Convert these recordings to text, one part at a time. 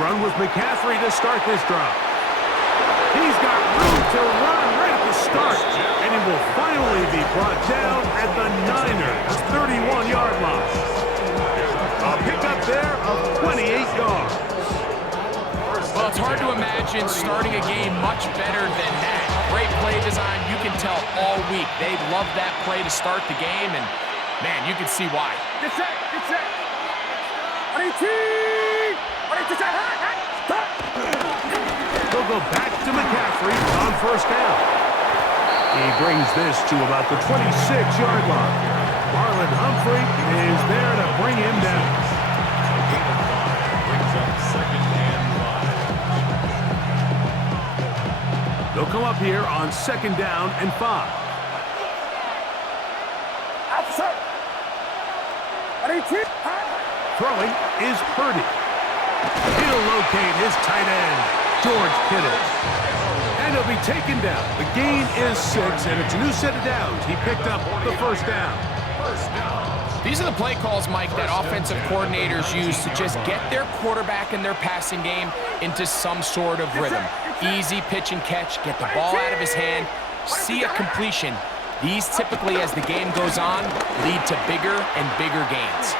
run with McCaffrey to start this drive. He's got room to run right at the start, and he will finally be brought down at the Niners' 31-yard line. A pickup there of 28 yards. Well, it's hard to imagine starting a game much better than that. Great play design. You can tell all week they love that play to start the game, and, man, you can see why. Get set, get set. He'll go back to McCaffrey on first down. He brings this to about the 26-yard line. Marlon Humphrey is there to bring him down. Brings up second and 5. They'll come up here on second down and 5. Throwing is Purdy. He'll locate his tight end, George Kittle. And he'll be taken down. The gain is 6, and it's a new set of downs. He picked up the first down. These are the play calls, Mike, that offensive coordinators use to just get their quarterback and their passing game into some sort of rhythm. Easy pitch and catch, get the ball out of his hand, see a completion. These typically, as the game goes on, lead to bigger and bigger gains.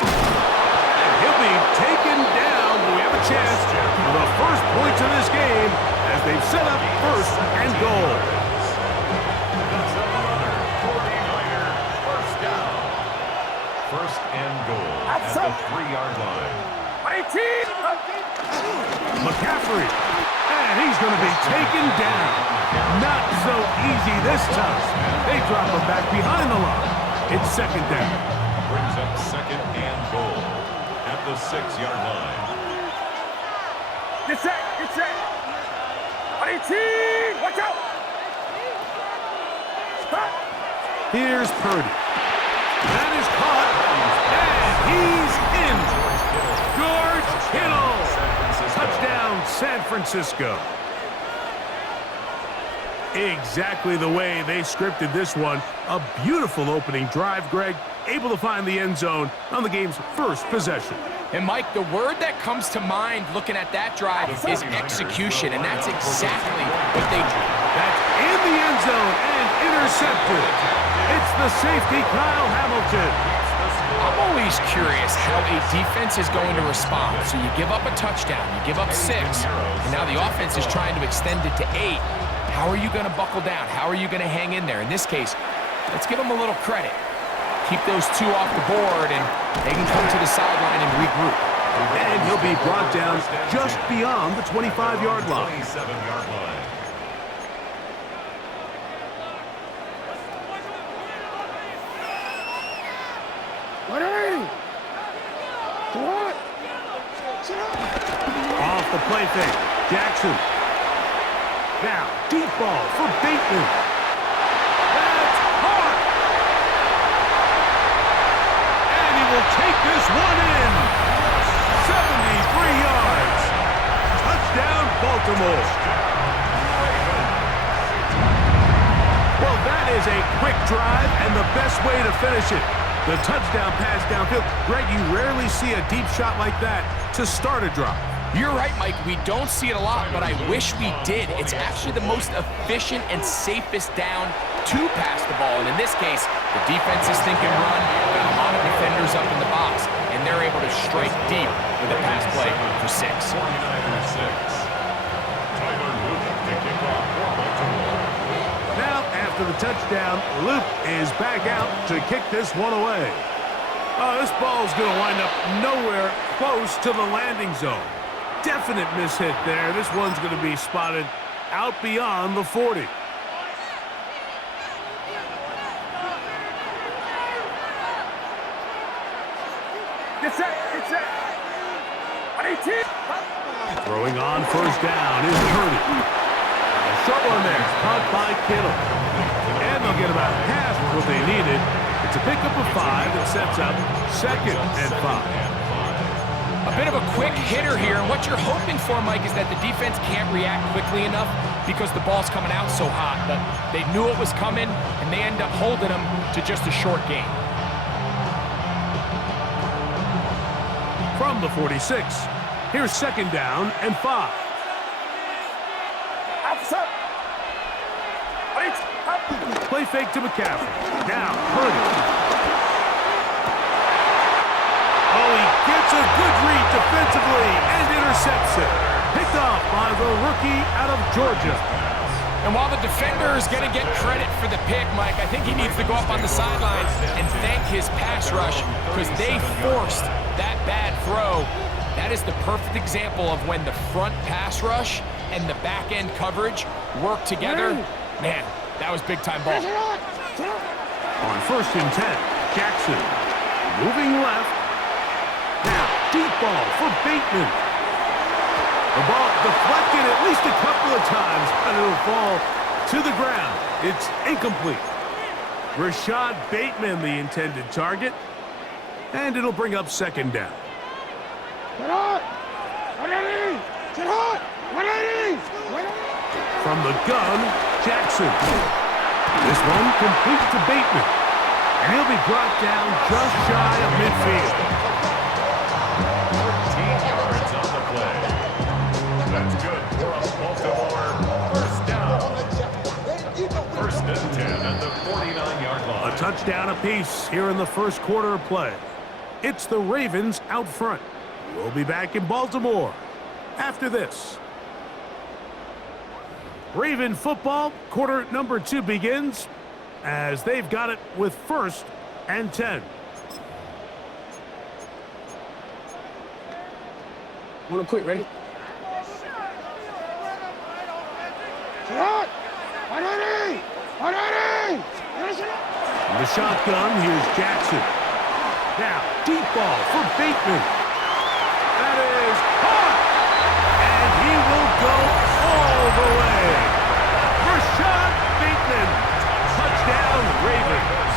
And he'll be taken down. We have a chance for the first points of this game as they've set up first and goal. First and goal at the 3-yard line. McCaffrey, and he's going to be taken down. Not so easy this time. They drop him back behind the line. It's second down. Brings up second and goal at the 6-yard line. Get set, get set. Watch out. Stop. Here's Purdy. That is caught, and he's in. George Kittle. Touchdown, San Francisco. Exactly the way they scripted this one. A beautiful opening drive, Greg. Able to find the end zone on the game's first possession. And, Mike, the word that comes to mind looking at that drive is execution, and that's exactly what they do. That's in the end zone and intercepted. It's the safety, Kyle Hamilton. I'm always curious how a defense is going to respond. So you give up a touchdown, you give up 6, and now the offense is trying to extend it to 8. How are you going to buckle down? How are you going to hang in there? In this case, let's give them a little credit. Keep those 2 off the board, and they can come to the sideline and regroup. And he'll be brought down just beyond the 25-yard line. 27-yard line. Off the play fake, Jackson. Now, deep ball for Bateman. That's hard. And he will take this one in. 73 yards. Touchdown, Baltimore. Well, that is a quick drive and the best way to finish it. The touchdown pass downfield. Greg, you rarely see a deep shot like that to start a drive. You're right, Mike. We don't see it a lot, but I wish we did. It's actually the most efficient and safest down to pass the ball. And in this case, the defense is thinking run, got a lot of defenders up in the box, and they're able to strike deep with a pass play for 6. 49ers 6. Tyler Luke to kick off for Baltimore. Now, after the touchdown, Luke is back out to kick this one away. Oh, this ball is going to wind up nowhere close to the landing zone. Definite mishit there. This one's going to be spotted out beyond the 40. Get set, get set. Throwing on first down is Purdy. A short one there, caught by Kittle. And they'll get about half what they needed. It's a pickup of 5 that sets up second and 5. A bit of a quick hitter here, and what you're hoping for, Mike, is that the defense can't react quickly enough because the ball's coming out so hot. But they knew it was coming, and they end up holding them to just a short gain. From the 46, Here's second down and 5. Play fake to McCaffrey. Now, Purdy. Oh, he gets a good read defensively and intercepts it. Picked off by the rookie out of Georgia. And while the defender is going to get credit for the pick, Mike, I think he needs to go up on the sideline and thank his pass rush because they forced that bad throw. That is the perfect example of when the front pass rush and the back end coverage work together. Man, that was big-time ball. On first and 10, Jackson moving left. Now, deep ball for Bateman. The ball deflected at least a couple of times, and it'll fall to the ground. It's incomplete. Rashad Bateman, the intended target, and it'll bring up second down. From the gun, Jackson. This one complete to Bateman. And he'll be brought down just shy of midfield. 13 yards on the play. That's good for a Baltimore first down. First and 10 at the 49-yard line. A touchdown apiece here in the first quarter of play. It's the Ravens out front. We'll be back in Baltimore after this. Raven football, quarter number 2 begins as they've got it with first and 10. Wanna quit, ready? From the shotgun, here's Jackson. Now, deep ball for Bateman. That is caught! And he will go all the way. Rashad Bateman, touchdown Ravens.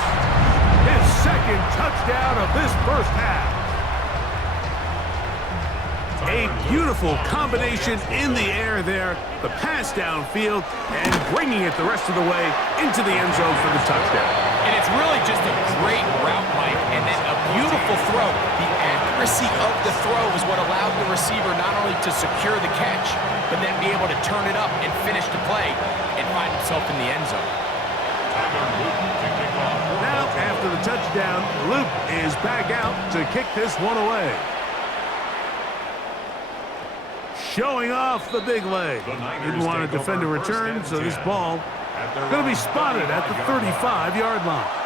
His second touchdown of this first half. A beautiful combination in the air there. The pass downfield and bringing it the rest of the way into the end zone for the touchdown. And it's really just a great route, Mike, and then a beautiful throw. The accuracy of the throw is what allowed the receiver not only to secure the catch, but then be able to turn it up and finish the play and find himself in the end zone. Now, after the touchdown, Luke is back out to kick this one away. Showing off the big leg. Didn't want to defend a return, so this ball going to be spotted at the 35-yard line.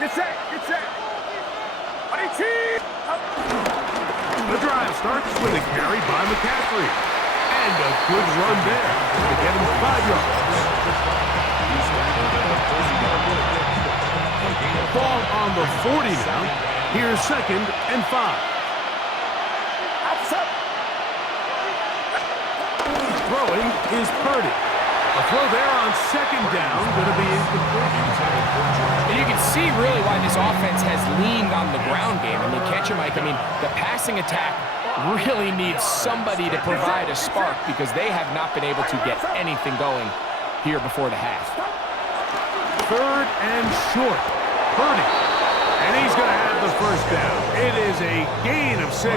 Get set! The drive starts with a carry by McCaffrey. And a good run there to get him 5 yards. Ball on the 40 now. Here's second and 5. Throwing is Purdy. A throw there on second down, going to be incomplete. And you can see really why this offense has leaned on the ground game. I mean, can't you, Mike? I mean, the passing attack really needs somebody to provide a spark because they have not been able to get anything going here before the half. Third and short. Purdy. And he's going to have the first down. It is a gain of 6.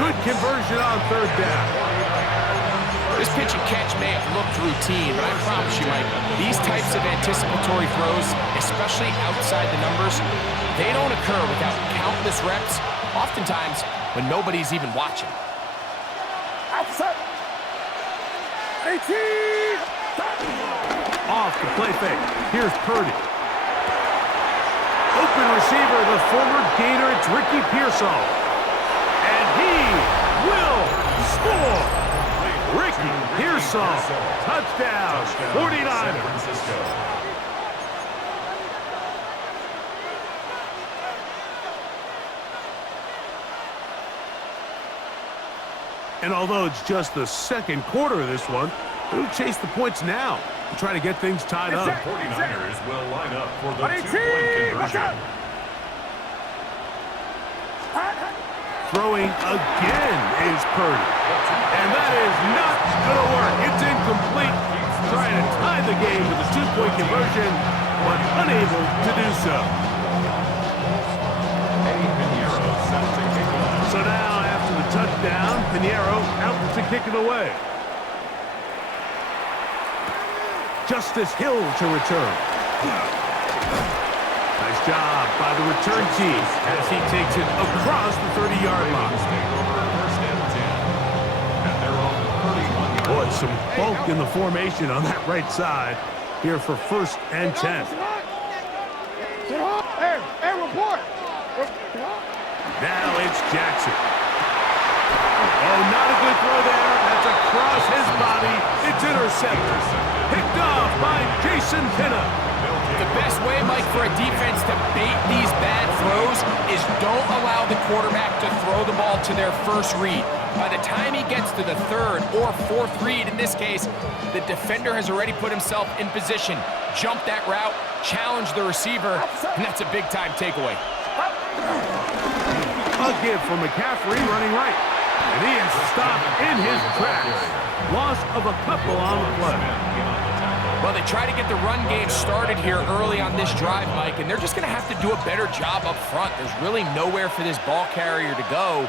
Good conversion on third down. This pitch and catch may have looked routine, but I promise you, Mike, these types of anticipatory throws, especially outside the numbers, they don't occur without countless reps, oftentimes when nobody's even watching. Off the play fake. Here's Purdy. Open receiver, the former Gator, it's Ricky Pearsall. And he will score. Ricky Pearsall, touchdown, 49ers. And although it's just the second quarter of this one, they'll chase the points now and try to get things tied up. 49ers will line up for the two-point conversion. Throwing again is Purdy. And that is not going to work. It's incomplete. Trying to tie the game with a two-point conversion, but unable to do so. So now, after the touchdown, Pinheiro out to kick it away. Justice Hill to return. Nice job by the return team as he takes it across the 30-yard line. Boy, some bulk in the formation on that right side here for 1st and 10. Hey, report. Now it's Jackson. Oh, not a good throw there. That's across his body. It's intercepted. Picked off by Jason Pinna. The best way, Mike, for a defense to bait these bad throws is don't allow the quarterback to throw the ball to their first read. By the time he gets to the 3rd or 4th read, in this case, the defender has already put himself in position, jumped that route, challenged the receiver, and that's a big-time takeaway. A give for McCaffrey running right. And he is stopped in his tracks. Loss of a couple on the play. Well, they try to get the run game started here early on this drive, Mike, and they're just going to have to do a better job up front. There's really nowhere for this ball carrier to go.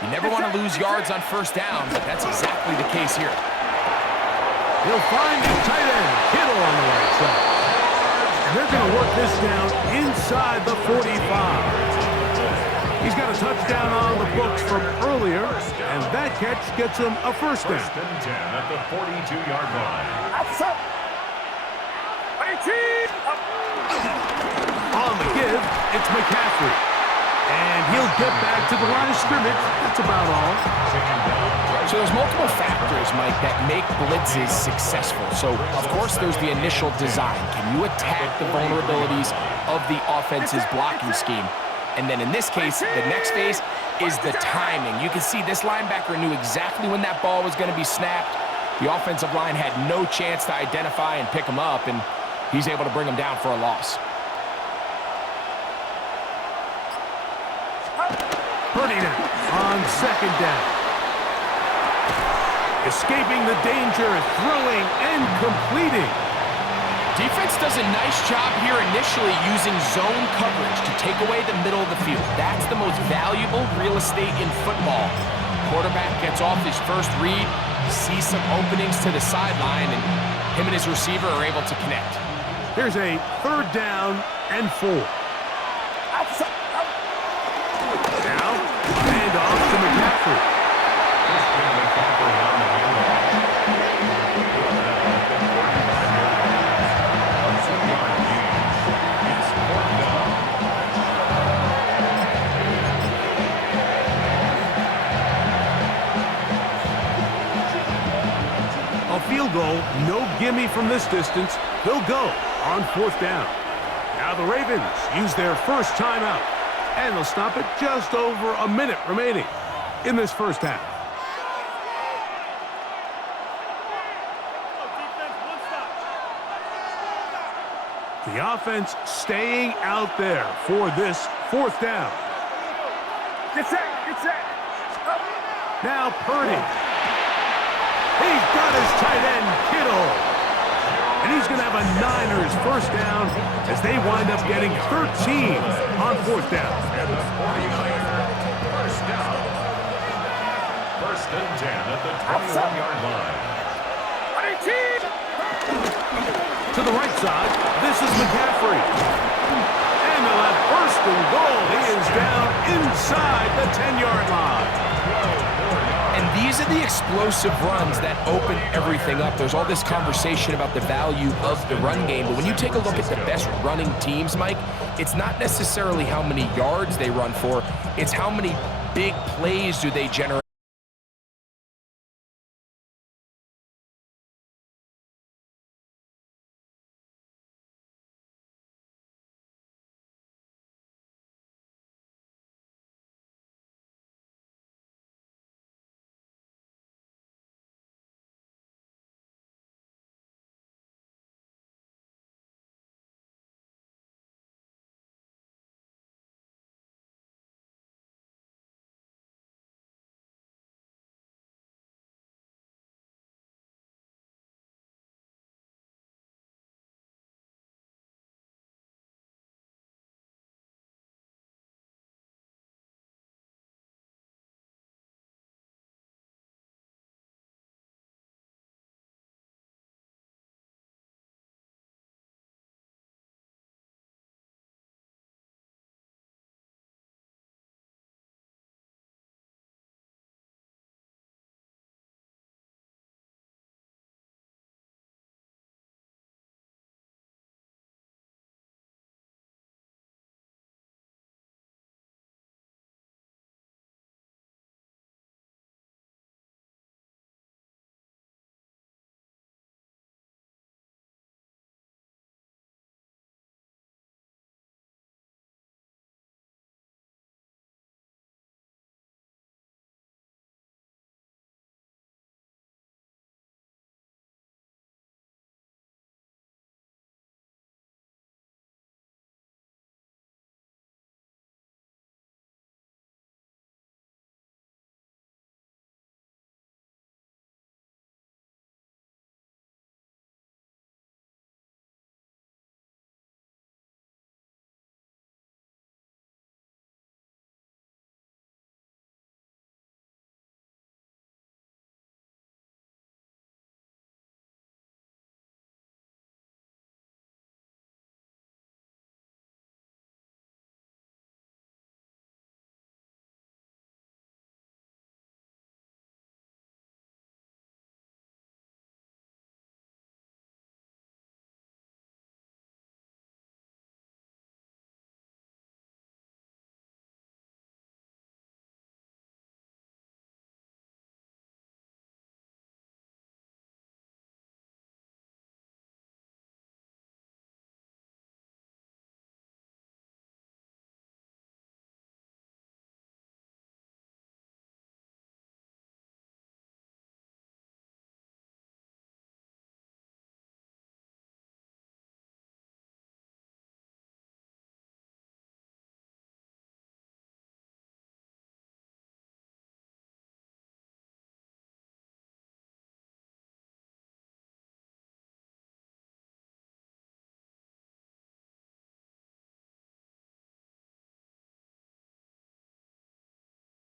You never want to lose yards on 1st down, but that's exactly the case here. He'll find his tight end, Kittle, on the right side. And they're going to work this down inside the 45. He's got a touchdown on the books from earlier, and that catch gets him a 1st down. 1st and 10 at the 42-yard line. On the give, it's McCaffrey. And he'll get back to the line of scrimmage. That's about all. So there's multiple factors, Mike, that make blitzes successful. So, of course, there's the initial design. Can you attack the vulnerabilities of the offense's blocking scheme? And then in this case, the next phase is the timing. You can see this linebacker knew exactly when that ball was going to be snapped. The offensive line had no chance to identify and pick him up, and he's able to bring him down for a loss. Purdy now on 2nd down. Escaping the danger, throwing and completing. Defense does a nice job here initially using zone coverage to take away the middle of the field. That's the most valuable real estate in football. Quarterback gets off his first read, sees some openings to the sideline, and him and his receiver are able to connect. Here's a 3rd down and 4. Now, hand off to McCaffrey. Field goal, no gimme from this distance. They'll go on 4th down. Now the Ravens use their 1st timeout, and they'll stop it just over a minute remaining in this 1st half. The offense staying out there for this 4th down. Get set. Now Purdy. He's got his tight end, Kittle. And he's going to have a Niners 1st down as they wind up getting 13 on 4th down. 1st down. 1st and 10 at the 21-yard line. To the right side, this is McCaffrey. And they'll have 1st and goal. He is down inside the 10-yard line. And these are the explosive runs that open everything up. There's all this conversation about the value of the run game, but when you take a look at the best running teams, Mike, it's not necessarily how many yards they run for, it's how many big plays do they generate.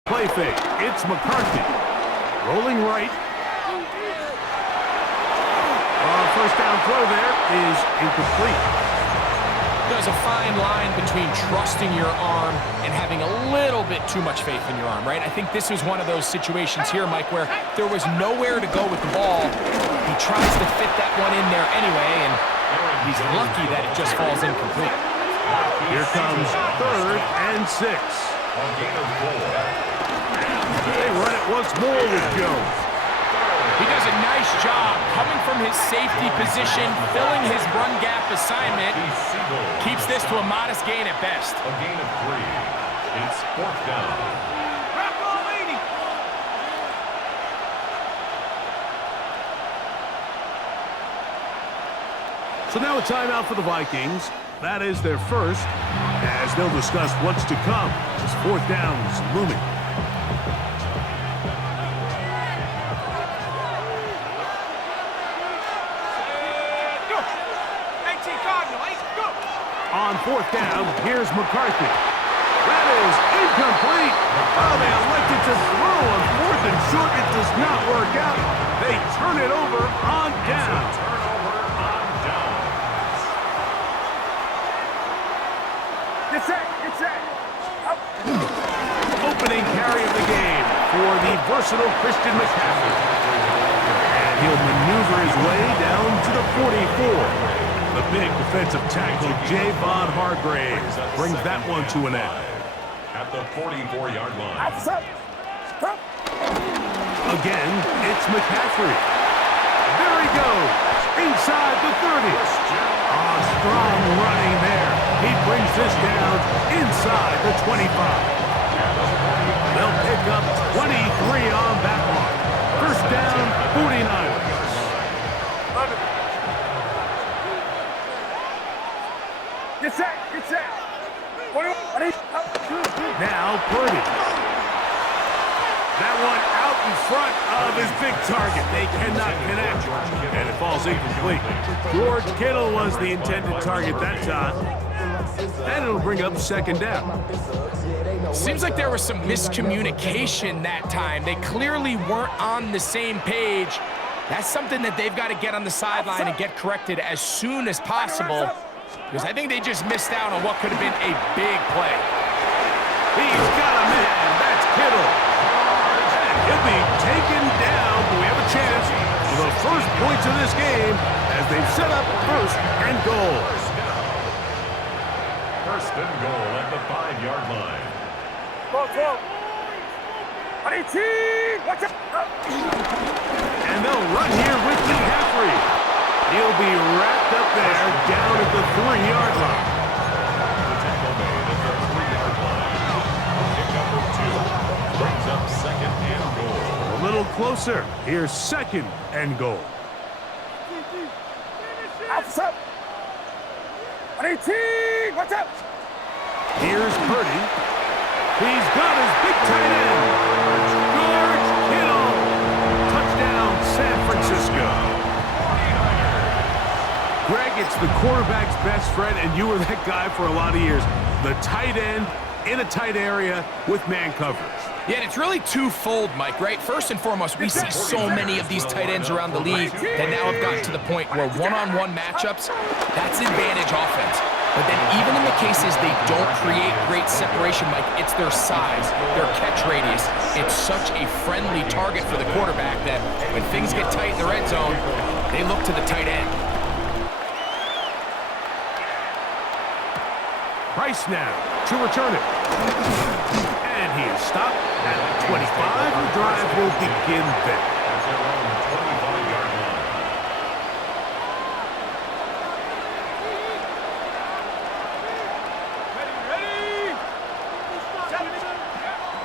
Play fake. It's McCarthy. Rolling right. First down throw there is incomplete. There's a fine line between trusting your arm and having a little bit too much faith in your arm, right? I think this was one of those situations here, Mike, where there was nowhere to go with the ball. He tries to fit that one in there anyway, and he's lucky that it just falls incomplete. Here comes 3rd and 6. They run it once more with Jones. He does a nice job coming from his safety position, filling his run gap assignment. Keeps this to a modest gain at best. A gain of 3. It's 4th down. So now a timeout for the Vikings. That is their first, as they'll discuss what's to come. This 4th down is looming. On 4th down, here's McCarthy. That is incomplete. Oh, they elected to throw on 4th and short. It does not work out. They turn it over on down. Get set. Get set. Opening carry of the game for the versatile Christian McCaffrey. And he'll maneuver his way down to the 44. The big defensive tackle, Javon Hargraves, brings that one to an end. At the 44-yard line. Again, it's McCaffrey. There he goes, inside the 30. Strong running there. He brings this down inside the 25. They'll pick up 23 on that one. First down, 49ers. Get set. Get set. Now Purdy. That one out in front of his big target. They cannot connect, and it falls incomplete. George Kittle was the intended target that time, and it'll bring up 2nd down. Seems like there was some miscommunication that time. They clearly weren't on the same page. That's something that they've got to get on the sideline and get corrected as soon as possible, because I think they just missed out on what could have been a big play. He's got a man. That's Kittle. And he'll be taken down, but we have a chance for the first points of this game as they've set up 1st and goal. First and goal at the 5-yard line. Go. Watch out. And they'll run here with McCaffrey. He'll be wrapped up there down at the 3-yard line. The tackle made at the 3-yard line. Pick up 2. Brings up 2nd and goal. A little closer. Here's 2nd and goal. Outside. Watch out. Here's Purdy. He's got his big tight end. George Kittle. Touchdown, San Francisco. Greg, it's the quarterback's best friend, and you were that guy for a lot of years. The tight end in a tight area with man coverage. Yeah, and it's really twofold, Mike, right? First and foremost, we see so many of these tight ends around the league that now have gotten to the point where one-on-one matchups, that's advantage offense. But then even in the cases they don't create great separation, Mike, it's their size, their catch radius. It's such a friendly target for the quarterback that when things get tight in the red zone, they look to the tight end. Price now to return it. And he is stopped at the 25. The drive will begin there. At their own 25-yard line.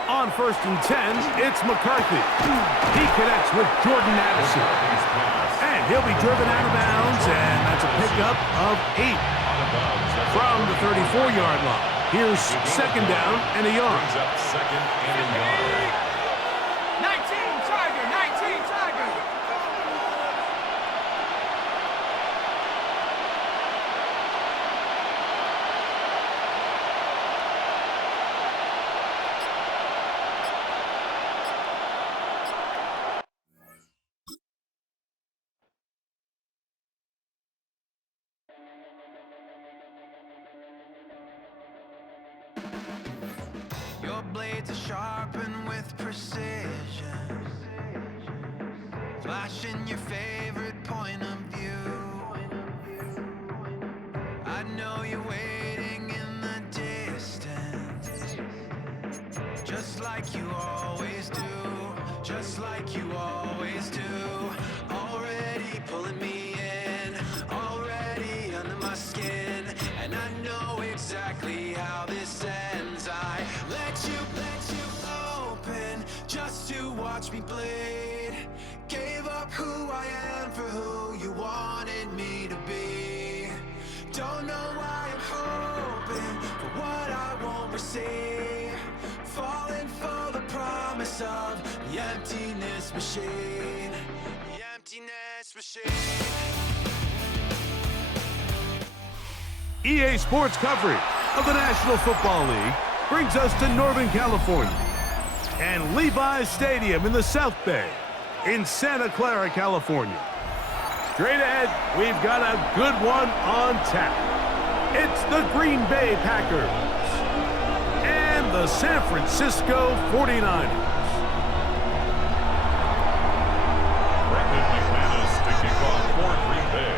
On 1st and 10, it's McCarthy. He connects with Jordan Addison. And he'll be driven out of bounds, and that's a pickup of 8 from the 34-yard line. Here's 2nd down and a yard. Brings up 2nd and a yard. 19 Tiger. blades are sharpened with precision, flashing your favorite point of view. I know you're waiting in the distance, just like you always do, just like you always do. Already pulling me in, already under my skin, and I know exactly how this ends. I let you open just to watch me bleed. Gave up who I am for who you wanted me to be. Don't know why I'm hoping for what I won't receive. Falling for the promise of the emptiness machine. The emptiness machine. EA Sports coverage of the National Football League brings us to Northern California and Levi's Stadium in the South Bay in Santa Clara, California. Straight ahead, we've got a good one on tap. It's the Green Bay Packers and the San Francisco 49ers. Brendan McManus to kick off for Green Bay.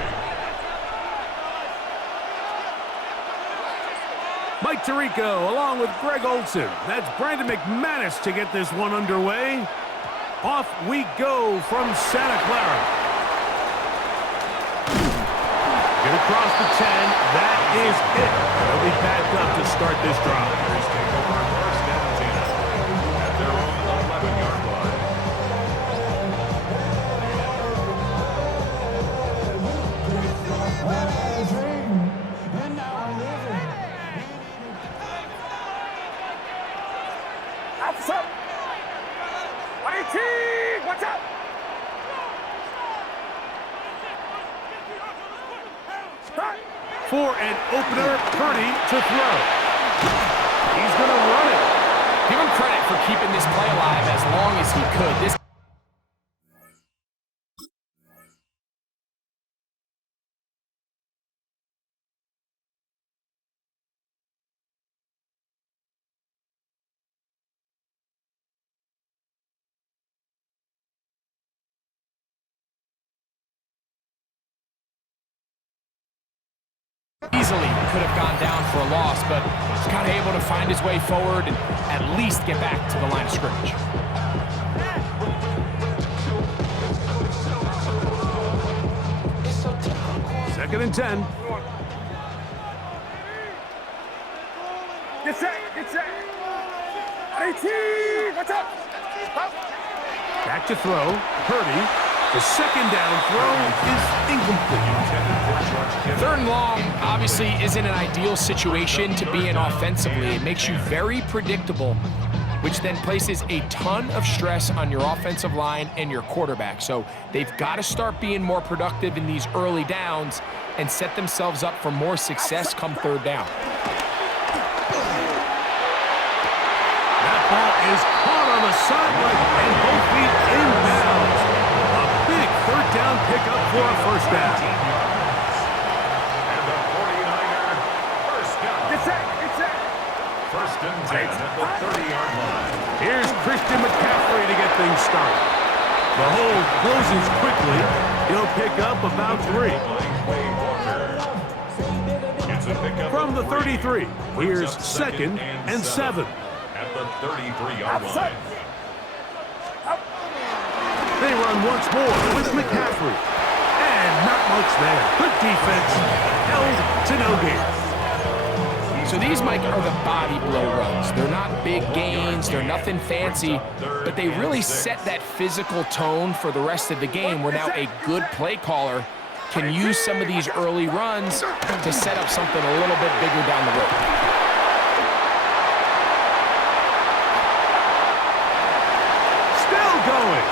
Mike Tirico along with Greg Olson. That's Brandon McManus to get this one underway. Off we go from Santa Clara. Get across the 10. That is it. They'll be backed up to start this drive. Packers take over first and 10 at their own 11-yard line. Officer! 18! Watch out! Start! For an opener, Purdy to throw. He's going to run it. Give him credit for keeping this play alive as long as he could. This easily could have gone down for a loss, but he's kind of able to find his way forward and at least get back to the line of scrimmage. Second and 10. Get set! Get set! 18! Watch out! Back to throw. Purdy. The second down throw is incomplete. Third and long obviously isn't an ideal situation to be in offensively. It makes you very predictable, which then places a ton of stress on your offensive line and your quarterback. So they've got to start being more productive in these early downs and set themselves up for more success come third down. That ball is caught on the sideline and both feet inbounds. A big third down pickup for a first down. And the 49er first down. Get set! Get set! First and 10 at the 30-yard line. Here's Christian McCaffrey to get things started. The hold closes quickly. He'll pick up about 3. From the 33, here's second and 7. At the 33-yard line. They run once more with McCaffrey. And not much there. Good defense. Held to no gain. So these, Mike, are the body blow runs. They're not big gains. They're nothing fancy. But they really set that physical tone for the rest of the game where now a good play caller can use some of these early runs to set up something a little bit bigger down the road. Still going.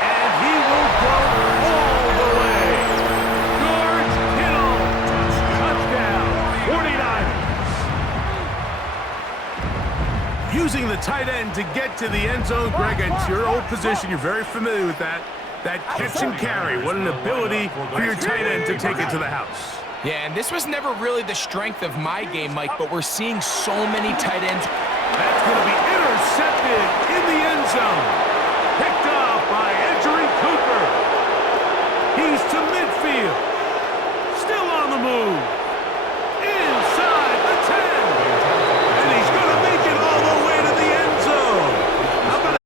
And he will go all the way. George Kittle. Touchdown. 49ers. Using the tight end to get to the end zone, Greg, and to your old position, you're very familiar with that. That catch and carry, what an ability for your tight end to take it to the house. Yeah, and this was never really the strength of my game, Mike, but we're seeing so many tight ends. That's going to be intercepted in the end zone. Picked off by Edgerrin Cooper. He's to midfield. Still on the move. Inside the 10. And he's going to make it all the way to the end zone. How about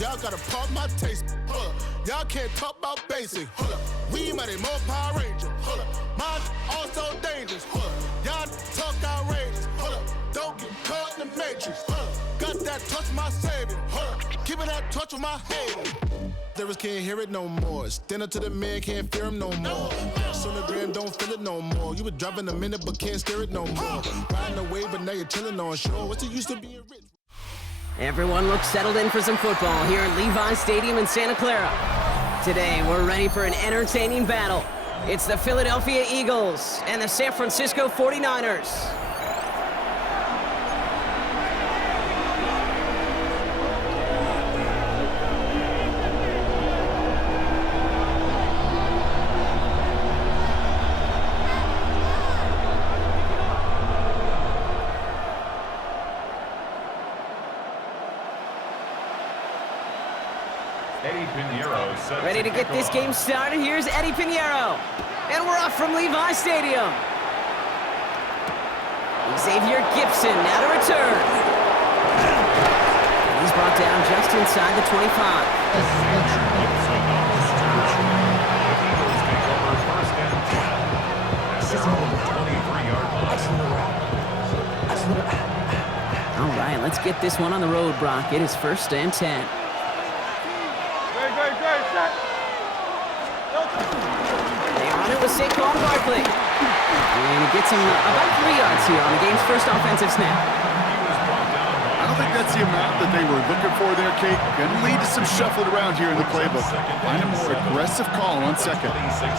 Y'all gotta pump my taste. Hold up. Y'all can't talk about basic. Hold up. We might more Power Ranger. Hold up. Mine also dangerous. Hold up. Y'all talk outrageous. Hold up. Don't get caught in the matrix. Hold up. Got that touch my savior. Hold up. Keeping that touch with my haters. Lyrics can't hear it no more. Stand up to the man, can't fear him no more. On the gram, don't feel it no more. You were driving a minute, but can't steer it no more. Riding away, but now you're chilling on shore. What's the use of being rich? Everyone looks settled in for some football here at Levi Stadium in Santa Clara. Today, we're ready for an entertaining battle. It's the Philadelphia Eagles and the San Francisco 49ers. Ready to get this game started. Here's Eddie Pinheiro. And we're off from Levi Stadium. Xavier Gipson now to return. And he's brought down just inside the 25. All right, let's get this one on the road, Brock. It is 1st and 10. They're on it with Saquon Barkley. And he gets him about 3 yards here on the game's first offensive snap. I don't think that's the amount that they were looking for there, Kate. Going to lead to some shuffling around here in the playbook. Find a more aggressive call on second.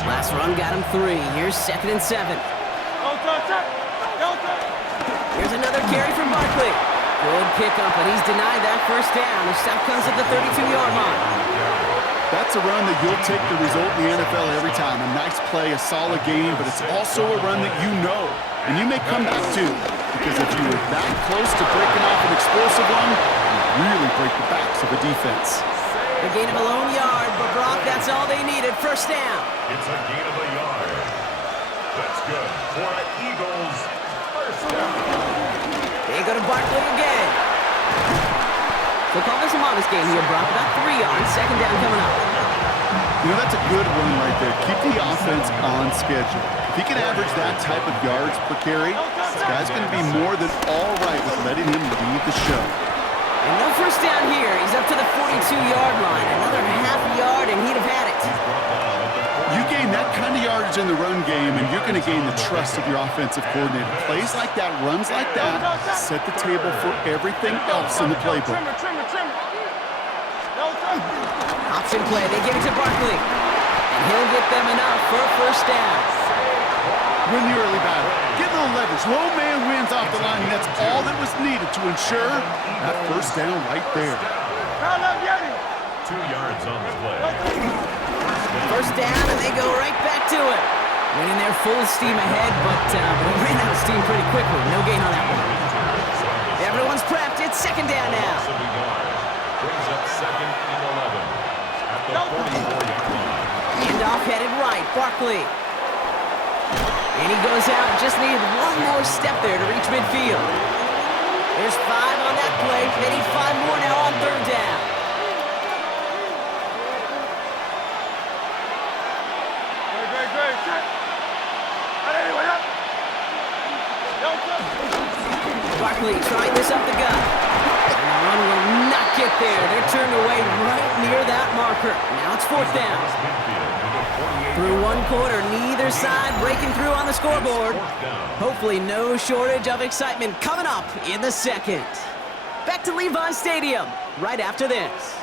Last run got him 3. Here's 2nd and 7. Here's another carry from Barkley. Good pickup, but he's denied that first down. The stop comes at the 32-yard line. That's a run that you'll take the result in the NFL every time. A nice play, a solid game, but it's also a run that you know, and you may come back to. Because if you were that close to breaking off an explosive one, you really break the backs of the defense. A gain of a lone yard, but Brock, that's all they needed. First down. It's a gain of a yard. That's good for the Eagles. First down. They go to Barkley again. So call this a modest game here, Brock. About 3 yards. 2nd down coming up. You know, that's a good run right there. Keep the offense on schedule. If he can average that type of yards per carry, this guy's going to be more than all right with letting him lead the show. And no first down here. He's up to the 42-yard line. Another half yard, and he'd have had it. You gain that kind of yardage advantage in the run game, and you're going to gain the trust of your offensive coordinator. Plays like that, runs like that, set the table for everything else in the playbook. Option play, they give it to Barkley. And he'll get them enough for a first down. Win the early battle. Get a little leverage. Low man wins off the line, and that's all that was needed to ensure that first down right there. 2 yards on the play. First down, and they go right back to it. Winning their full steam ahead, but we ran out of steam pretty quickly. No gain on that one. Everyone's prepped. It's second down now. Brings up 2nd and 11 at the 44-yard line. Handoff headed right. Barkley. And he goes out. Just needed one more step there to reach midfield. There's 5 on that play. They need 5 more now on third down. Barkley trying this up the gut. And the run will not get there. They're turned away right near that marker. Now it's 4th down. Through 1 quarter, neither side breaking through on the scoreboard. Hopefully no shortage of excitement coming up in the second. Back to Levi Stadium right after this.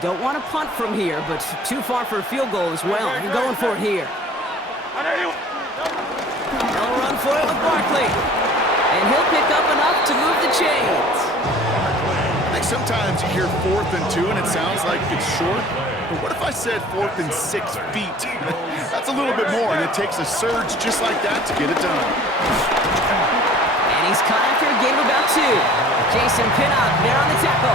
Don't want to punt from here, but too far for a field goal as well. I'm going for it here. They'll run for it with Barkley. And he'll pick up enough to move the chains. I think sometimes you hear 4th and 2 and it sounds like it's short. But what if I said 4th and 6 feet? That's a little bit more, and it takes a surge just like that to get it done. And he's caught after a game of about 2. Jason Pinnock there on the tackle.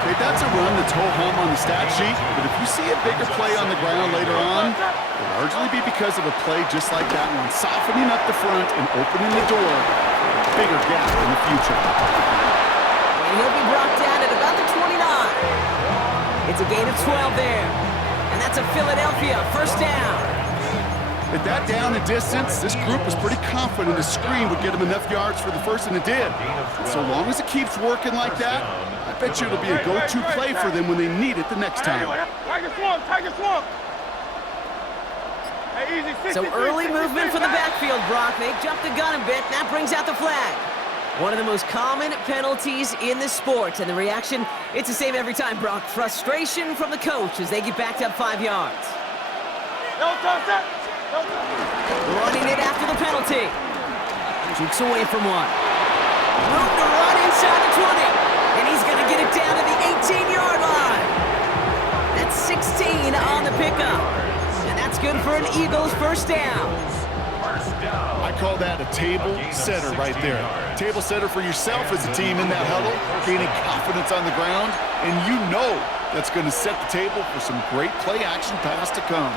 Okay, that's a run that's ho-hum on the stat sheet, but if you see a bigger play on the ground later on, it'll largely be because of a play just like that one, softening up the front and opening the door for a bigger gap in the future. And he'll be brought down at about the 29. It's a gain of 12 there. And that's a Philadelphia first down. At that down and distance, this group was pretty confident the screen would get them enough yards for the first, and it did. And so long as it keeps working like that, I bet you it'll be a go-to play for them when they need it the next time. So early movement from the backfield, Brock. They jumped the gun a bit, and that brings out the flag. One of the most common penalties in the sport, and the reaction, it's the same every time, Brock. Frustration from the coach as they get backed up 5 yards. Running it after the penalty. Jukes away from one. Room to run inside the 20. And he's going to get it down to the 18-yard line. That's 16 on the pickup. And that's good for an Eagles first down. I call that a table setter right there. Table setter for yourself as a team in that huddle, gaining confidence on the ground, and you know that's going to set the table for some great play action pass to come.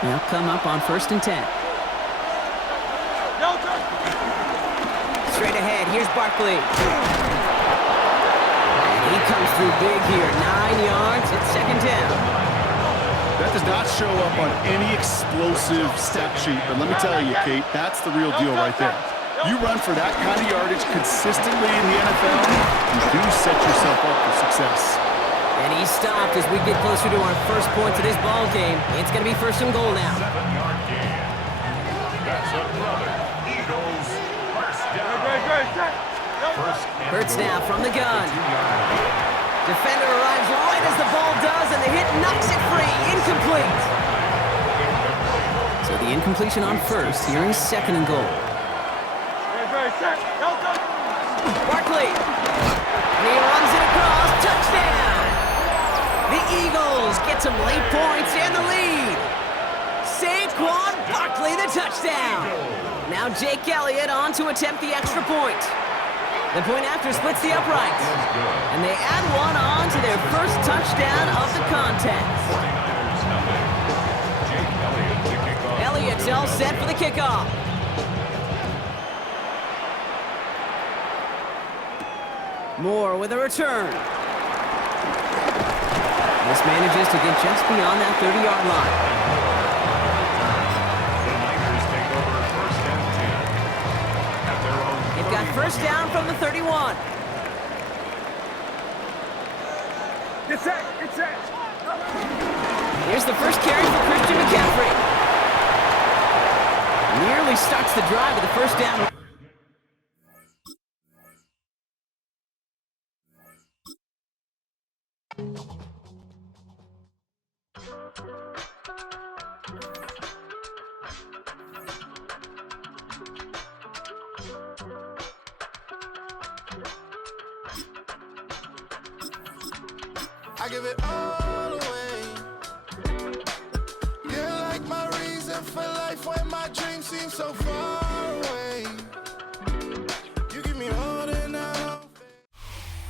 They'll come up on 1st and 10. Straight ahead, here's Barkley. And he comes through big here, 9 yards at 2nd down. That does not show up on any explosive stat sheet, but let me tell you, Kate, that's the real deal right there. You run for that kind of yardage consistently in the NFL, you do set yourself up for success. And he's stopped as we get closer to our first points of this ball game. It's going to be 1st and goal now. 7-yard gain. That's another Eagles first down. Hurts now from the gun. Defender arrives right as the ball does, and the hit knocks it free. Incomplete. So the incompletion on 1st. Here is 2nd and goal. Barkley. And he runs it across. Touchdown. The Eagles get some late points and the lead. Saquon Barkley, the touchdown. Now Jake Elliott on to attempt the extra point. The point after splits the uprights. And they add one on to their first touchdown of the contest. Elliott's all set for the kickoff. Moore with a return. This manages to get just beyond that 30-yard line. The Niners take over 1st and 10 at their own. They've got first down from the 31. Get set. Here's the first carry for Christian McCaffrey. Nearly starts the drive with the first down. I give it all away. You're like my reason for life when my dreams seem so far away. You give me more than I.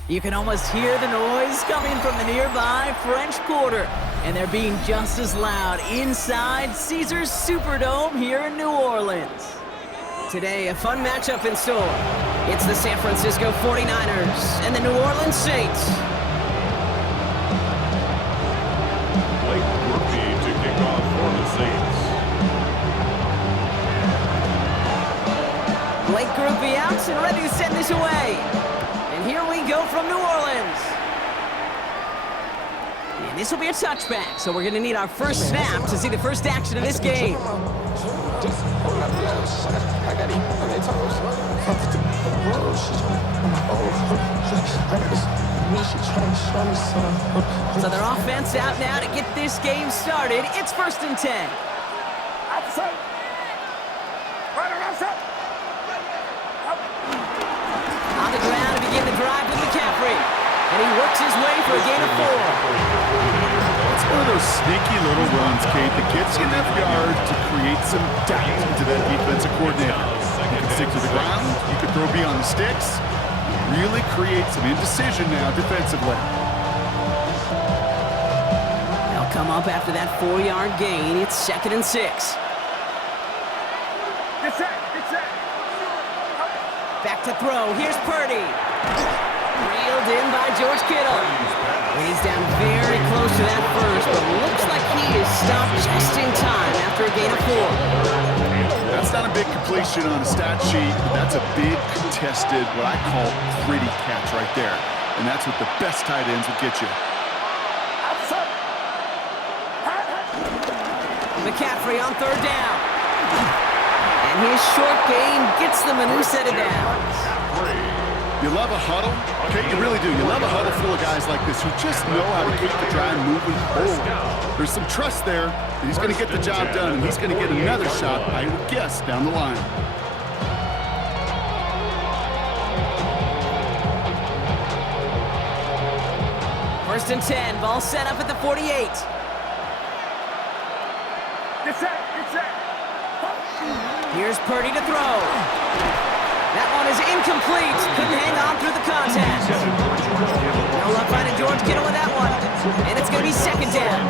You can almost hear the noise coming from the nearby French Quarter, and they're being just as loud inside Caesars Superdome here in New Orleans. Today, a fun matchup in store. It's the San Francisco 49ers and the New Orleans Saints. Blake Murphy to kick off for the Saints. Blake Groupie out and ready to send this away. And here we go from New Orleans. And this will be a touchback, so we're going to need our first snap to see the first action of this game. So their offense out now to get this game started. It's 1st and 10. Outside. Right around outside. On the ground to begin the drive with McCaffrey. And he works his way for a gain of 4. It's one of those sneaky little runs, Kate, that gets you enough yards to create some doubt into that defensive coordinator. You can stick to the ground, you can throw beyond the sticks, really create some indecision now defensively. They'll come up after that 4-yard gain. It's 2nd and 6. Get set. Get set. Back to throw. Here's Purdy. Reeled in by George Kittle. And he's down very close to that first, but looks like he is stopped just in time after a gain of 4. That's not a big completion on a stat sheet, but that's a big contested, what I call gritty catch right there. And that's what the best tight ends will get you. Outside. McCaffrey on 3rd down. And his short gain gets them a new set of downs. You love a huddle? Okay, you really do. You love a huddle full of guys like this who just know how to keep the drive moving forward. There's some trust there that he's going to get the job done, and he's going to get another shot, I would guess, down the line. First and 10. Ball set up at the 48. Get set. Get set. Here's Purdy to throw. That one is incomplete. Couldn't hang on through the contact. No luck finding George Kittle with that one. And it's going to be 2nd down.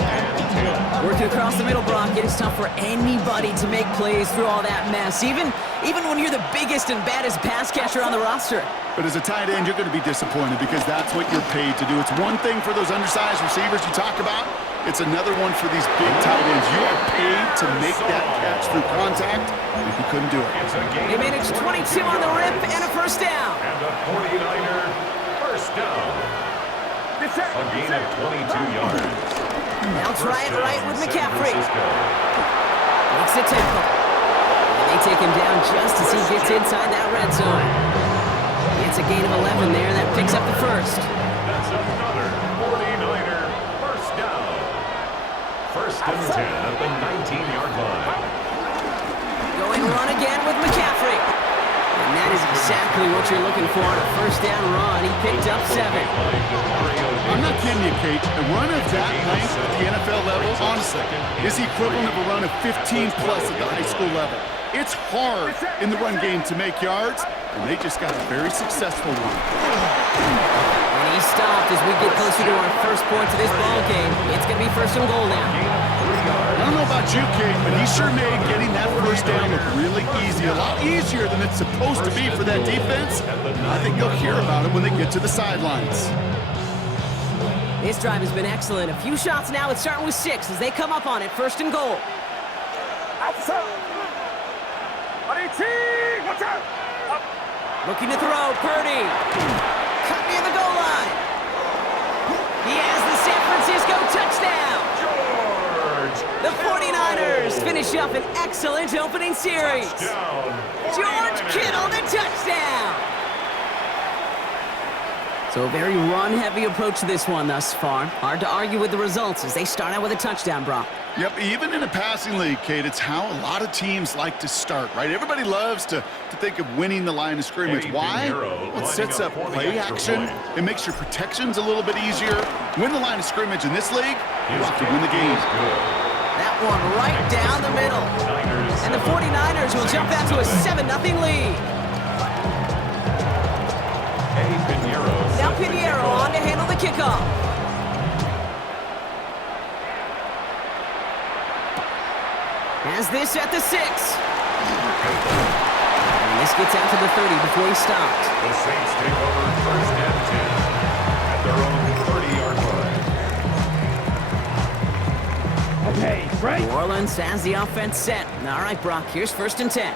Working across the middle, Brock. It is tough for anybody to make plays through all that mess, even when you're the biggest and baddest pass catcher on the roster. But as a tight end, you're going to be disappointed because that's what you're paid to do. It's one thing for those undersized receivers you talk about. It's another one for these big tight ends. You are paid to make that catch through contact, and he couldn't do it. They managed 22 on the rip and a first down. And the 49er first down. Get set. A gain of 22 yards. They'll try it right with McCaffrey. Makes the tackle. And they take him down just as he gets inside that red zone. It's a gain of 11 there. That picks up the first. That's another 49er first down. 1st and 10 at the 19-yard line. Going run again with McCaffrey. And that is exactly what you're looking for on a first down run. He picked up 7. I'm not kidding you, Kate. A run of that length at the NFL level, honestly, is the equivalent of a run of 15-plus at the high school level. It's hard in the run game to make yards, and they just got a very successful one. And he stopped as we get closer to our first points of this ball game. It's going to be 1st and goal now. I don't know about you, Kate, but he sure made getting that first down look really easy. A lot easier than it's supposed to be for that defense. I think you'll hear about it when they get to the sidelines. This drive has been excellent. A few shots now. It's starting with 6 as they come up on it. 1st and goal. Outside. 18. Watch out. Looking to throw. Purdy. Cut near the goal line. He has the San Francisco touchdown. The 49ers finish up an excellent opening series. George Kittle, the touchdown. So a very run-heavy approach to this one thus far. Hard to argue with the results as they start out with a touchdown, Brock. Yep, even in a passing league, Kate, it's how a lot of teams like to start, right? Everybody loves to think of winning the line of scrimmage. Why? Well, it sets up play action. It makes your protections a little bit easier. Win the line of scrimmage in this league, you have to win the game. That one right down the middle. And the 49ers will jump out to a 7-0 lead. Now Pinheiro on to handle the kickoff. Has this at the 6. And this gets out to the 30 before he stopped. The Saints take over first and 10 at their own 30-yard line. Okay, right. New Orleans has the offense set. All right, Brock, here's first and 10.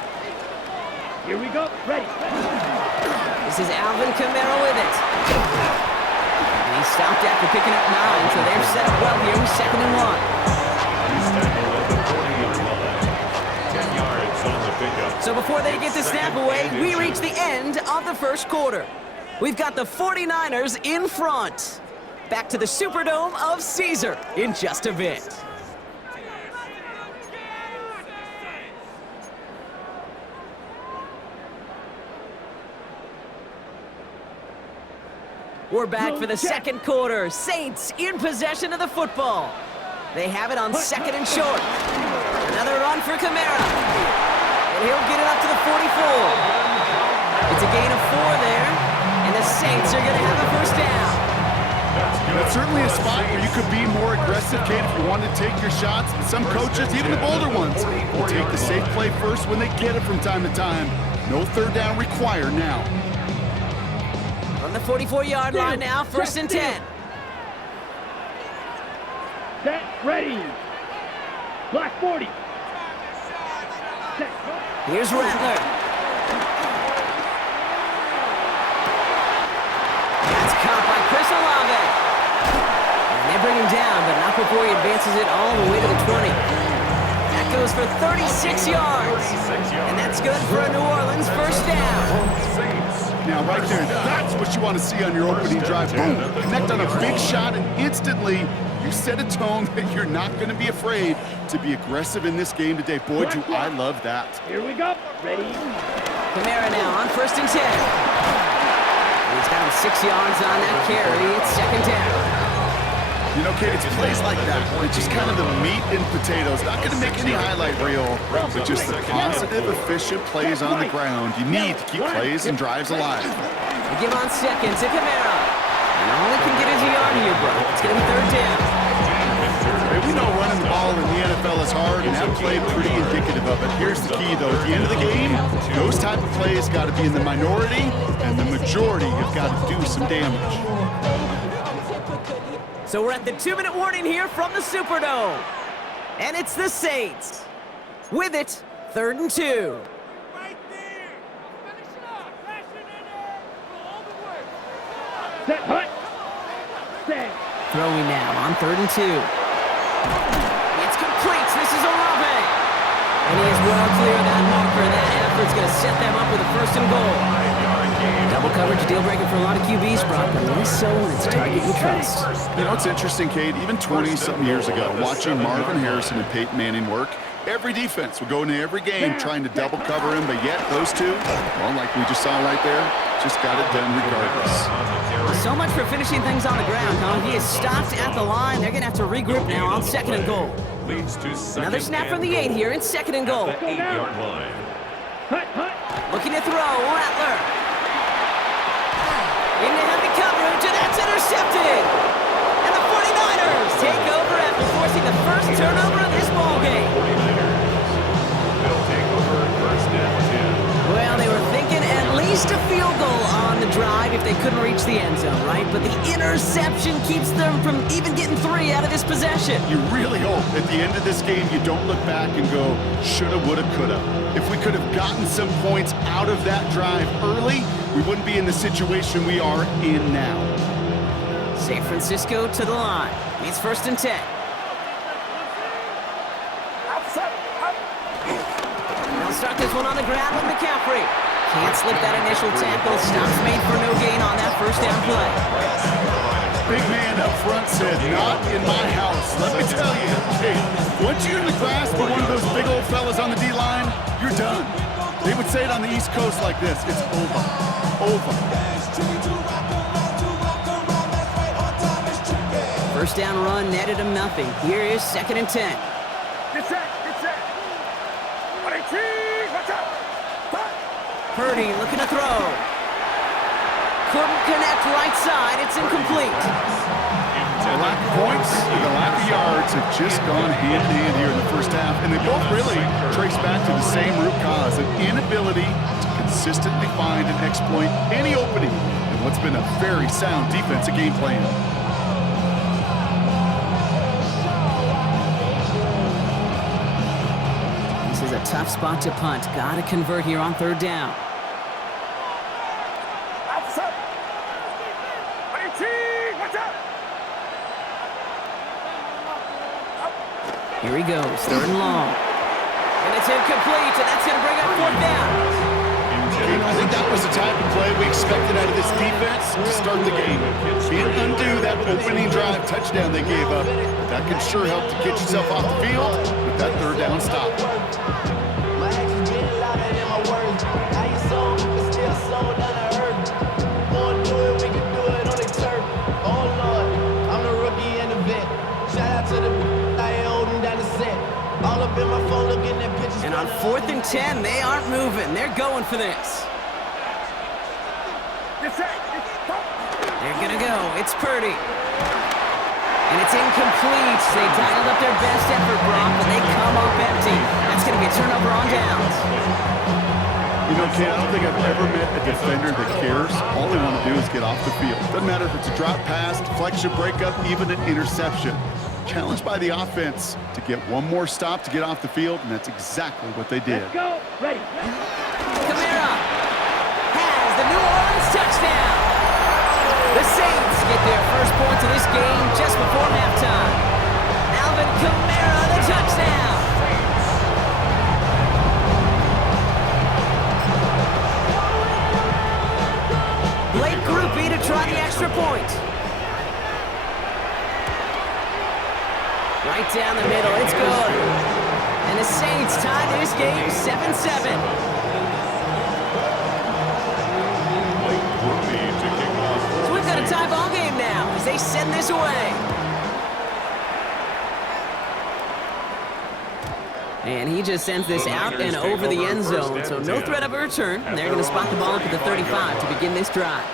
Here we go. Ready. This is Alvin Kamara with it. And he stopped after picking up 9, so they're set up well here with 2nd and 1. So before they get the snap away, we reach the end of the first quarter. We've got the 49ers in front. Back to the Superdome of Caesar in just a bit. We're back for the second quarter. Saints in possession of the football. They have it on 2nd and short. Another run for Kamara. And he'll get it up to the 44. It's a gain of 4 there. And the Saints are going to have a first down. That's certainly a spot where you could be more aggressive, Kate, if you wanted to take your shots. And some coaches, even the bolder ones, will take the safe play first when they get it from time to time. No third down required now. On the 44-yard line now, 1st and 10. Set, ready. Black 40. Set. Here's Rattler. That's caught by Chris Olave. And they bring him down, but not before he advances it all the way to the 20. That goes for 36 yards. And that's good for a New Orleans first down. Now, right there, that's what you want to see on your opening drive. Boom, connect on a big shot, and instantly you set a tone that you're not going to be afraid to be aggressive in this game today. Boy, do I love that. Here we go. Ready. Kamara now on 1st and 10. He's got him 6 yards on that carry. It's 2nd down. You know, Kate, it's plays like that. It's just kind of the meat and potatoes. Not going to make any highlight reel, but just the positive, efficient plays on the ground. You need to keep plays and drives alive. They give on 2nd to Kamara. And all he can get is a yard here, bro. It's going to be 3rd down. Hey, we know running the ball in the NFL is hard, and that play pretty indicative of it. Here's the key, though. At the end of the game, those type of plays got to be in the minority, and the majority have got to do some damage. So we're at the 2-minute warning here from the Superdome. And it's the Saints. With it, 3rd and 2. Right there. Finish it up. Flashing in there. All the way. Set, hut. Set. Throwing now on 3rd and 2. It's complete. This is Olave. And he is well clear of that marker. That effort's going to set them up with a 1st and goal. Double coverage, deal breaker for a lot of QBs, Brock, but less so when it's a target you trust. You know, it's interesting, Kate, even 20-something years ago, watching Marvin Harrison and Peyton Manning work, every defense would go into every game trying to double cover him, but yet those two, well, like we just saw right there, just got it done regardless. So much for finishing things on the ground, huh? He is stopped at the line. They're going to have to regroup now on 2nd and goal. Another snap from the 8 here in 2nd and goal. 8-yard line. Hut, hut. Looking to throw, Rattler. Into heavy coverage, and that's intercepted. And the 49ers take over after forcing the first turnover of this ballgame. They'll take over first and 10. Well, they were thinking at least a field goal on the drive if they couldn't reach the end zone, right? But the interception keeps them from even getting 3 out of this possession. You really hope at the end of this game you don't look back and go, shoulda, woulda, coulda. If we could have gotten some points out of that drive early, we wouldn't be in the situation we are in now. San Francisco to the line. It's 1st and 10. Outside. They'll start this one on the ground with McCaffrey. Can't slip that initial tackle. Stops made for no gain on that first down play. Big man up front said, not in my house. Let me tell you, hey, once you're in the grasp of one of those big old fellas on the D-line, you're done. They would say it on the East Coast like this, it's over, over. First down run netted him nothing. Here is 2nd and 10. Get set, get set. Ready, cheese, watch out. Purdy looking to throw. Couldn't connect right side. It's incomplete. The lack of points and the lack of yards have just gone hand in hand here in the first half, and they both really trace back to the same root cause, an inability to consistently find and exploit any opening in what's been a very sound defensive game plan. This is a tough spot to punt. Got to convert here on 3rd down. Ready, cheese, watch out. Here he goes, 3rd and long. And it's incomplete, and that's going to bring up 4th down. I think that was the type of play we expected out of this defense to start the game. Can't undo that opening drive touchdown they gave up. That can sure help to get yourself off the field with that 3rd down stop. My actions get louder than my words. How you sold, but still sold down the earth. Won't do it, we can do it on the turf. Oh Lord, I'm the rookie and the vet. Shout out to the I ain't holding down the set. All up in my phone looking at pictures. And on 4th and 10, they aren't moving. They're going for this. Get set, They're going to go. It's Purdy. And it's incomplete. They dialed up their best effort, Brock, but they come up empty. That's going to be a turnover on downs. You know, Ken, I don't think I've ever met a defender that cares. All they want to do is get off the field. Doesn't matter if it's a drop pass, deflection, breakup, even an interception. Challenged by the offense to get one more stop to get off the field, and that's exactly what they did. let's go. Ready. Kamara has the New Orleans touchdown. The Saints get their first points of this game just before halftime. Alvin Kamara, the touchdown. Blake Groupie to try the extra point. Right down the middle, it's good. And the Saints tie this game 7-7. So we've got a tie ball game now as they send this away. And he just sends this out and over the end zone, so no threat of a return. And they're going to spot the ball up at the 35 to begin this drive.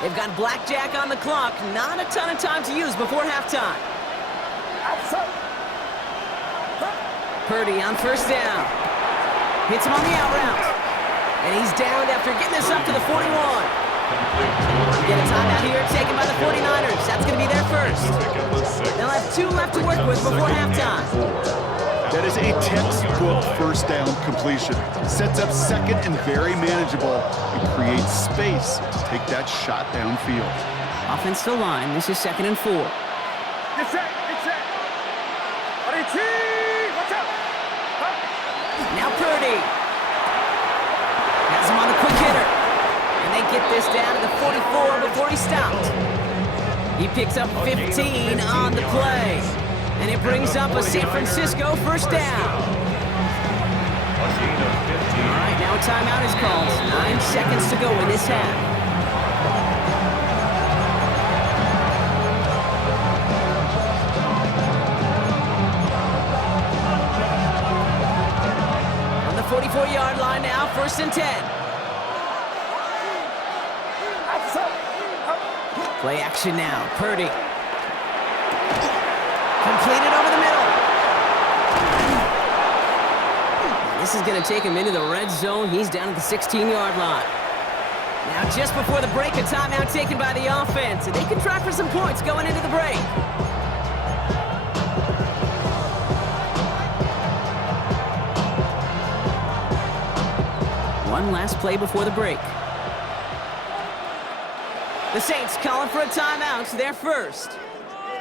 They've got blackjack on the clock. Not a ton of time to use before halftime. Purdy on 1st down. Hits him on the out route. And he's downed after getting this up to the 41. Get a timeout here taken by the 49ers. That's going to be their first. They'll have 2 left to work with before halftime. That is a textbook first down completion. Sets up 2nd and very manageable and creates space to take that shot downfield. Offensive line, this is 2nd and 4. Get set, get set. Ready, cheese, watch out. Now Purdy has him on the quick hitter. And they get this down to the 44 before he stopped. He picks up 15 on the play. And it brings up a San Francisco first down. All right, now a timeout is called. 9 seconds to go in this half. On the 44-yard line now, 1st and 10. Play action now, Purdy. Completed over the middle. This is going to take him into the red zone. He's down at the 16-yard line. Now, just before the break, a timeout taken by the offense. And they can try for some points going into the break. One last play before the break. The Saints calling for a timeout. They're first.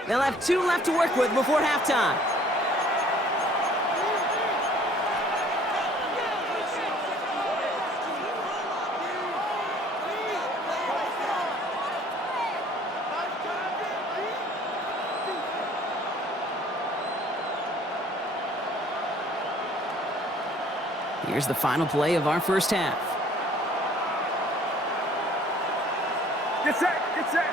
They'll have 2 left to work with before halftime. Here's the final play of our first half. Get set, get set.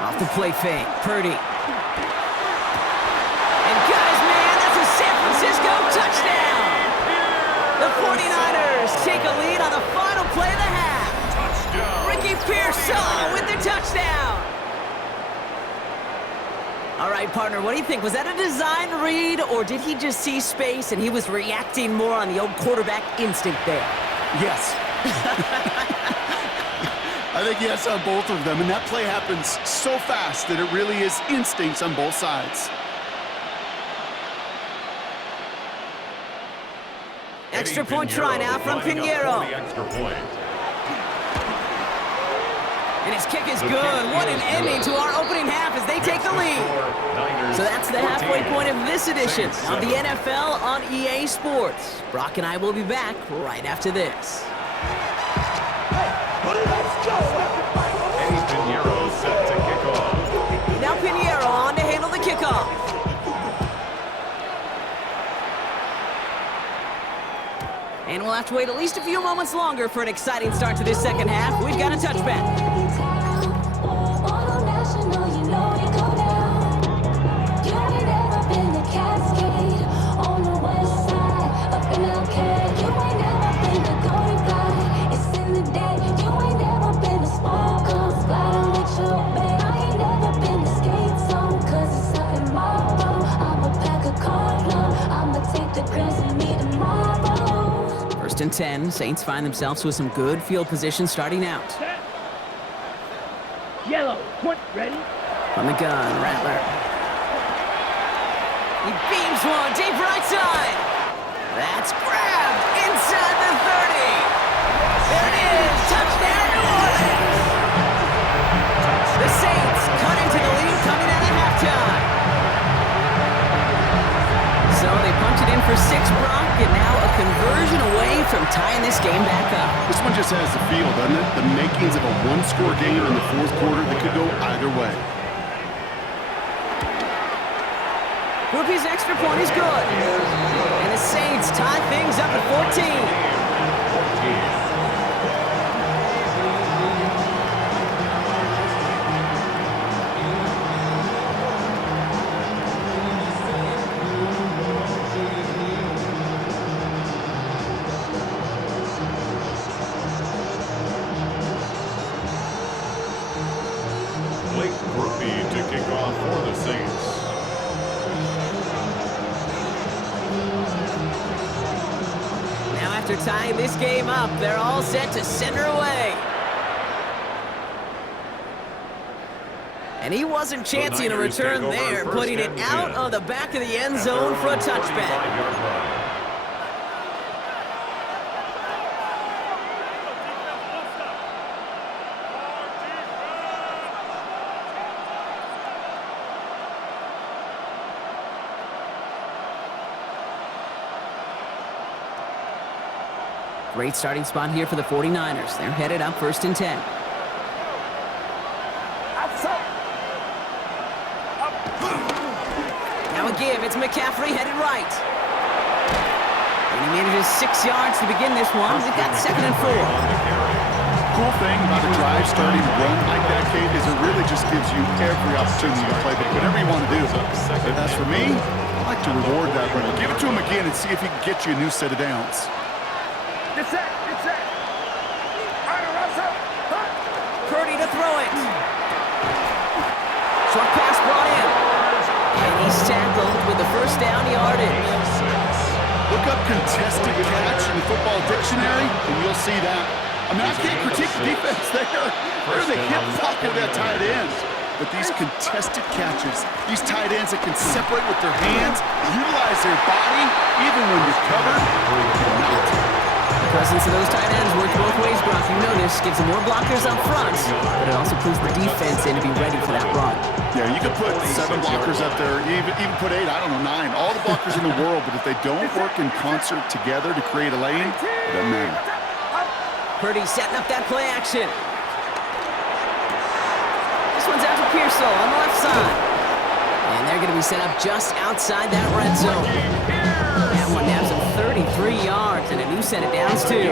Off the play fake, Purdy. And guys, man, that's a San Francisco touchdown! The 49ers take a lead on the final play of the half. Touchdown. Ricky Pearsall with the touchdown. All right, partner, what do you think? Was that a design read, or did he just see space and he was reacting more on the old quarterback instinct there? Yes. I think yes on both of them, and that play happens so fast that it really is instincts on both sides. Extra point try now from Pinheiro. Extra point. And his kick is good. What an ending to our opening half as they take the lead. So that's the halfway point of this edition of the NFL on EA Sports. Brock and I will be back right after this. Eddie Pinheiro set to kick off. Now Pinheiro on to handle the kickoff. And we'll have to wait at least a few moments longer for an exciting start to this second half. We've got a touchback. First and 10, Saints find themselves with some good field position starting out. Yellow, point ready. From the gun, Rattler. He beams one deep right side. That's grabbed inside the 30. There it is, touchdown New Orleans. The Saints cut into the lead coming out of halftime. So they punch it in for 6, Brock, and now a conversion away from tying this game back up. This one just has the feel, doesn't it? The makings of a one-score game in the fourth quarter that could go either way. Groupie's extra point is good. And the Saints tie things up at 14. To kick off for the Saints. Now after tying this game up, they're all set to send her away. And he wasn't chancing a return there, putting it out of the back of the end zone for a touchback. Great starting spot here for the 49ers. They're headed up first and 10. Now a give. It's McCaffrey headed right. And he manages 6 yards to begin this one. They've got 2nd and 4. Cool thing about a drive starting run like that, Kate, is it really just gives you every opportunity to play whatever you want to do. But as for me, I like to reward that runner. Give it to him again and see if he can get you a new set of downs. Get set, get set. Purdy to throw it. Short pass brought in. And he's tackled with the first down yardage. Look up contested catch in the football dictionary, and you'll see that. I mean, I can't critique the defense there. They're the hip pocket of that tight end. But these contested catches, these tight ends that can separate with their hands, utilize their body, even when you're covered, The presence of those tight ends works both ways, Brock. You know this. Gives them more blockers up front, but it also puts the defense in to be ready for that run. Yeah, you could put 7 blockers up there, even put 8, I don't know, 9. All the blockers in the world, but if they don't work in concert together to create a lane, it doesn't matter. Purdy setting up that play action. This one's out to Pearsall on the left side. And they're going to be set up just outside that red zone. That one naps him 33 yards and a new set of downs, too.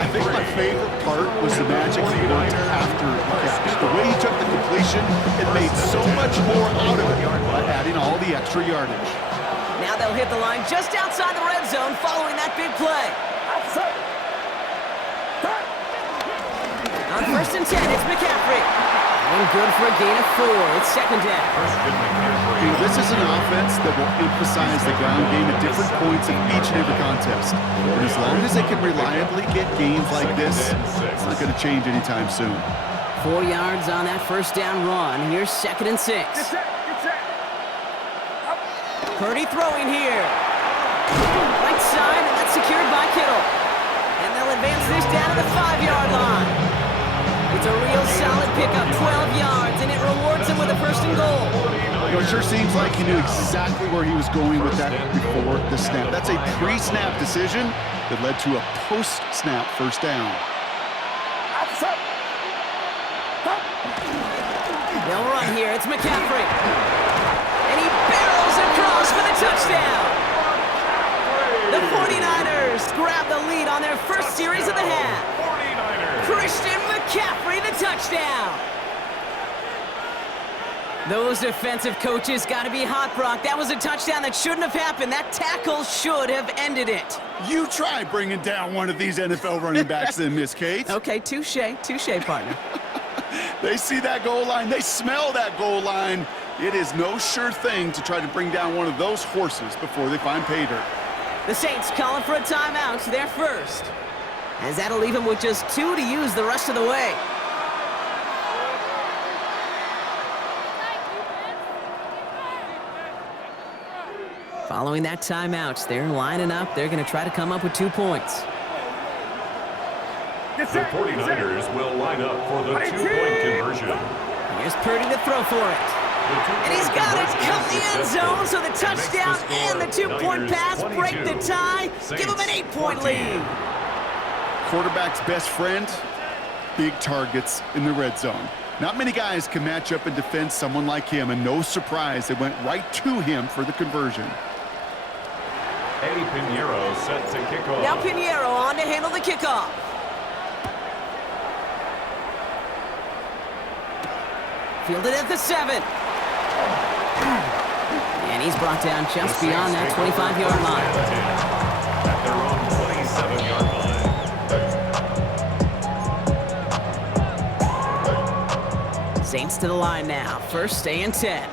I think my favorite part was the magic he worked after the catch. The way he took the completion, it made so much more out of it by adding all the extra yardage. Now they'll hit the line just outside the red zone following that big play. On 1st and 10, it's McCaffrey. And good for a gain of 4. It's second down. This is an offense that will emphasize the ground game at different points in each and every contest. And as long as they can reliably get gains like this, it's not going to change anytime soon. 4 yards on that first down run. Here's 2nd and 6. Purdy throwing here. Right side, and that's secured by Kittle. And they'll advance this down to the 5-yard line. It's a real solid pickup, 12 yards, and it rewards him with a 1st and goal. You know, it sure seems like he knew exactly where he was going with that before the snap. That's a pre-snap decision that led to a post-snap first down. They'll run here. It's McCaffrey. And he barrels across for the touchdown. The 49ers grab the lead on their first series of the half. Christian McCaffrey, the touchdown. Those defensive coaches got to be hot, Brock. That was a touchdown that shouldn't have happened. That tackle should have ended it. You try bringing down one of these NFL running backs then, Miss Kate. Okay, touche, partner. They see that goal line. They smell that goal line. It is no sure thing to try to bring down one of those horses before they find pay dirt. The Saints calling for a timeout, their first. As that'll leave him with just 2 to use the rest of the way. Following that timeout, they're lining up. They're going to try to come up with 2 points. The 49ers will line up for the 2-point conversion. Here's Purdy to throw for it. And he's got it. Cut the end zone, so the touchdown and the 2-point pass break the tie. Give him an 8-point lead. Quarterback's best friend, big targets in the red zone. Not many guys can match up and defend someone like him, and no surprise, they went right to him for the conversion. Eddie Pinheiro set to kick off. Now Pinheiro on to handle the kickoff. Fielded at the 7. And he's brought down just beyond that 25-yard line. At their own 27-yard line. Saints to the line now. 1st and 10.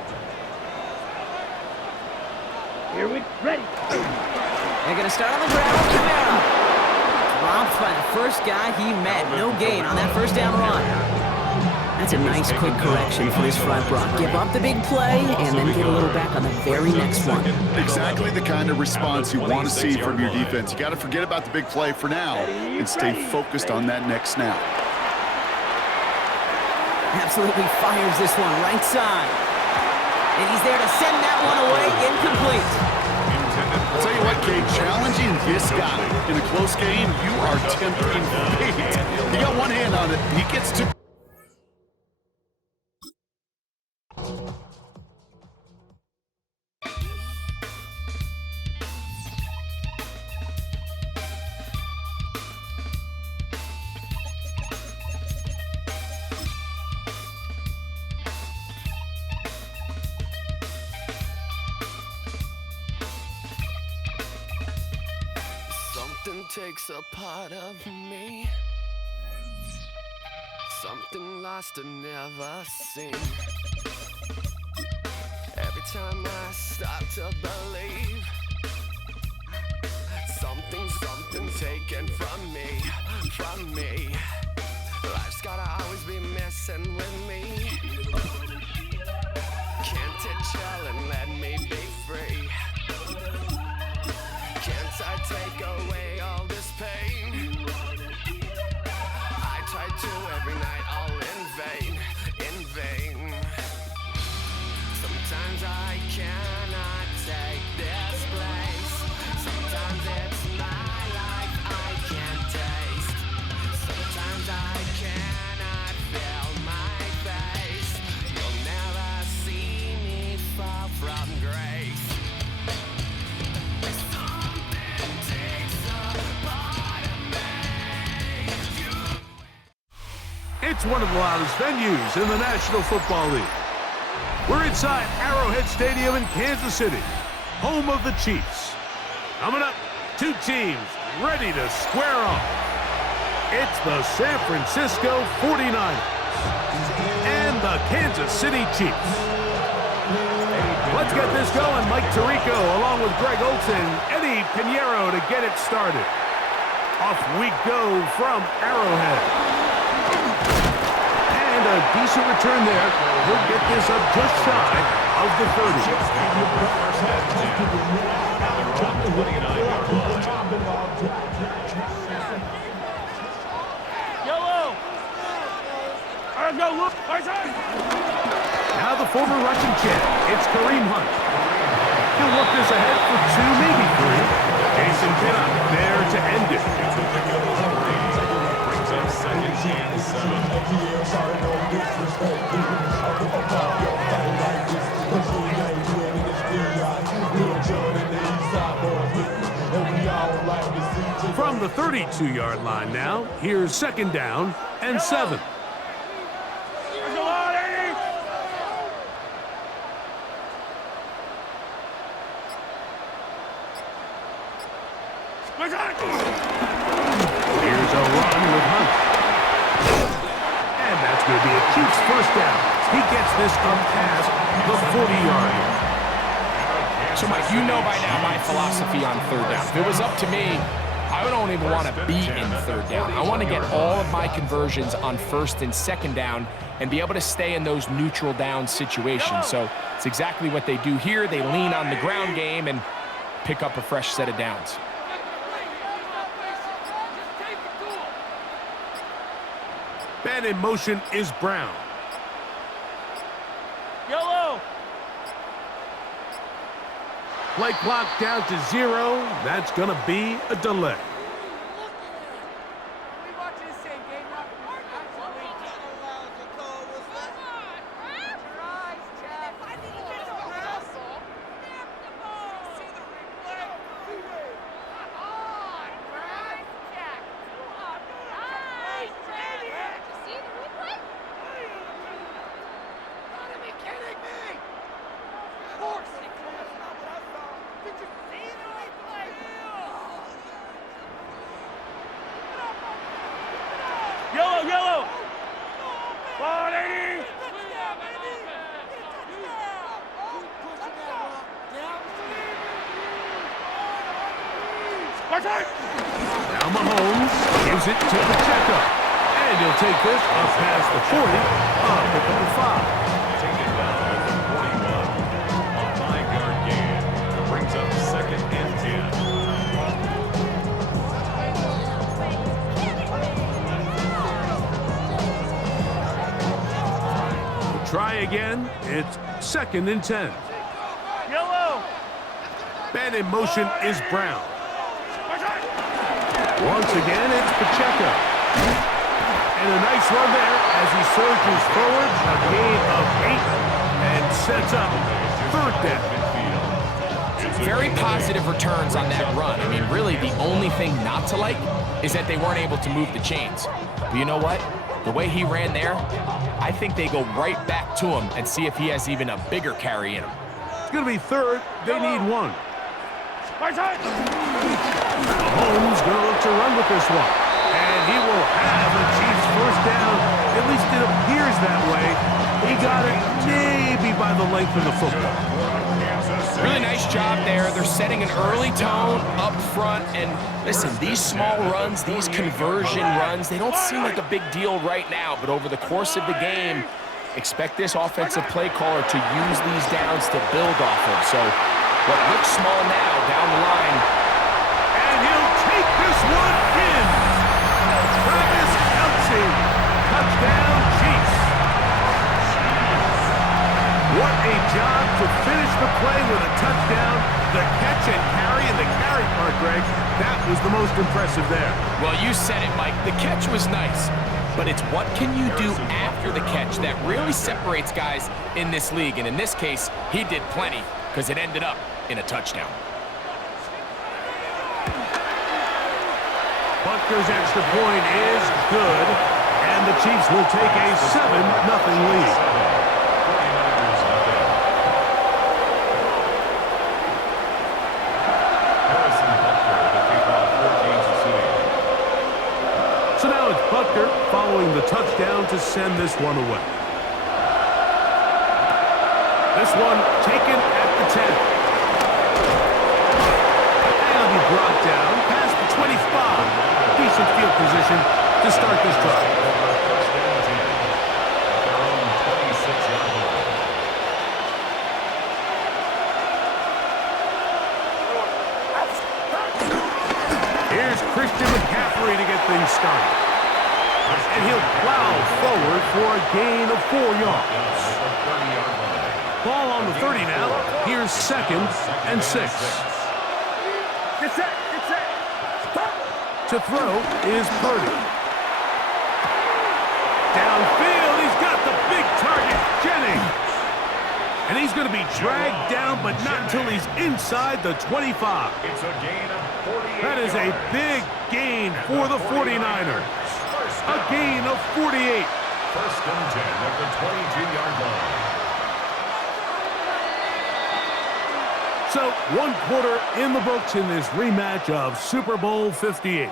Here we ready. They're going to start on the ground with Kamara. Dropped by the first guy he met. No gain on that first down run. That's a nice quick correction for this front, Brock. Give up the big play and then get a little back on the very next one. Exactly the kind of response you want to see from your defense. You got to forget about the big play for now and stay focused on that next snap. Absolutely fires this one right side. And he's there to send that one away, incomplete. I'll tell you what, Kate, challenging this guy in a close game, you are tempting fate. He got one hand on it. He gets to... Something takes a part of me. Something lost and never seen. Every time I start to believe, something taken from me. Life's gotta always be messing with me. Can't it chill and let me be free? Can't I take away all this pain? I try to every night, all in vain. Sometimes I cannot take this place. Sometimes it's my life I can't taste. Sometimes I cannot feel my face. You'll never see me fall It's one of the loudest venues in the National Football League. We're inside Arrowhead Stadium in Kansas City, home of the Chiefs. Coming up, two teams ready to square off. It's the San Francisco 49ers and the Kansas City Chiefs. Let's get this going. Mike Tirico along with Greg Olson, Eddie Pinheiro to get it started. Off we go from Arrowhead. And a decent return there. He'll get this up just shy of the 30. Yellow! Go, look! Now the former Russian champ, it's Kareem Hunt. He'll look this ahead for 2, maybe 3. Jason Pinnock there to end it. Brings up second and 7. From the 32-yard line now, here's second down and 7. Here's a run with Hunt. And that's going to be a Chiefs first down. He gets this up past the 40-yard line. So, Mike, you know by now my philosophy on third down. If it was up to me, I don't even want to be in third down. I want to get all of my conversions on first and second down and be able to stay in those neutral down situations. So it's exactly what they do here. They lean on the ground game and pick up a fresh set of downs. Man in motion is Brown. Yellow! Play clock down to 0. That's going to be a delay. Yellow! Now Mahomes gives it to the checkup. And he'll take this up past the 40, up at the 5. Taken down at the 41. A 5-yard gain. Brings up second and 10. Try again. It's second and 10. Yellow! Man in motion is Brown. Once again, it's Pacheco. And a nice run there as he surges forward. A gain of 8 and sets up third down. Very positive returns on that run. I mean, really, the only thing not to like is that they weren't able to move the chains. But you know what? The way he ran there, I think they go right back to him and see if he has even a bigger carry in him. It's going to be third. They need 1. Mahomes going to look to run with this one. And he will have a Chiefs first down. At least it appears that way. He got it maybe by the length of the football. Really nice job there. They're setting an early tone up front. And listen, these small runs, these conversion runs, they don't seem like a big deal right now. But over the course of the game, expect this offensive play caller to use these downs to build off of. So what looks small now down the line. And he'll take this one in. Travis Kelce, touchdown Chiefs. What a job to finish the play with a touchdown. The catch and carry, and the carry part, Greg, that was the most impressive there. Well, you said it, Mike. The catch was nice, but it's what can you do after the catch that really separates guys in this league. And in this case, he did plenty because it ended up in a touchdown. Butker's extra point is good, and And the Chiefs will take a 7-0 lead. So now it's Butker following the touchdown to send this one away. This one taken at the 10. And it'll be brought down past the 25. Decent field position to start this drive. Here's Christian McCaffrey to get things started. And he'll plow forward for a gain of 4 yards. Ball on the 30 now. Here's 2nd and 6. Get set, get set. To throw is Purdy. Downfield, he's got the big target, Jennings. And he's going to be dragged down, but not until he's inside the 25. It's a gain of 48. That is a big gain for the 49ers. A gain of 48. 1st and 10 at the 22-yard line. So 1 quarter in the books in this rematch of Super Bowl 58.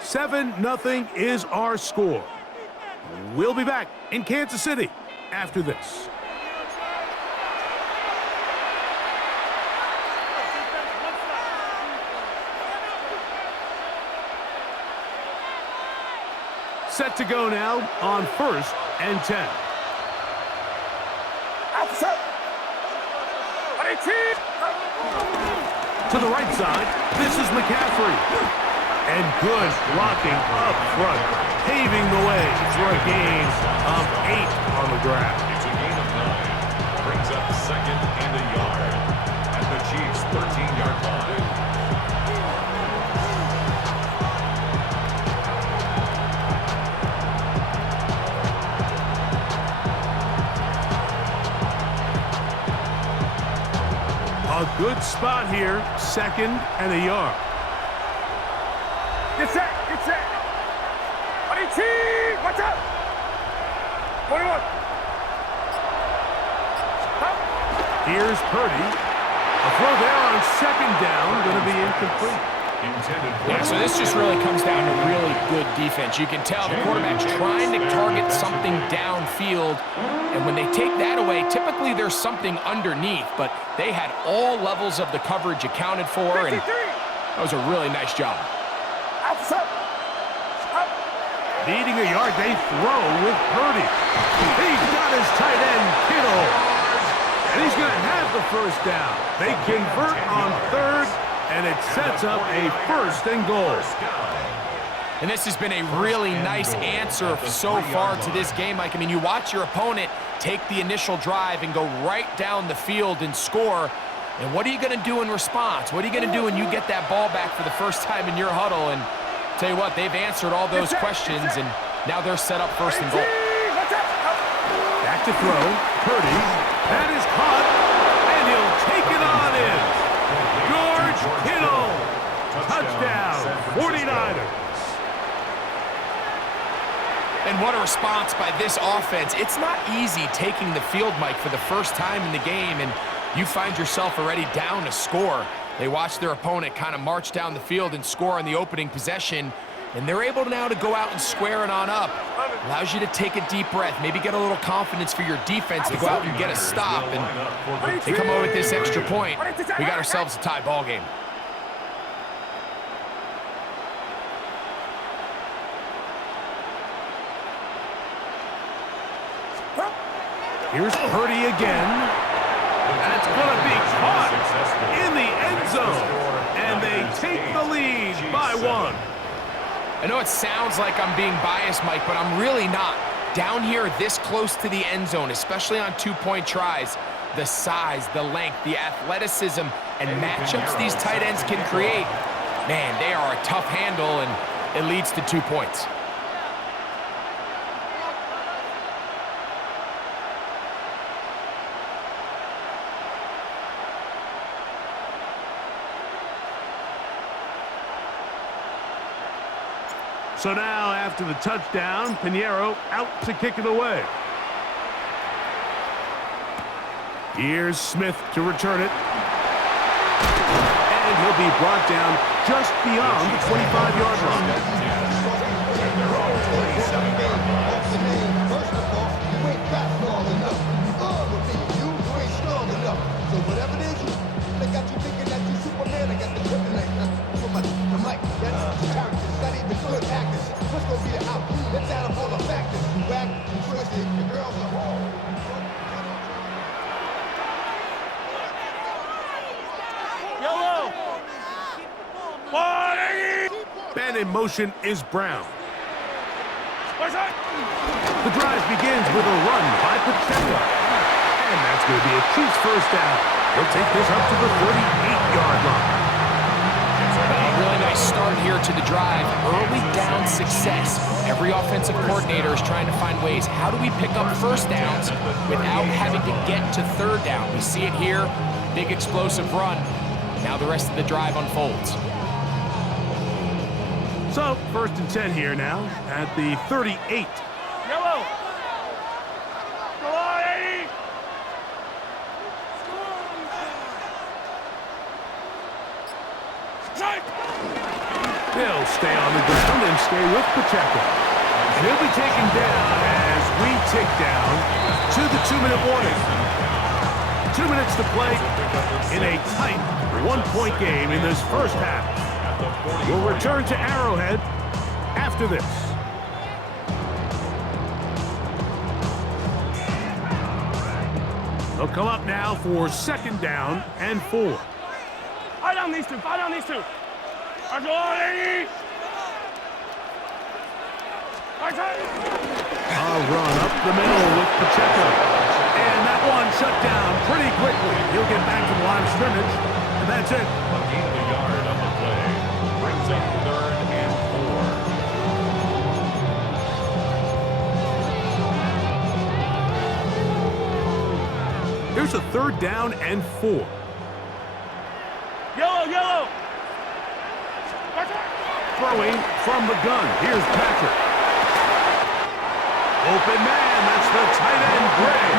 7-0 is our score. We'll be back in Kansas City after this. Set to go now on 1st and 10. To the right side, this is McCaffrey. And good blocking up front, paving the way for a gain of 8 on the ground. It's a gain of 9. Brings up 2nd and a yard at the Chiefs' 13-yard line. A good spot here, 2nd and a yard. Get set, get set. Watch out. 21. Here's Purdy. A throw there on 2nd down, going to be incomplete. Yeah, so this just really comes down to really good defense. You can tell the quarterback's trying to target something downfield, and when they take that away, typically there's something underneath, but they had all levels of the coverage accounted for, and that was a really nice job. Needing a yard, they throw with Purdy. He's got his tight end, Kittle. And he's going to have the 1st down. They convert on 3rd, and it sets up a 1st and goal. And this has been a really nice answer so far to this game, Mike. I mean, you watch your opponent take the initial drive and go right down the field and score. And what are you going to do in response? What are you going to do when you get that ball back for the first time in your huddle? And tell you what, they've answered all those questions, and now they're set up 1st and goal. Back to throw. Purdy. That is caught, and he'll take it on in. George Kittle. Touchdown, 49ers. And what a response by this offense. It's not easy taking the field, Mike, for the first time in the game, and you find yourself already down a score. They watch their opponent kind of march down the field and score on the opening possession, and they're able now to go out and square it on up. Allows you to take a deep breath, maybe get a little confidence for your defense to go out and get a stop, and they come over with this extra point. We got ourselves a tie ball game. Here's Purdy again. That's going to be caught in the end zone. And they take the lead by 1. I know it sounds like I'm being biased, Mike, but I'm really not. Down here this close to the end zone, especially on 2-point tries, the size, the length, the athleticism, and matchups these tight ends can create, man, they are a tough handle, and it leads to 2 points. So now, after the touchdown, Pinheiro out to kick it away. Here's Smith to return it. And he'll be brought down just beyond the 25-yard line. So whatever it is, they got you thinking that you Superman. I got the kryptonite for my mic. That's character. Not even good actors. What's gonna be the outcome? Let's add up all the factors. You whack, you twisted, the girls are wrong. Yellow! Man in motion is Brown. The The drive begins with a run by Pacheco. And that's going to be a Chiefs first down. He'll take this up to the 38-yard line. A really nice start here to the drive. Early down success. Every offensive coordinator is trying to find ways. How do we pick up first downs without having to get to third down? We see it here. Big explosive run. Now the rest of the drive unfolds. So, 1st and 10 here now at the 38. Yellow! Go on, 80! They'll stay on the ground and stay with Pacheco. And he'll be taken down as we tick down to the 2-minute warning. 2 minutes to play in a tight one-point game in this first half. We'll return to Arrowhead after this. They'll come up now for 2nd down and 4. Fight on these two, fight on these two! Go on, 80! A run up the middle with Pacheco. And that one shut down pretty quickly. He'll get back to the line of scrimmage, and that's it. A gain of a yard on the play. Brings up 3rd and 4. Here's a 3rd down and 4. Yellow, yellow! Throwing from the gun. Here's Patrick. Open man. That's the tight end, Gray.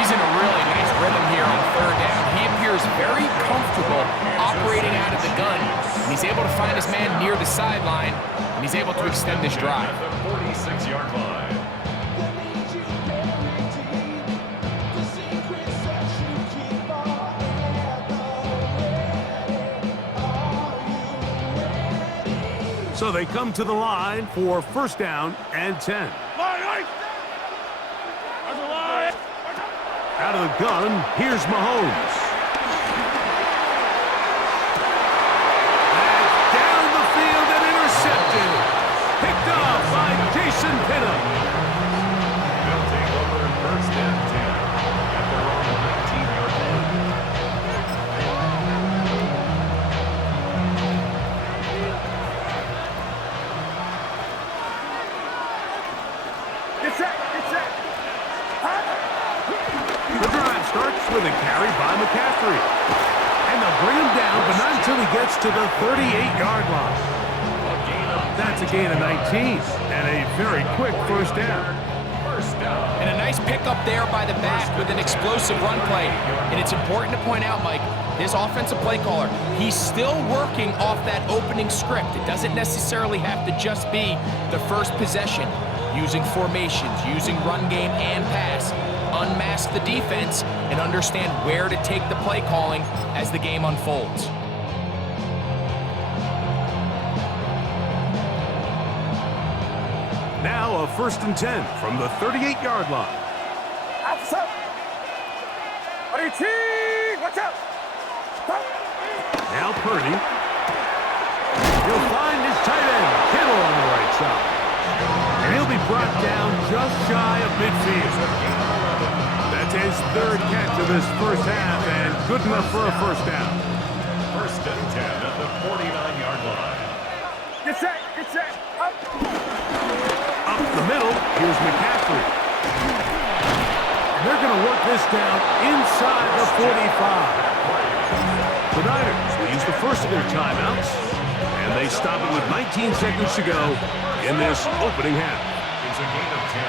He's in a really nice rhythm here on 3rd down. He appears very comfortable operating out of the gun. And he's able to find his man near the sideline, and he's able to extend this drive. At the 46-yard line. So they come to the line for 1st down and 10. Out of the gun, here's Mahomes. That's down the field and intercepted. Picked off by Jason Pinham. They'll take over 1st and 10 at their own 19-yard line. Get set, get set! The drive starts with a carry by McCaffrey. And they'll bring him down, but not until he gets to the 38-yard line. That's a gain of 19 and a very quick 1st down. And a nice pickup there by the back with an explosive run play. And it's important to point out, Mike, this offensive play caller, he's still working off that opening script. It doesn't necessarily have to just be the first possession. Using formations, using run game and pass. Unmask the defense and understand where to take the play calling as the game unfolds. Now a 1st and 10 from the 38-yard line. Watch out! Watch out! Now Purdy. He'll find his tight end, Kittle, on the right side. And he'll be brought down just shy of midfield. That's his 3rd catch of this first half, and good enough for a 1st down. 1st and 10 at the 49-yard line. Get set, get set! Up! Up the middle, here's McCaffrey. And they're going to work this down inside the 45. The Niners will use the first of their timeouts, and they stop it with 19 seconds to go in this opening half. It's a gain of 10.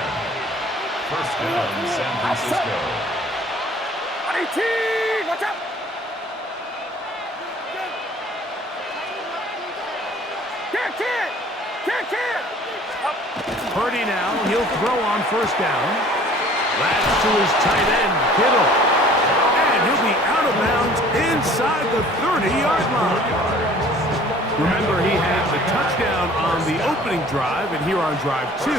First down, San Francisco. 18, watch out! Purdy now, he'll throw on first down. Last to his tight end, Kittle. And he'll be out of bounds inside the 30-yard line. Remember, he had the touchdown on the opening drive, and here on drive 2,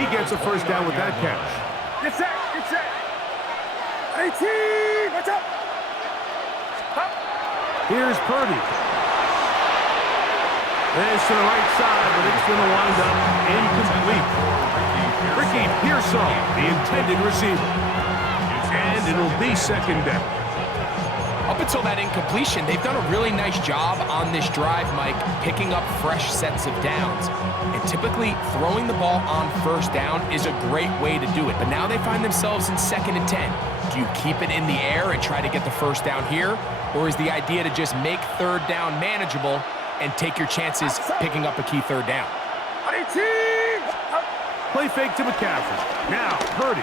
he gets a first down with that catch. Get set, get set. 18, watch out! Here's Purdy. This to the right side, but it's going to wind up incomplete. Ricky Pearsall, the intended receiver. And it'll be second down. Up until that incompletion, they've done a really nice job on this drive, Mike, picking up fresh sets of downs. And typically, throwing the ball on first down is a great way to do it. But now they find themselves in 2nd and 10. Do you keep it in the air and try to get the first down here? Or is the idea to just make third down manageable and take your chances picking up a key third down? 18! Play fake to McCaffrey. Now, Purdy.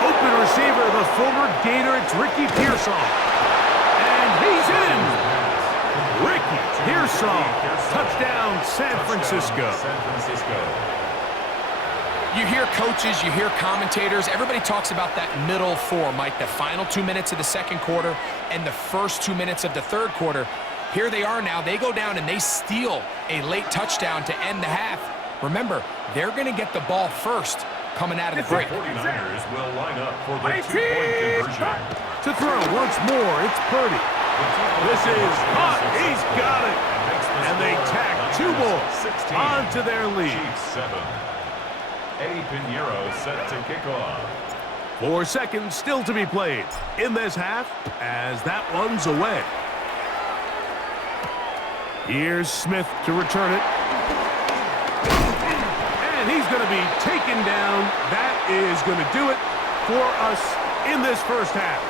Open receiver, the former Gator, it's Ricky Pearsall. And he's in! Ricky Pearsall. Touchdown, San Francisco. You hear coaches, you hear commentators, everybody talks about that middle four, Mike, the final 2 minutes of the second quarter and the first 2 minutes of the third quarter. Here they are now. They go down and they steal a late touchdown to end the half. Remember, they're going to get the ball first coming out of the break. The 49ers will line up for the 2-point conversion. To throw once more, it's Purdy. This is hot. He's got it. And they tack 2 more onto their lead. Chiefs 7. Eddie Pinheiro set to kick off. 4 seconds still to be played in this half as that one's away. Here's Smith to return it. And he's going to be taken down. That is going to do it for us in this first half.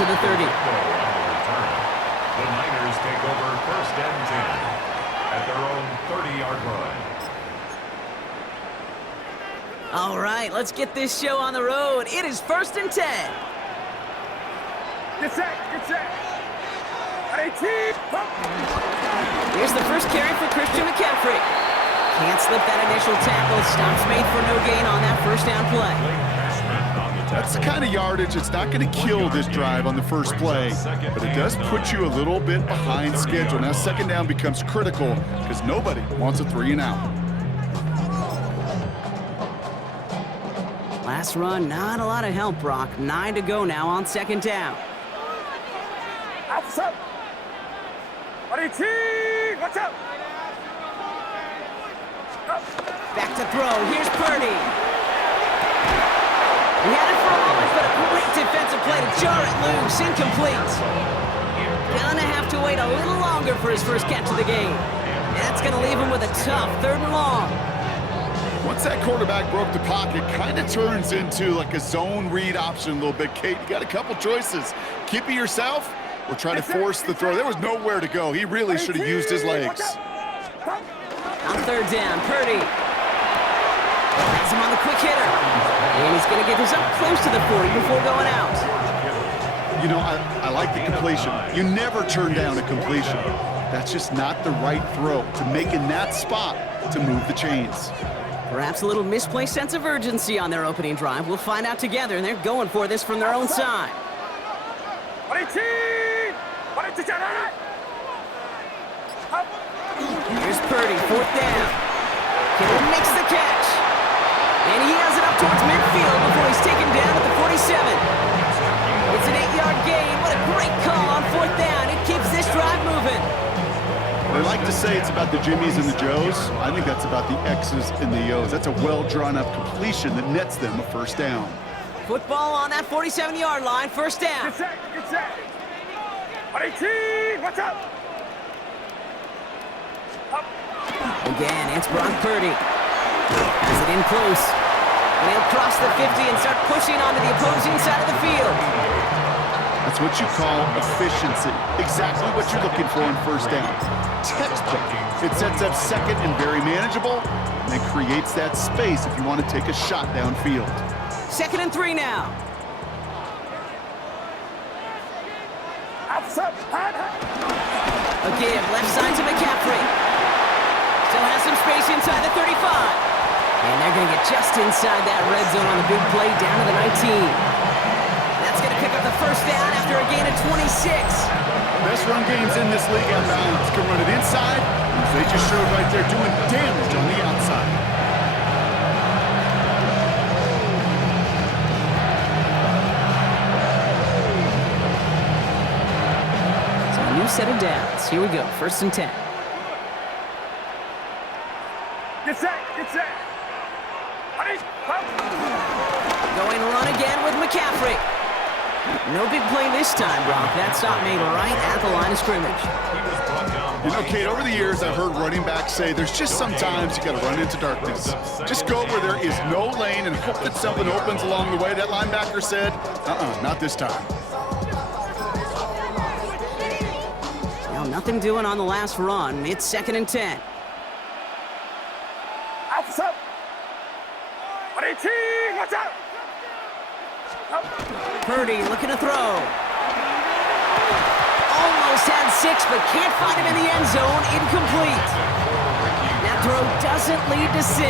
to the 30. The Niners take over 1st and 10 at their own 30-yard line. All right, let's get this show on the road. It is 1st and 10. Get set, get set. 18. Here's the first carry for Christian McCaffrey. Can't slip that initial tackle. Stops made for no gain on that first down play. That's the kind of yardage that's not going to kill this drive on the first play, but it does put you a little bit behind schedule. Now 2nd down becomes critical because nobody wants a 3-and-out. Last run, not a lot of help, Brock. 9 to go now on 2nd down. What's up? 18. What's up? Back to throw. Here's Purdy. He had it for a moment, but a great defensive play to jar it loose. Incomplete. Gonna have to wait a little longer for his first catch of the game. That's gonna leave him with a tough 3rd and long. Once that quarterback broke the pocket, kind of turns into like a zone read option a little bit. Kate, you got a couple choices. Keep it yourself or try to force the throw. There was nowhere to go. He really should have used his legs. On 3rd down, Purdy. Has him on the quick hitter. And he's going to get this up close to the 40 before going out. You know, I like the completion. You never turn down a completion. That's just not the right throw to make in that spot to move the chains. Perhaps a little misplaced sense of urgency on their opening drive. We'll find out together, and they're going for this from their own side. 18. Here's Purdy, 4th down. Kittle makes the catch. And he has it up towards midfield before he's taken down at the 47. It's an 8-yard gain. What a great call on 4th down. It keeps this drive moving. They like to say it's about the Jimmies and the Joes. I think that's about the X's and the O's. That's a well-drawn-up completion that nets them a 1st down. Football on that 47-yard line, 1st down. Get set, get set. 18. What's up? Again, it's Brock Purdy. Has it in close. And he'll cross the 50 and start pushing onto the opposing side of the field. That's what you call efficiency. Exactly what you're looking for in 1st down. Textbook. It sets up 2nd and very manageable, and then creates that space if you want to take a shot downfield. 2nd and 3 now. Again, left side to McCaffrey. Still has some space inside the 35. And they're going to get just inside that red zone on the big play down to the 19. That's going to pick up the 1st down after a gain of 26. Best run games in this league out balance. Can run it inside, as they just showed right there, doing damage on the outside. So a new set of downs. Here we go, 1st and 10. Get set, get set. Going run again with McCaffrey. No big play this time, Brock. That stop made right at the line of scrimmage. You know, Kate, over the years, I've heard running backs say there's just sometimes you got to run into darkness. Just go where there is no lane and hope that something opens along the way. That linebacker said, not this time. Well, nothing doing on the last run. It's 2nd and 10. What's up? 18. What's up? Purdy looking to throw. Almost had 6, but can't find him in the end zone. Incomplete. That throw doesn't lead to 6.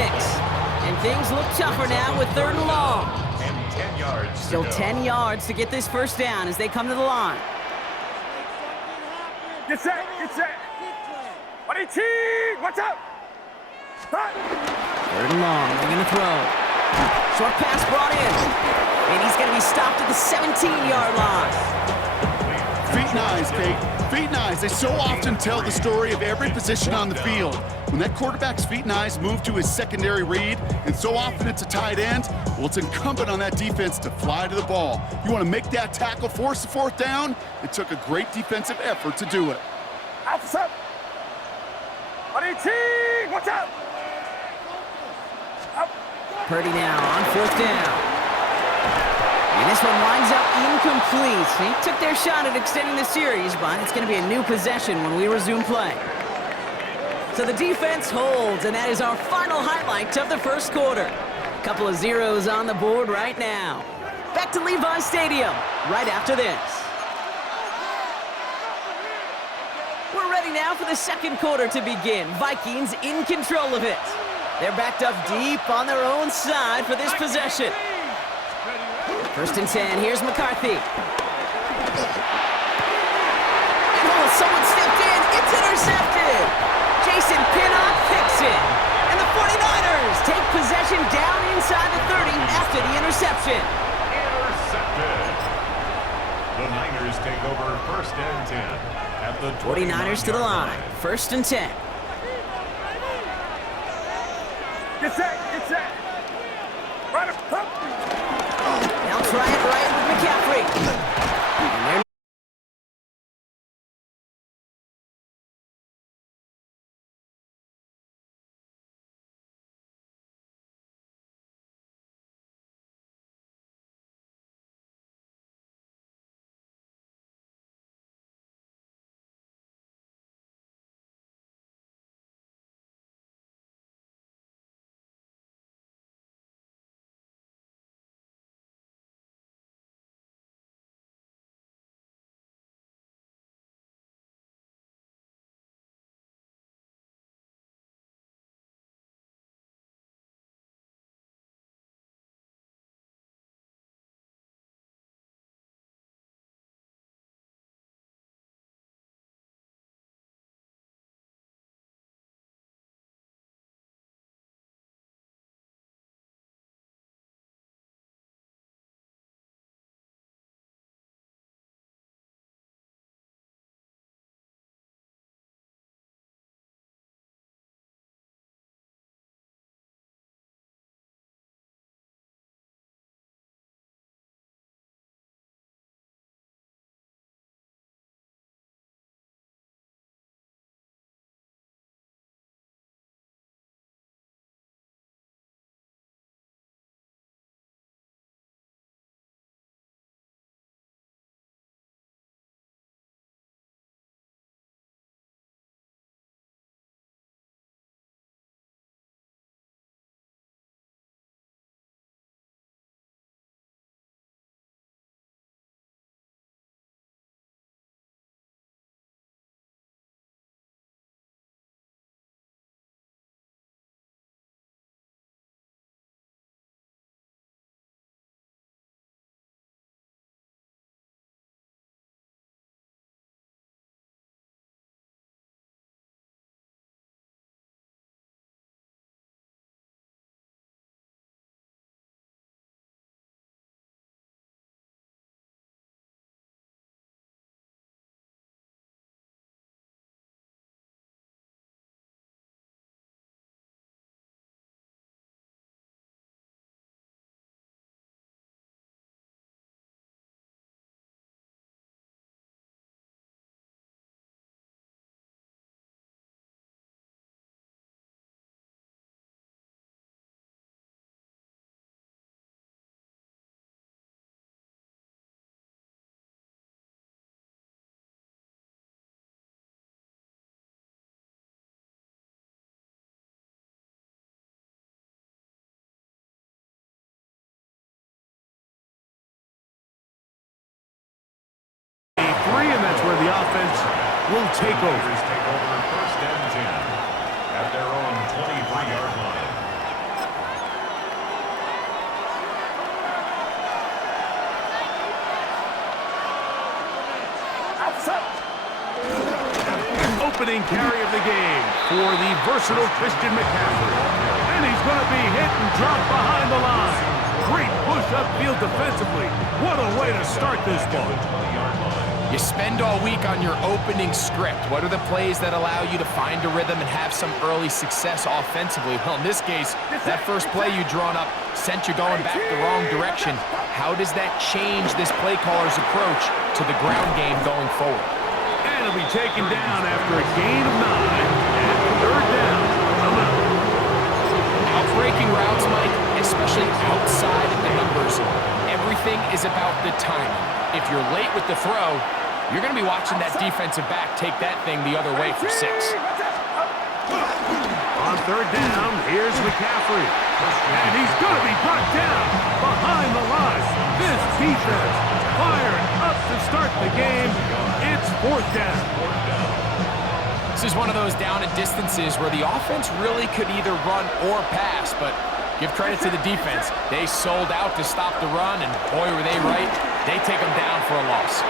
And things look tougher now with 3rd and long. And 10 yards. Still 10 yards to get this 1st down as they come to the line. Get set, get set. 18. What's up? 3rd and long. They're going to throw. Short pass brought in. And he's going to be stopped at the 17-yard line. Feet and eyes, Kate. Feet and eyes. They so often tell the story of every position on the field. When that quarterback's feet and eyes move to his secondary read, and so often it's a tight end, well, it's incumbent on that defense to fly to the ball. You want to make that tackle, force the 4th down? It took a great defensive effort to do it. What's up? 18. What's up? Purdy now on 4th down. And this one winds up incomplete. They took their shot at extending the series, but it's going to be a new possession when we resume play. So the defense holds, and that is our final highlight of the first quarter. A couple of zeros on the board right now. Back to Levi Stadium right after this. We're ready now for the second quarter to begin. Vikings in control of it. They're backed up deep on their own side for this possession. First and 10, here's McCarthy. And someone stepped in, it's intercepted. Jason Pinnock picks it. And the 49ers take possession down inside the 30 after the interception. Intercepted. The Niners take over first and 10 at the 49ers to the line. First and 10. Get set, get set. Right up. Now try it right with McCaffrey. And they're and that's where the offense will take over. Niners take over first and 10 at their own 23-yard line. Opening carry of the game for the versatile Christian McCaffrey. And he's going to be hit and dropped behind the line. Great push upfield defensively. What a way to start this ball. You spend all week on your opening script. What are the plays that allow you to find a rhythm and have some early success offensively? Well, in this case, that first play you drawn up sent you going back the wrong direction. How does that change this play caller's approach to the ground game going forward? And he'll be taken down after a gain of 9 and third down. Breaking routes, Mike, especially outside of the numbers, every everything is about the timing. If you're late with the throw, you're going to be watching that defensive back take that thing the other way for 6. On third down, here's McCaffrey. And he's going to be brought down behind the line. This defense fired up to start the game. It's fourth down. This is one of those down and distances where the offense really could either run or pass, but give credit to the defense. They sold out to stop the run, and boy, were they right. They take them down for a loss.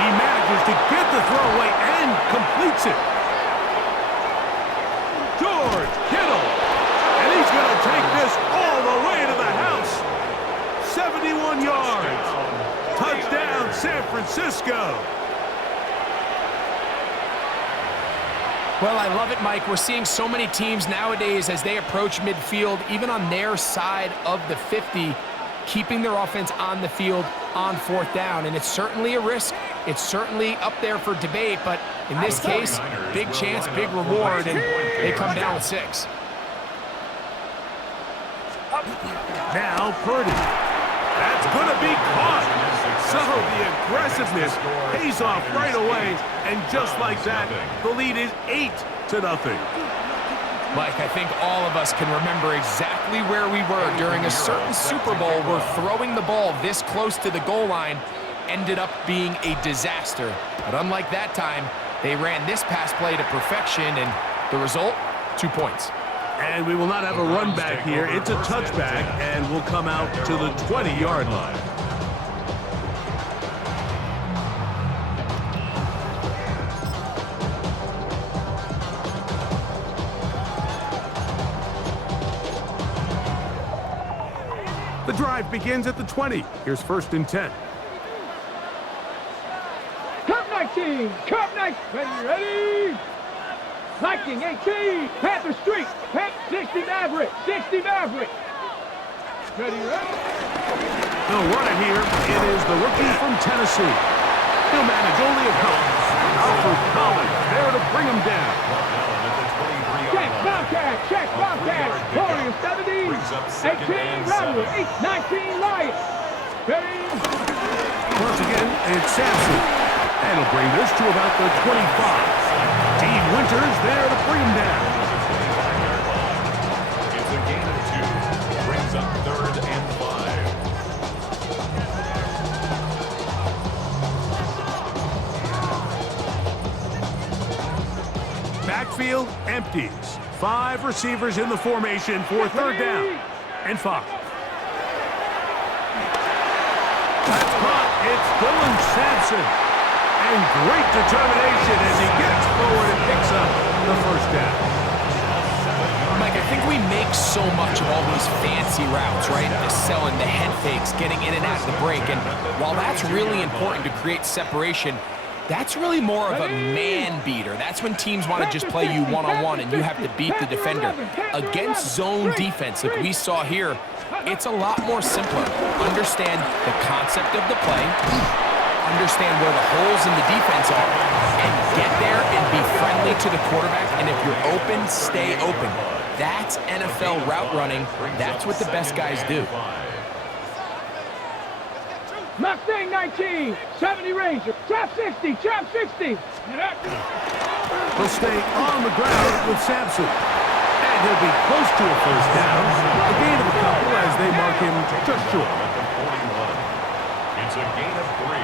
He manages to get the throw away and completes it. George Kittle. And he's going to take this all the way to the house. 71 yards. Touchdown, San Francisco. Well, I love it, Mike. We're seeing so many teams nowadays as they approach midfield, even on their side of the 50, keeping their offense on the field on fourth down. And it's certainly a risk. It's certainly up there for debate, but in this case, big chance, big reward, and they come down with 6. Now Purdy. That's going to be caught. So the aggressiveness pays off right away, and just like that, the lead is 8-0. Mike, I think all of us can remember exactly where we were during a certain Super Bowl where throwing the ball this close to the goal line ended up being a disaster. But unlike that time, they ran this pass play to perfection, and the result, 2 points. And we will not have a run back here. It's a touchback, and we'll come out to the 20-yard line. The drive begins at the 20. Here's 1st and 10. Cup 19, Cup 19, ready? Viking 18, Panther Street, 60 Maverick, 60 Maverick. Ready? They'll run it here. It is the rookie from Tennessee. He'll manage only a couple. Alfred Collins there to bring him down. Check Bobcat, Warriors 70, 18 Rebel, 19 Lions. Ready? Once again, it's Sampson. And he'll bring this to about the 25. Dean Winters there to bring him down. It's a gain of 2. Brings up 3rd and 5. Backfield empties. 5 receivers in the formation for 3rd down and 5. That's caught. It's Dylan Sampson. And great determination as he gets forward and picks up the 1st down. Mike, I think we make so much of all these fancy routes, right? The selling, the head fakes, getting in and out of the break. And while that's really important to create separation, that's really more of a man beater. That's when teams want to just play you one-on-one and you have to beat the defender. Against zone defense, like we saw here, it's a lot more simpler. Understand the concept of the play, understand where the holes in the defense are, and get there and be friendly to the quarterback. And if you're open, stay open. That's NFL route running. That's what the best guys do. Mustang 19, 70 Ranger, trap 60, trap 60. He'll stay on the ground with Sampson. And he'll be close to a 1st down. A gain of a couple as they mark him just short. It's a gain of 3.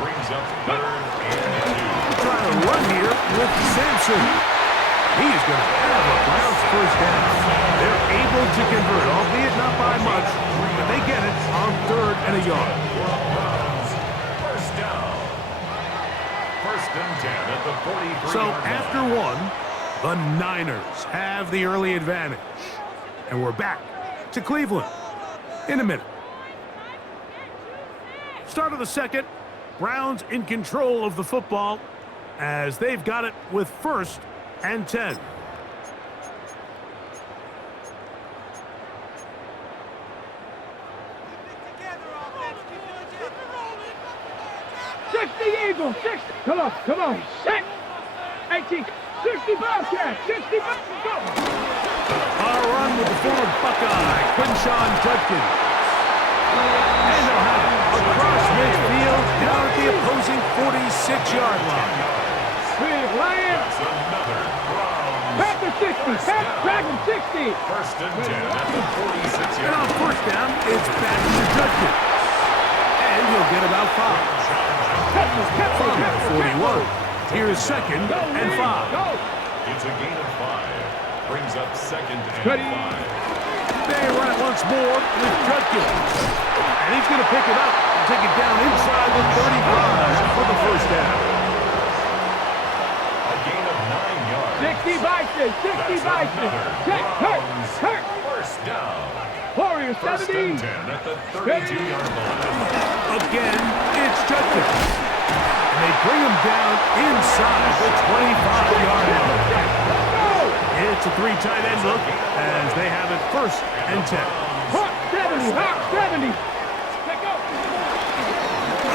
Brings up 3rd and 2. Trying to run here with Sampson. He's going to have a Browns 1st down. They're able to convert, albeit not by much, but they get it on 3rd and a yard. 1st down. 1st and 10 at the 43. So after 1, the Niners have the early advantage. And we're back to Cleveland in a minute. Start of the 2nd. Browns in control of the football as they've got it with 1st and 10. Eagles, 60. Come on. Set. 18. 60 Bobcat. 60 Bobcat. Go. A run with the former Buckeye, Quinshawn Judkins. And they'll have across midfield, down at the opposing 46-yard line. That's another Browns. Pack the 60. Pack him 60. First and 10 at the 46-yard And on first down, it's back to Judkins. And he'll get about 5. From the 41. Here's second and 5. It's a gain of 5. Brings up second and Ready. 5. They run it once more with Judkins. And he's going to pick it up and take it down inside the 35 for the first down. A gain of 9 yards. 60 Bison. 60 Bison. Check. Hurt. First down. Warrior First 70. and 10 at the 32-yard line. Again, it's Judkins. And they bring him down inside the 25-yard line. It's a 3 tight end look as they have it first and 10. Hawk 70. Hawk 70. Check out.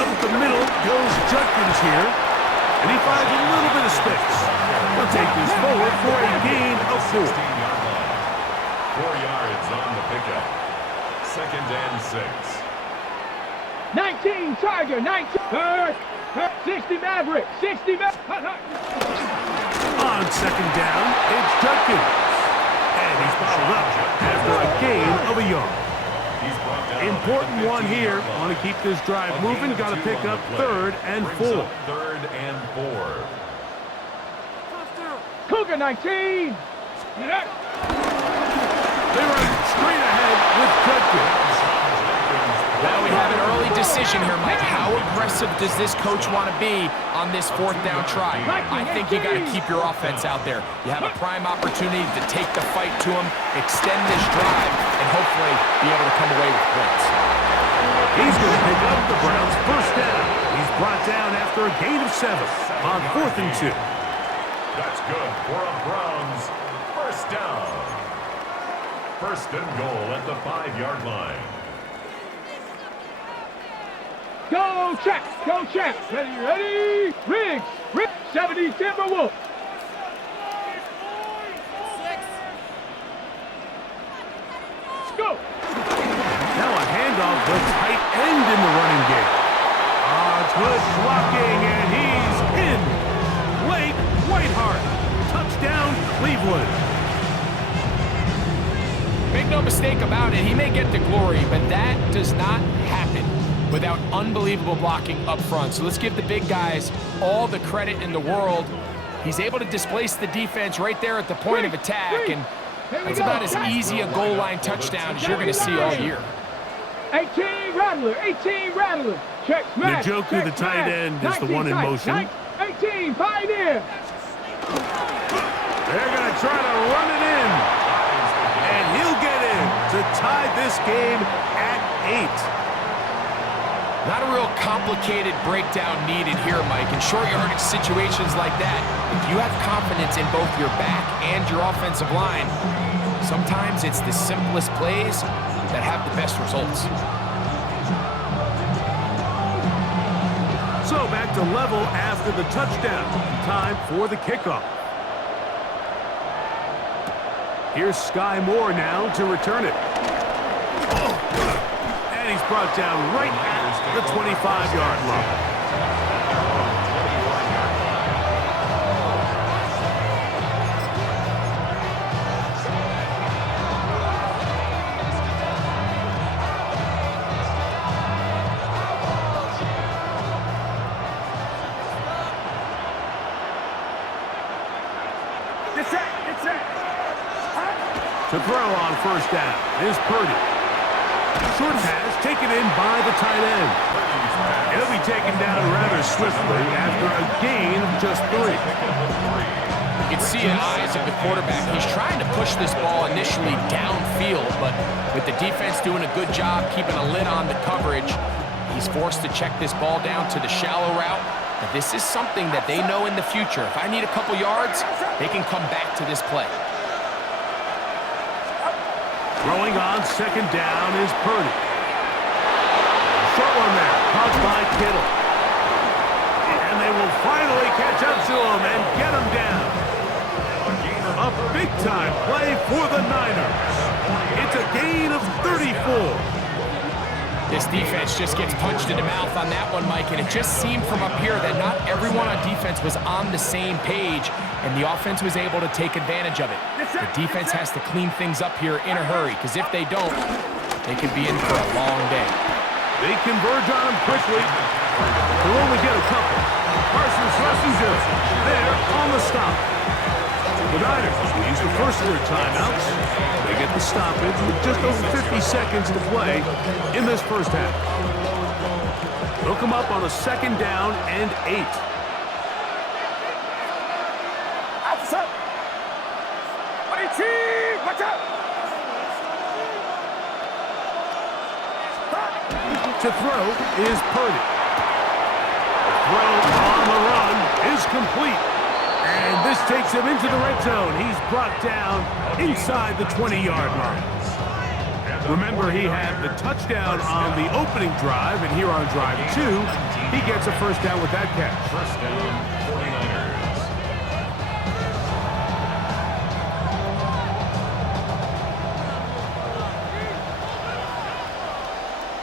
Up the middle goes Judkins here. And he finds a little bit of space. He'll take this forward for a gain of 4. 16-yard line. 4 yards on the pickup. Second and 6. 19 Tiger. 19. Hurt. 60 Maverick. 60 Maverick. On second down, it's Judkins. And he's followed up after a gain of a yard. He's brought down Important at the one here. 15-yard line. Want to keep this drive A moving. gain of Got to 2 pick on up the play. third and Brings 4. up third and 4. Cougar 19. They run straight ahead with Judkins. Now we have an early decision here, Mike. How aggressive does this coach want to be on this fourth down try? I think you got to keep your offense out there. You have a prime opportunity to take the fight to him, extend this drive, and hopefully be able to come away with points. He's going to pick up the Browns' first down. He's brought down after a gain of 7 on 4th and 2. That's good for a Browns first down. First and goal at the 5-yard line. Go check. Go check. Ready. Riggs. 70 Timberwolf. Let's go. Now a handoff to tight end in the running game. It's good blocking, and he's in. Blake Whiteheart. Touchdown, Cleveland. Make no mistake about it, he may get the glory, but that does not happen without unbelievable blocking up front. So let's give the big guys all the credit in the world. He's able to displace the defense right there at the point of attack, and that's about as easy a goal line touchdown as you're going to see all year. 18 Rattler. 18 Rattler. Check smash. Njoku, the tight end, is the one in motion. 18 Pioneer. They're going to try to run it in. And he'll get in to tie this game at 8. Not a real complicated breakdown needed here, Mike. In short yardage situations like that, if you have confidence in both your back and your offensive line, sometimes it's the simplest plays that have the best results. So back to level after the touchdown. Time for the kickoff. Here's Sky Moore now to return it. And he's brought down right at the 25-yard line. To throw on first down is Purdy. Short pass taken in by the tight end. He'll be taken down rather swiftly after a gain of just 3. You can see in the eyes of the quarterback, he's trying to push this ball initially downfield, but with the defense doing a good job keeping a lid on the coverage, he's forced to check this ball down to the shallow route. But this is something that they know in the future. If I need a couple yards, they can come back to this play. Throwing on second down is Purdy. Short one there, caught by Kittle. And they will finally catch up to him and get him down. A big-time play for the Niners. It's a gain of 34. This defense just gets punched in the mouth on that one, Mike, and it just seemed from up here that not everyone on defense was on the same page, and the offense was able to take advantage of it. The defense has to clean things up here in a hurry, because if they don't, they could be in for a long day. They converge on him quickly. They'll only get a couple. Parsons rushes in. There on the stop. The Niners use the first of their timeouts. They get the stoppage with just over 50 seconds to play in this first half. They'll come up on a 2nd down and 8. To throw is Purdy. The throw on the run is complete. And this takes him into the red zone. He's brought down inside the 20-yard line. Remember, he had the touchdown on the opening drive, and here on drive 2, he gets a first down with that catch. First down, 49ers.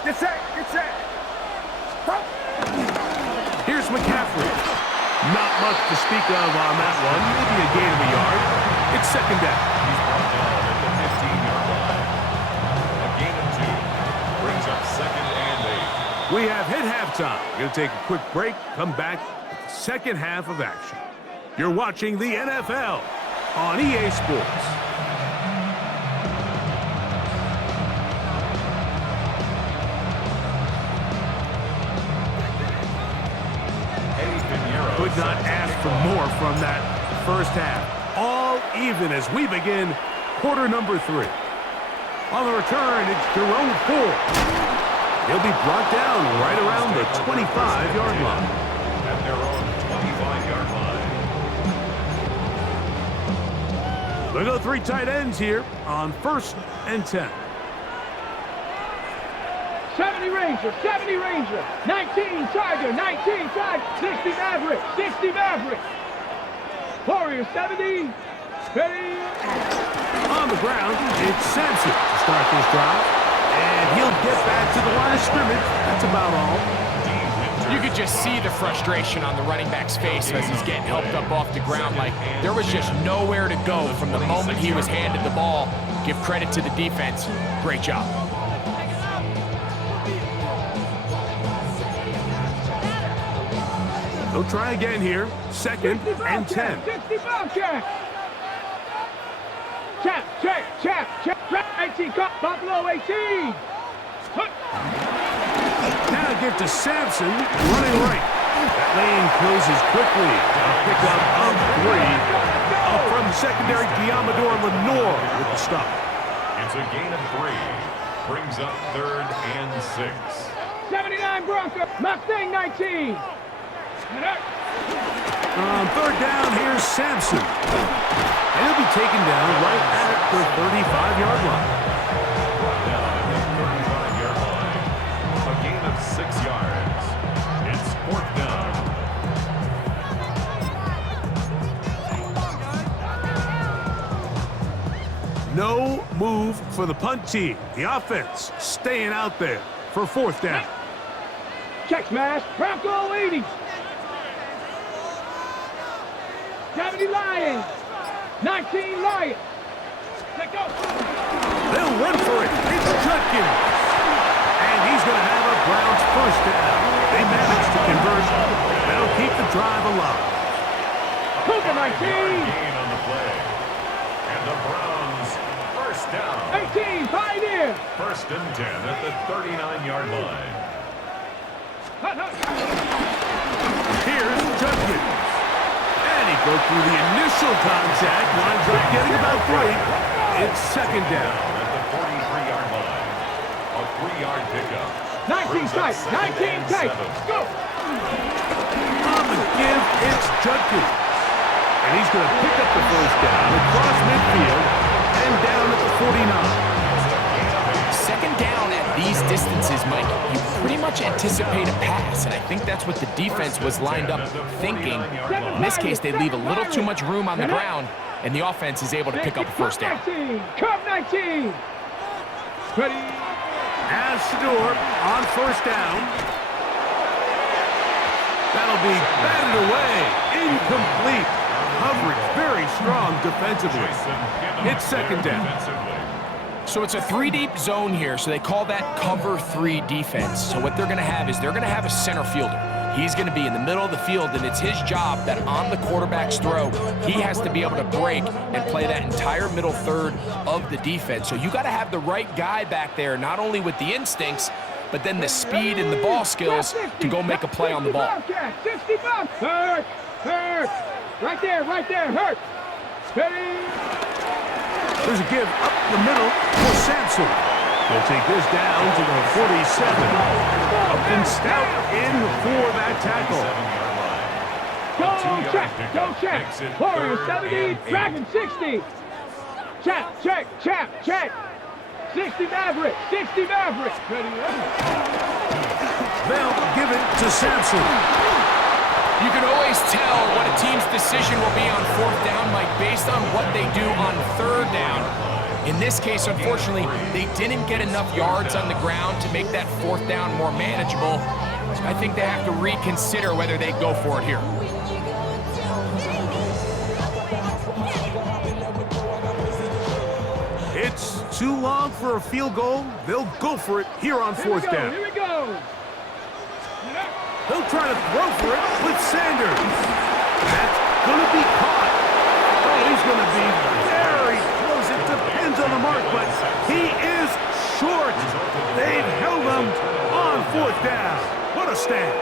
Get set, get set. Here's McCaffrey. Not much to speak of on that one. Maybe a gain of a yard. It's 2nd down. He's brought down at the 15-yard line. A gain of 2 brings up 2nd and 8. We have hit halftime. We're going to take a quick break, come back with the second half of action. You're watching the NFL on EA Sports. Could not ask for more from that first half. All even as we begin quarter number 3. On the return, it's Jerome Ford. He'll be brought down right around the 25-yard line. At their own 25-yard line. We'll go 3 tight ends here on 1st and 10. 70 Ranger, 70 Ranger, 19 Tiger, 19 Tiger, 60 Maverick, 60 Maverick. Warrior 70, ready. On the ground, it's Sampson to start this drive. And he'll get back to the line of scrimmage. That's about all. You could just see the frustration on the running back's face as he's getting helped up off the ground. Like, there was just nowhere to go from the moment he was handed the ball. Give credit to the defense. Great job. They'll try again here. 2nd and 10. 60 Bobcat. Chap. 18, Buffalo 18. Now give to Sampson, running right. That lane closes quickly. A pickup of 3. Up from the secondary, Diamador Lenore with the stop. It's a gain of 3. Brings up 3rd and 6. 79 Bronco, Mustang 19. On 3rd down, here's Sampson. And he'll be taken down right at the 35-yard line. Down at the 35-yard line. A gain of 6 yards. It's 4th down. No move for the punt team. The offense staying out there for 4th down. Check smash, Bronco 80. 70 Lions, 19 Lions. Let go. They'll run for it. It's Judkins. And he's going to have a Browns first down. They managed to convert. That'll keep the drive alive. Cougar 19. Gain on the play. And the Browns first down. 18, Pioneer. 1st and 10 at the 39-yard line. Here's Judkins. And he broke through the initial contact. Winds up getting about 3. It's 2nd down. At the 43-yard line. A 3-yard pickup. 19 tight, 19 tight. Go. On the give, it's Judkins. And he's going to pick up the first down across midfield and down at the 49. 2nd down at these distances, Mike, you pretty much anticipate a pass, and I think that's what the defense was lined up thinking. In this case, they leave a little too much room on the ground, and the offense is able to pick up a first down. 19, Curve 19. Ready. As Stewart on first down. That'll be batted away. Incomplete. Coverage very strong defensively. It's second down. So it's a 3-deep zone here, so they call that cover 3 defense. So what they're going to have is they're going to have a center fielder. He's going to be in the middle of the field, and it's his job that on the quarterback's throw, he has to be able to break and play that entire middle third of the defense. So you got to have the right guy back there, not only with the instincts, but then the speed and the ball skills to go make a play on the ball. 60 bucks. Hurt. Right there, hurt. Steady. There's a give up the middle for Sampson. They'll take this down to the 47. Upton Stout in for that tackle. Go check. Warrior 70, Dragon 60. Check. 60 Maverick. Ready. They'll give it to Sampson. You can always tell what a team's decision will be on 4th down, Mike, based on what they do on 3rd down. In this case, unfortunately, they didn't get enough yards on the ground to make that 4th down more manageable. So I think they have to reconsider whether they go for it here. It's too long for a field goal. They'll go for it here on 4th down. Here we go. They'll try to throw for it with Sanders. That's going to be caught. Oh, he's going to be very close. It depends on the mark, but he is short. They've held him on 4th down. What a stand.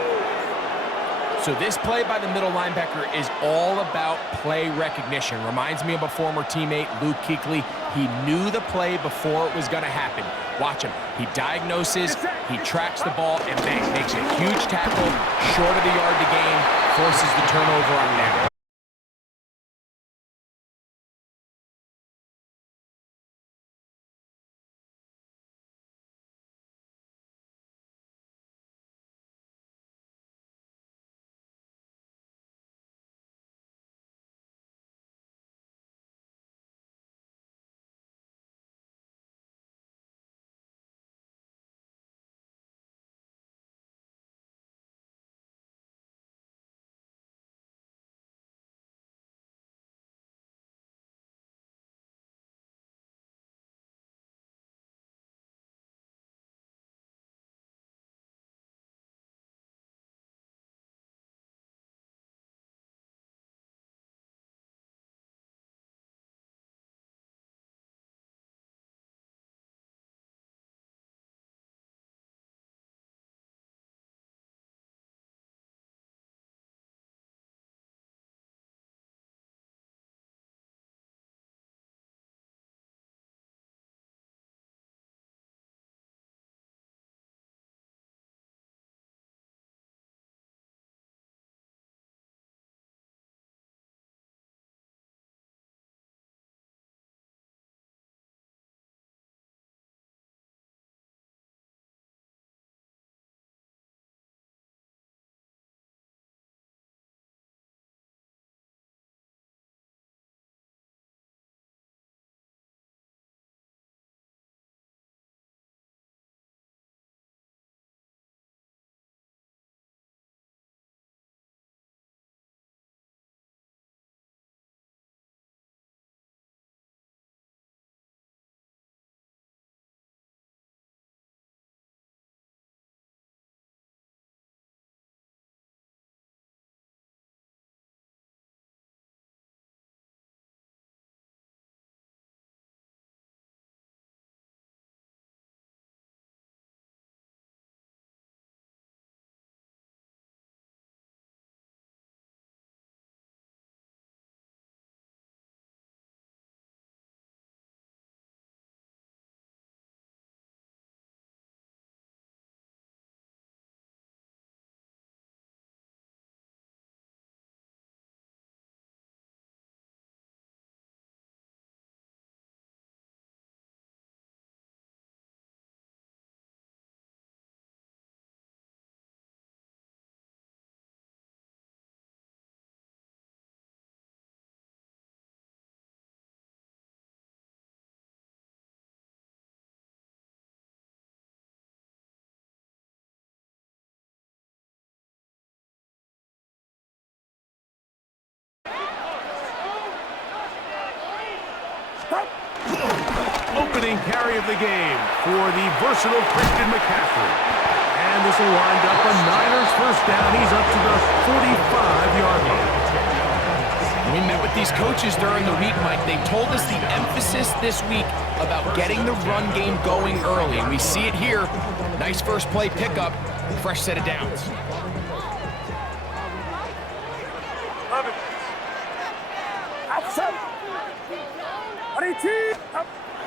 So this play by the middle linebacker is all about play recognition. Reminds me of a former teammate, Luke Kuechly. He knew the play before it was going to happen. Watch him. He diagnoses, he tracks the ball, and bang, makes a huge tackle, short of the yard to gain, forces the turnover on down. Opening carry of the game for the versatile Christian McCaffrey. And this will wind up a Niners first down. He's up to the 45-yard line. We met with these coaches during the week, Mike. They told us the emphasis this week about getting the run game going early. And we see it here. Nice first play pickup, fresh set of downs.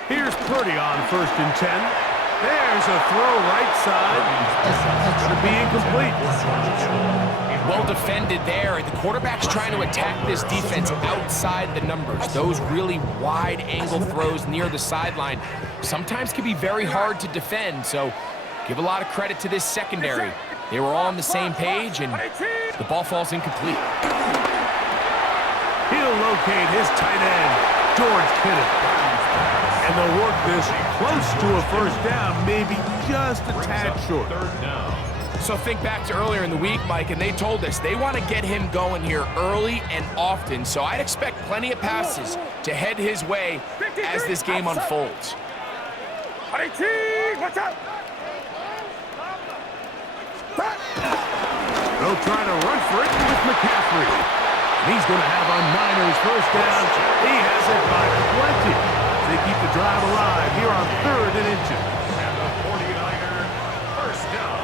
Here's Purdy on 1st and 10. There's a throw right side. Going to be incomplete. Well defended there. The quarterback's trying to attack this defense outside the numbers. Those really wide angle throws near the sideline sometimes can be very hard to defend. So give a lot of credit to this secondary. They were all on the same page, and the ball falls incomplete. He'll locate his tight end, George Kittle. And they'll work this close to a first down, maybe just a tad short. Third down. So think back to earlier in the week, Mike, and they told us they want to get him going here early and often. So I'd expect plenty of passes to head his way as this game unfolds. Watch out! They'll try to run for it with McCaffrey. He's going to have a Niners first down. He has it by plenty. They keep the drive alive here on 3rd and inches. And the 49er first down.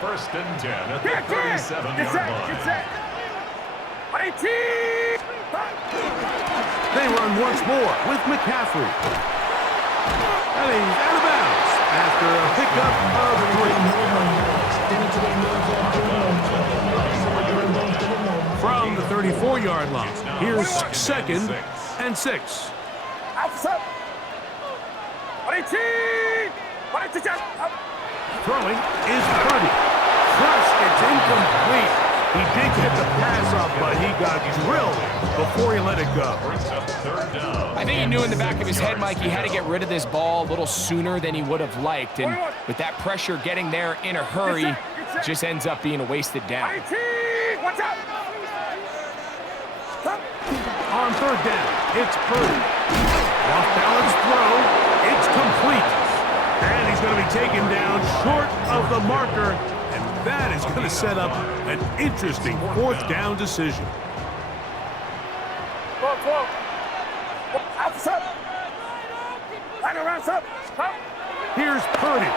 1st and 10 at the 37-yard line. They run once more with McCaffrey. And he's out of bounds after a pickup of 3. From the 34-yard line, here's 2nd and 6. Throwing is Purdy. First, it's incomplete. He did get the pass up, but he got drilled before he let it go. I think he knew in the back of his head, Mike, he had to get rid of this ball a little sooner than he would have liked. And with that pressure getting there in a hurry, it just ends up being a wasted down. On 3rd down, it's Purdy. Off-balance throw, it's complete. And he's going to be taken down short of the marker, and that is going to set up an interesting 4th down decision. Here's Purdy.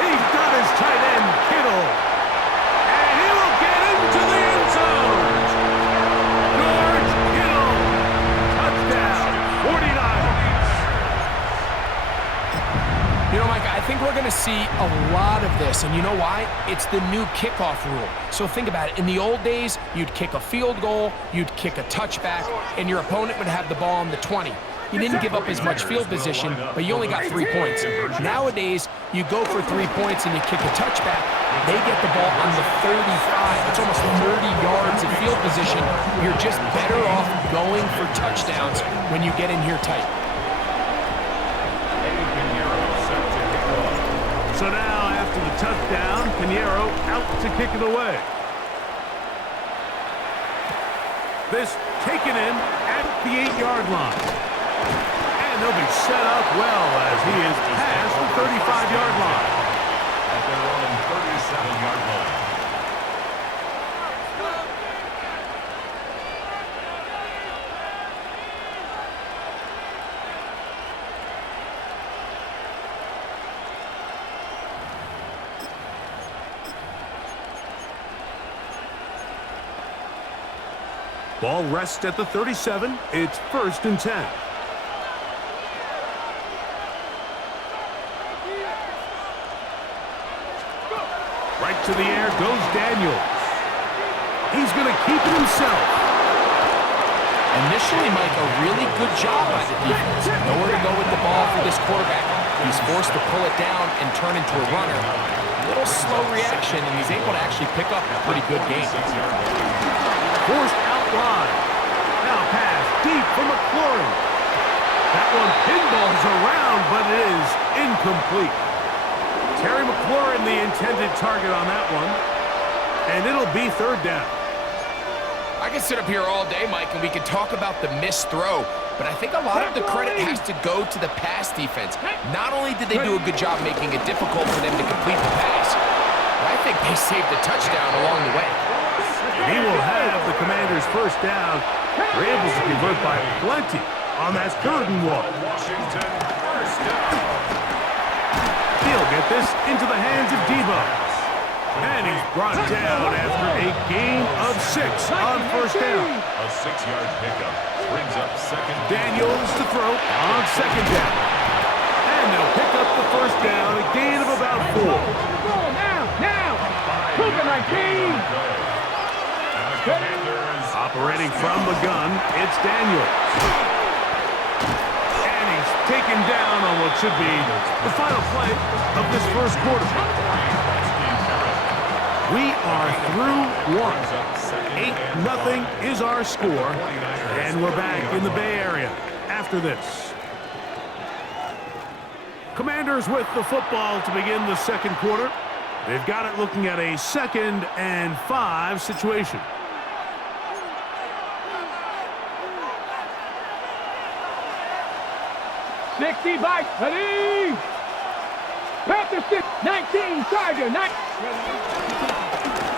He's got his tight end, Kittle. And he will get into the end zone. George Kittle. Touchdown, 49ers. You know, Mike, I think we're going to see a lot of this, and you know why? It's the new kickoff rule. So think about it. In the old days, you'd kick a field goal, you'd kick a touchback, and your opponent would have the ball on the 20. You didn't give up as much field position, but you only got 3 points. Nowadays, you go for 3 points and you kick a touchback, they get the ball on the 35. It's almost 30 yards of field position. You're just better off going for touchdowns when you get in here tight. So now, after the touchdown, Pinheiro out to kick it away. This taken in at the 8-yard line. And they'll be set up well as he is past the 35-yard line. At their own 37-yard line. Ball rests at the 37. It's 1st and 10. Right to the air goes Daniels. He's going to keep it himself. Initially, Mike, a really good job by the defense. Nowhere to go with the ball for this quarterback. He's forced to pull it down and turn into a runner. A little slow reaction, and he's able to actually pick up a pretty good game. Forced out wide. Now pass deep for McLaurin. That one pinballs around, but it is incomplete. Terry McLaurin, the intended target on that one. And it'll be 3rd down. I could sit up here all day, Mike, and we could talk about the missed throw, but I think a lot of the credit has to go to the pass defense. Not only did they do a good job making it difficult for them to complete the pass, but I think they saved a touchdown along the way. He will have the Commanders' first down. They're able to convert by plenty on that 3rd and 1. Washington, first down. He'll get this into the hands of Debo. And he's brought down after a gain of 6 on first down. A 6-yard pickup brings up second. Daniels to throw on 2nd down. And they'll pick up the first down, a gain of about 4. Now! Cougar 19! Operating from the gun, it's Daniels. And he's taken down on what should be the final play of this first quarter. We are through 1. 8-0 is our score, and we're back in the Bay Area after this. Commanders with the football to begin the second quarter. They've got it looking at a 2nd and 5 situation. $60 by Eddie! Panther 6, 19, Tiger, 9.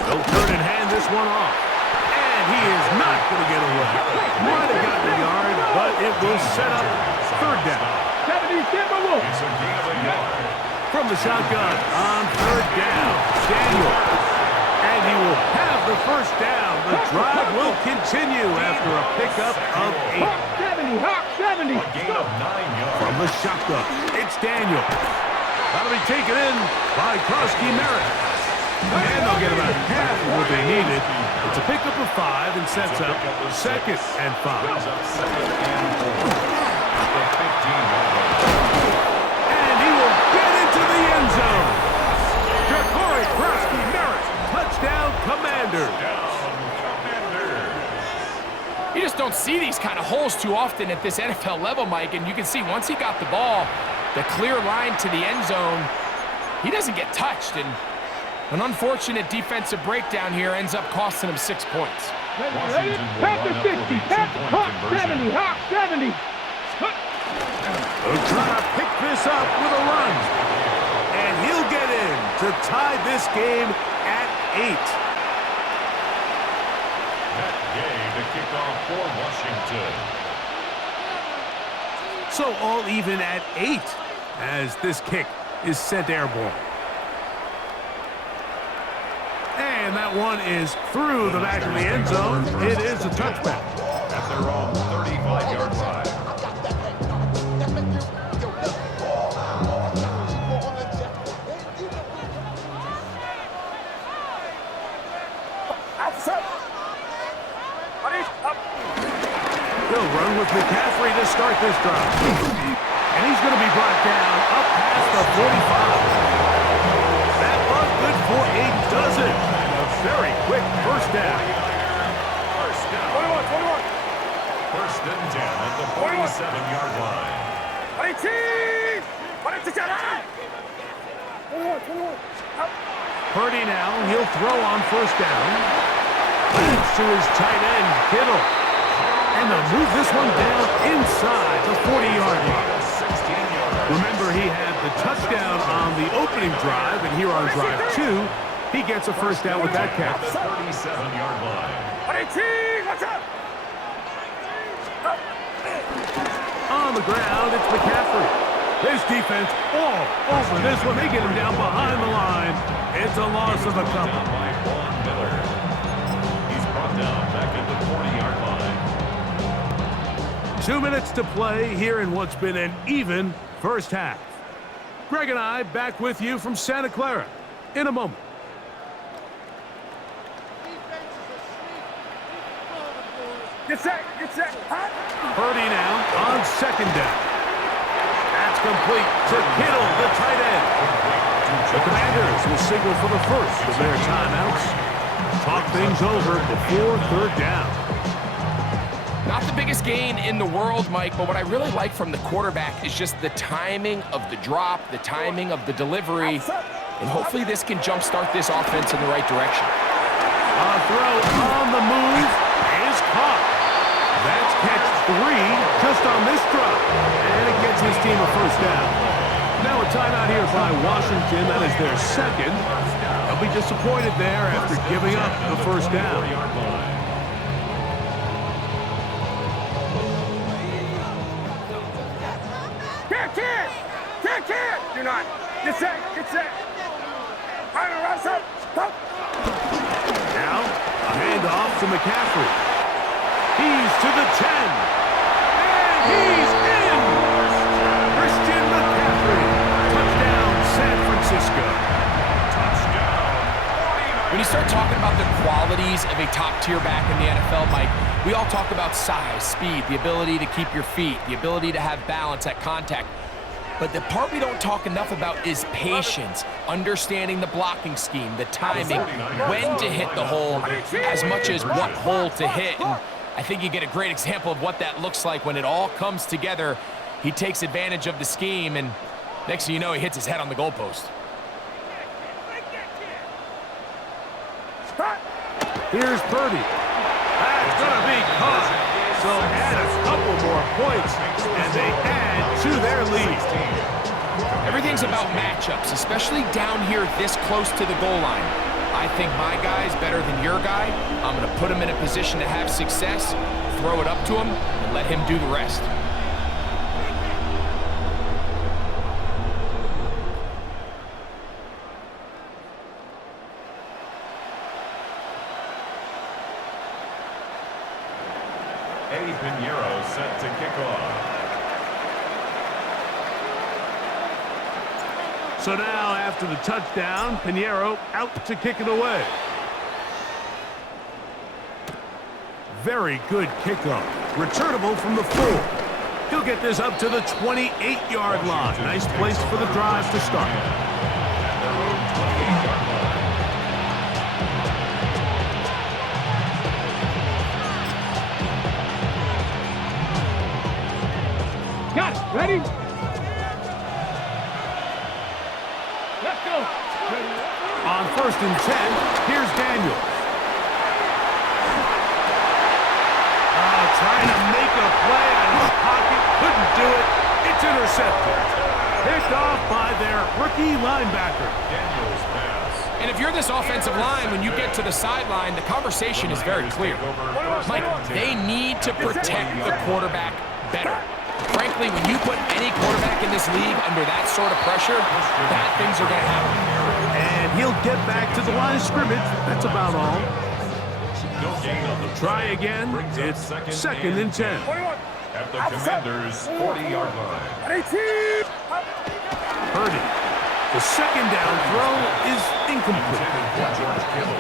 They'll turn and hand this one off. And he is not going to get away. Might have gotten a yard, but it will set up 3rd down. 70 Timberwolves. It's a gain of a yard. From the shotgun on 3rd down, Daniels. And he will have the first down. The drive will continue after a pickup of 8. Hawk 70, Hawk 70. A gain of 9 yards. From the shotgun, it's Daniels. That'll be taken in by Krosky Merritt. And they'll get about half of what they needed. It's a pickup of 5 and sets up 2nd and 5. Brings up 2nd and 4. The 15-yard line. And he will get into the end zone. Ja'Cory Krosky Merritt, touchdown Commanders. You just don't see these kind of holes too often at this NFL level, Mike, and you can see once he got the ball, the clear line to the end zone, he doesn't get touched, and an unfortunate defensive breakdown here ends up costing him 6 points. Panther 60, Hawk 70, Hawk 70. They'll try to pick this up with a run. And he'll get in to tie this game at 8. That game to kick off for Washington. So all even at 8 as this kick is sent airborne. And that one is through the back of the end zone. It is a touchback. At their own 35-yard line. They'll run with McCaffrey to start this drive. And he's going to be brought down up past the 45. That was good for a dozen. And a very quick first down. First down. 21. First and 10 at the 47-yard line. Purdy now, he'll throw on first down. Leads to his tight end, Kittle. And they'll move this one down inside the 40-yard line. Remember, he had the touchdown on the opening drive, and here on drive 2, he gets a first down with that catch. The 37-yard line. On the ground, it's McCaffrey. This defense all over this one. They get him down behind the line. It's a loss of a couple. By Von Miller. He's brought down back at the 40-yard line. 2 minutes to play here in what's been an even first half. Greg and I back with you from Santa Clara in a moment. Get set. Purdy now on second down. That's complete to Kittle, the tight end. The Commanders will signal for the first of their timeouts. Talk things over before third down. Not the biggest gain in the world, Mike, but what I really like from the quarterback is just the timing of the drop, the timing of the delivery, and hopefully this can jumpstart this offense in the right direction. A throw on the move is caught. That's catch 3 just on this drop. And it gets his team a first down. Now a timeout here by Washington. That is their second. They'll be disappointed there after giving up the first down. Can't! Do not. Get set. Now, a handoff to McCaffrey. He's to the 10. And he's in! Christian McCaffrey. Touchdown, San Francisco. When you start talking about the qualities of a top-tier back in the NFL, Mike, we all talk about size, speed, the ability to keep your feet, the ability to have balance at contact. But the part we don't talk enough about is patience, understanding the blocking scheme, the timing, when to hit the hole, as much as what hole to hit. And I think you get a great example of what that looks like when it all comes together. He takes advantage of the scheme, and next thing you know, he hits his head on the goalpost. Here's Purdy. That's going to be caught. So add a couple more points, and they add to their lead. Everything's about matchups, especially down here this close to the goal line. I think my guy's better than your guy. I'm going to put him in a position to have success, throw it up to him, and let him do the rest. Pinheiro set to kick off. So now, after the touchdown, Pinheiro out to kick it away. Very good kickoff. Returnable from the 4. He'll get this up to the 28-yard line. Nice place for the drive to start. Got it. Ready? Let's go. On 1st and 10, here's Daniels. Trying to make a play out of the pocket. Couldn't do it. It's intercepted. Picked off by their rookie linebacker. Daniels pass. And if you're this offensive line, when you get to the sideline, the conversation is very clear. Mike, they need to protect the quarterback better. Frankly, when you put any quarterback in this league under that sort of pressure, bad things are going to happen. And he'll get back to the line of scrimmage. That's about all. Try again. It's 2nd and 10. At the Commanders' 40-yard line. Purdy. The second down throw is incomplete.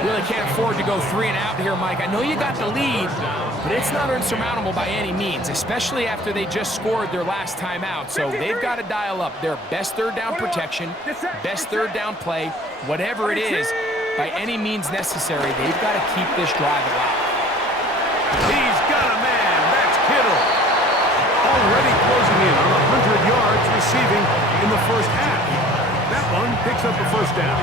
Really can't afford to go 3 and out here, Mike. I know you got the lead, but it's not insurmountable by any means, especially after they just scored their last time out. So they've got to dial up their best 3rd down protection, best 3rd down play, whatever it is, by any means necessary. They've got to keep this drive alive. He's got a man. That's Kittle. Already closing in on 100 yards receiving in the first half. That one picks up the first down.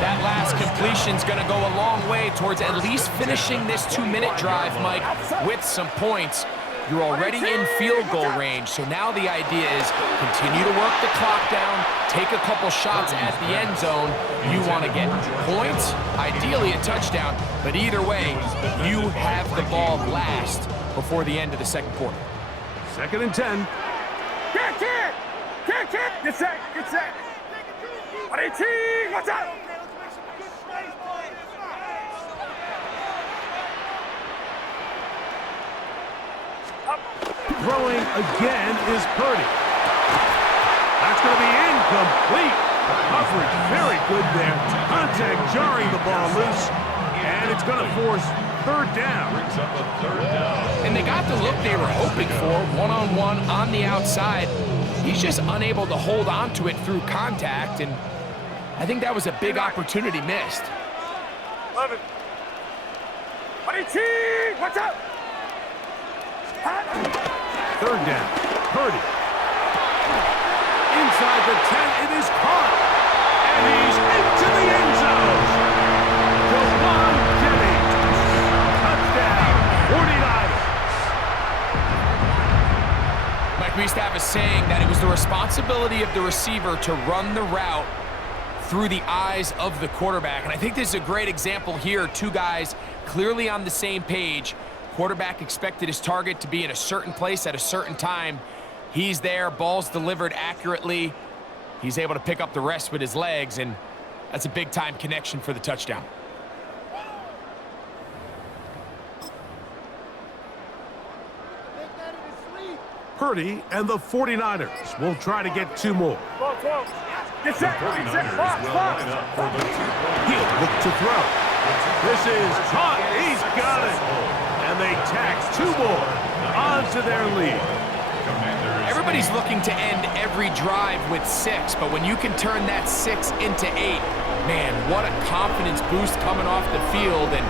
That last completion's going to go a long way towards at least finishing this 2-minute drive, Mike, with some points. You're already in field goal range, so now the idea is continue to work the clock down, take a couple shots at the end zone. You want to get points, ideally a touchdown, but either way, you have the ball last before the end of the second quarter. 2nd and 10. Get set. What's up? Throwing again is Purdy. That's going to be incomplete. Coverage very good there. Contact jarring the ball loose. And it's going to force 3rd down. Brings up a 3rd down. And they got the look they were hoping for, one-on-one on the outside. He's just unable to hold on to it through contact, and I think that was a big opportunity missed. 11. What's up? 3rd down. Purdy. Inside the 10, it is caught. And he's into the end zone. Jawan Jennings. Touchdown. 49 Mike, we used to have a saying that it was the responsibility of the receiver to run the route through the eyes of the quarterback. And I think this is a great example here. Two guys clearly on the same page. Quarterback expected his target to be in a certain place at a certain time. He's there, ball's delivered accurately. He's able to pick up the rest with his legs, and that's a big-time connection for the touchdown. Purdy and the 49ers will try to get two more. The 49ers will line up for the 2-point. He'll look to throw. This is caught. He's got it. And they tack two more onto their lead. Everybody's looking to end every drive with 6, but when you can turn that 6 into 8, man, what a confidence boost coming off the field, and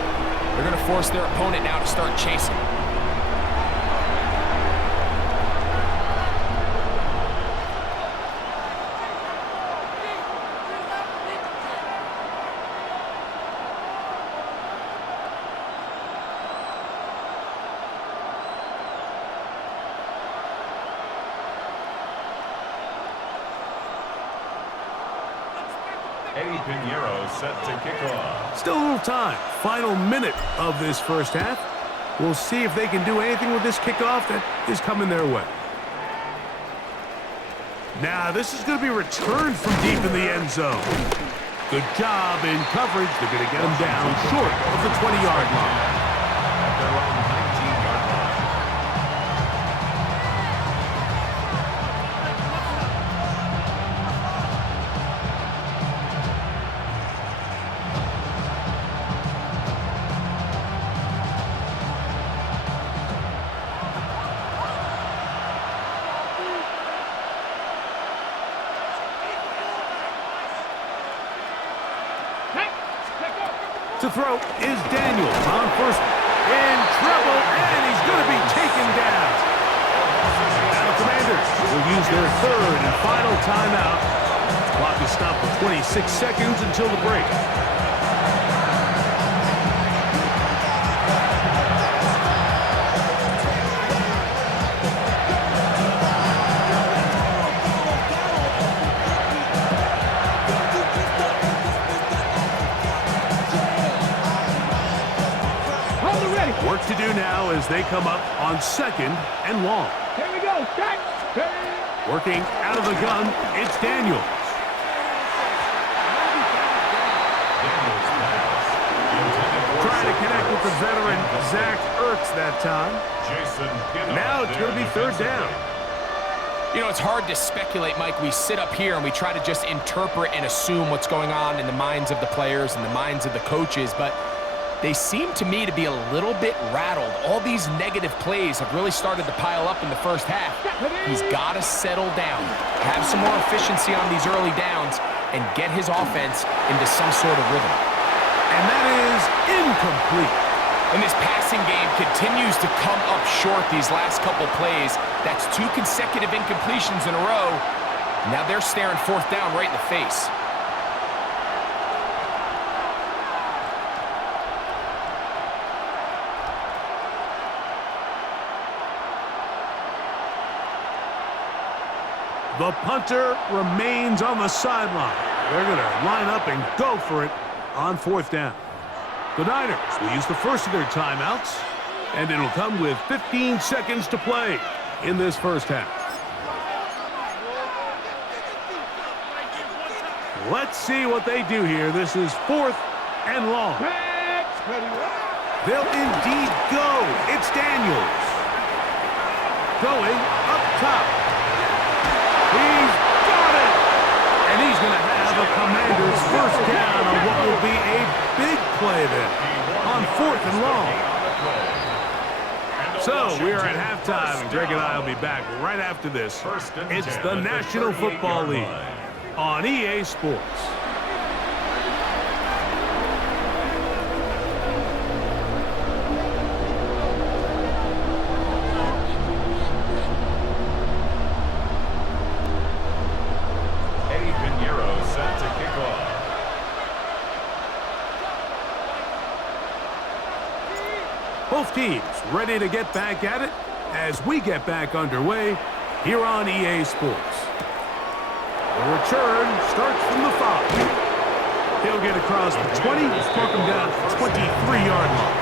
they're going to force their opponent now to start chasing. Set to kick off. Still a little time. Final minute of this first half. We'll see if they can do anything with this kickoff that is coming their way. Now, this is going to be returned from deep in the end zone. Good job in coverage. They're going to get them down short of the 20-yard line. At their own 19-yard line. To throw is Daniels on first, in trouble, and he's going to be taken down. Now the Commanders will use their third and final timeout. Clock is stopped for 26 seconds until the break. Work to do now as they come up on 2nd and long. Here we go, set. Working out of the gun, it's Daniels. Trying to connect with the veteran Zach Ertz that time. Now it's going to be 3rd down. You know, it's hard to speculate, Mike. We sit up here and we try to just interpret and assume what's going on in the minds of the players and the minds of the coaches, but they seem to me to be a little bit rattled. All these negative plays have really started to pile up in the first half. He's got to settle down, have some more efficiency on these early downs, and get his offense into some sort of rhythm. And that is incomplete. And this passing game continues to come up short these last couple plays. That's 2 consecutive incompletions in a row. Now they're staring 4th down right in the face. The punter remains on the sideline. They're going to line up and go for it on 4th down. The Niners will use the first of their timeouts, and it'll come with 15 seconds to play in this first half. Let's see what they do here. This is 4th and long. They'll indeed go. It's Daniels. Going up top. He's got it! And he's going to have a Commander's first down on what will be a big play then on 4th and long. So we are at halftime, and Greg and I will be back right after this. It's the National Football League on EA Sports. Both teams ready to get back at it as we get back underway here on EA Sports. The return starts from the 5. He'll get across the 20, mark him down at the 23-yard line.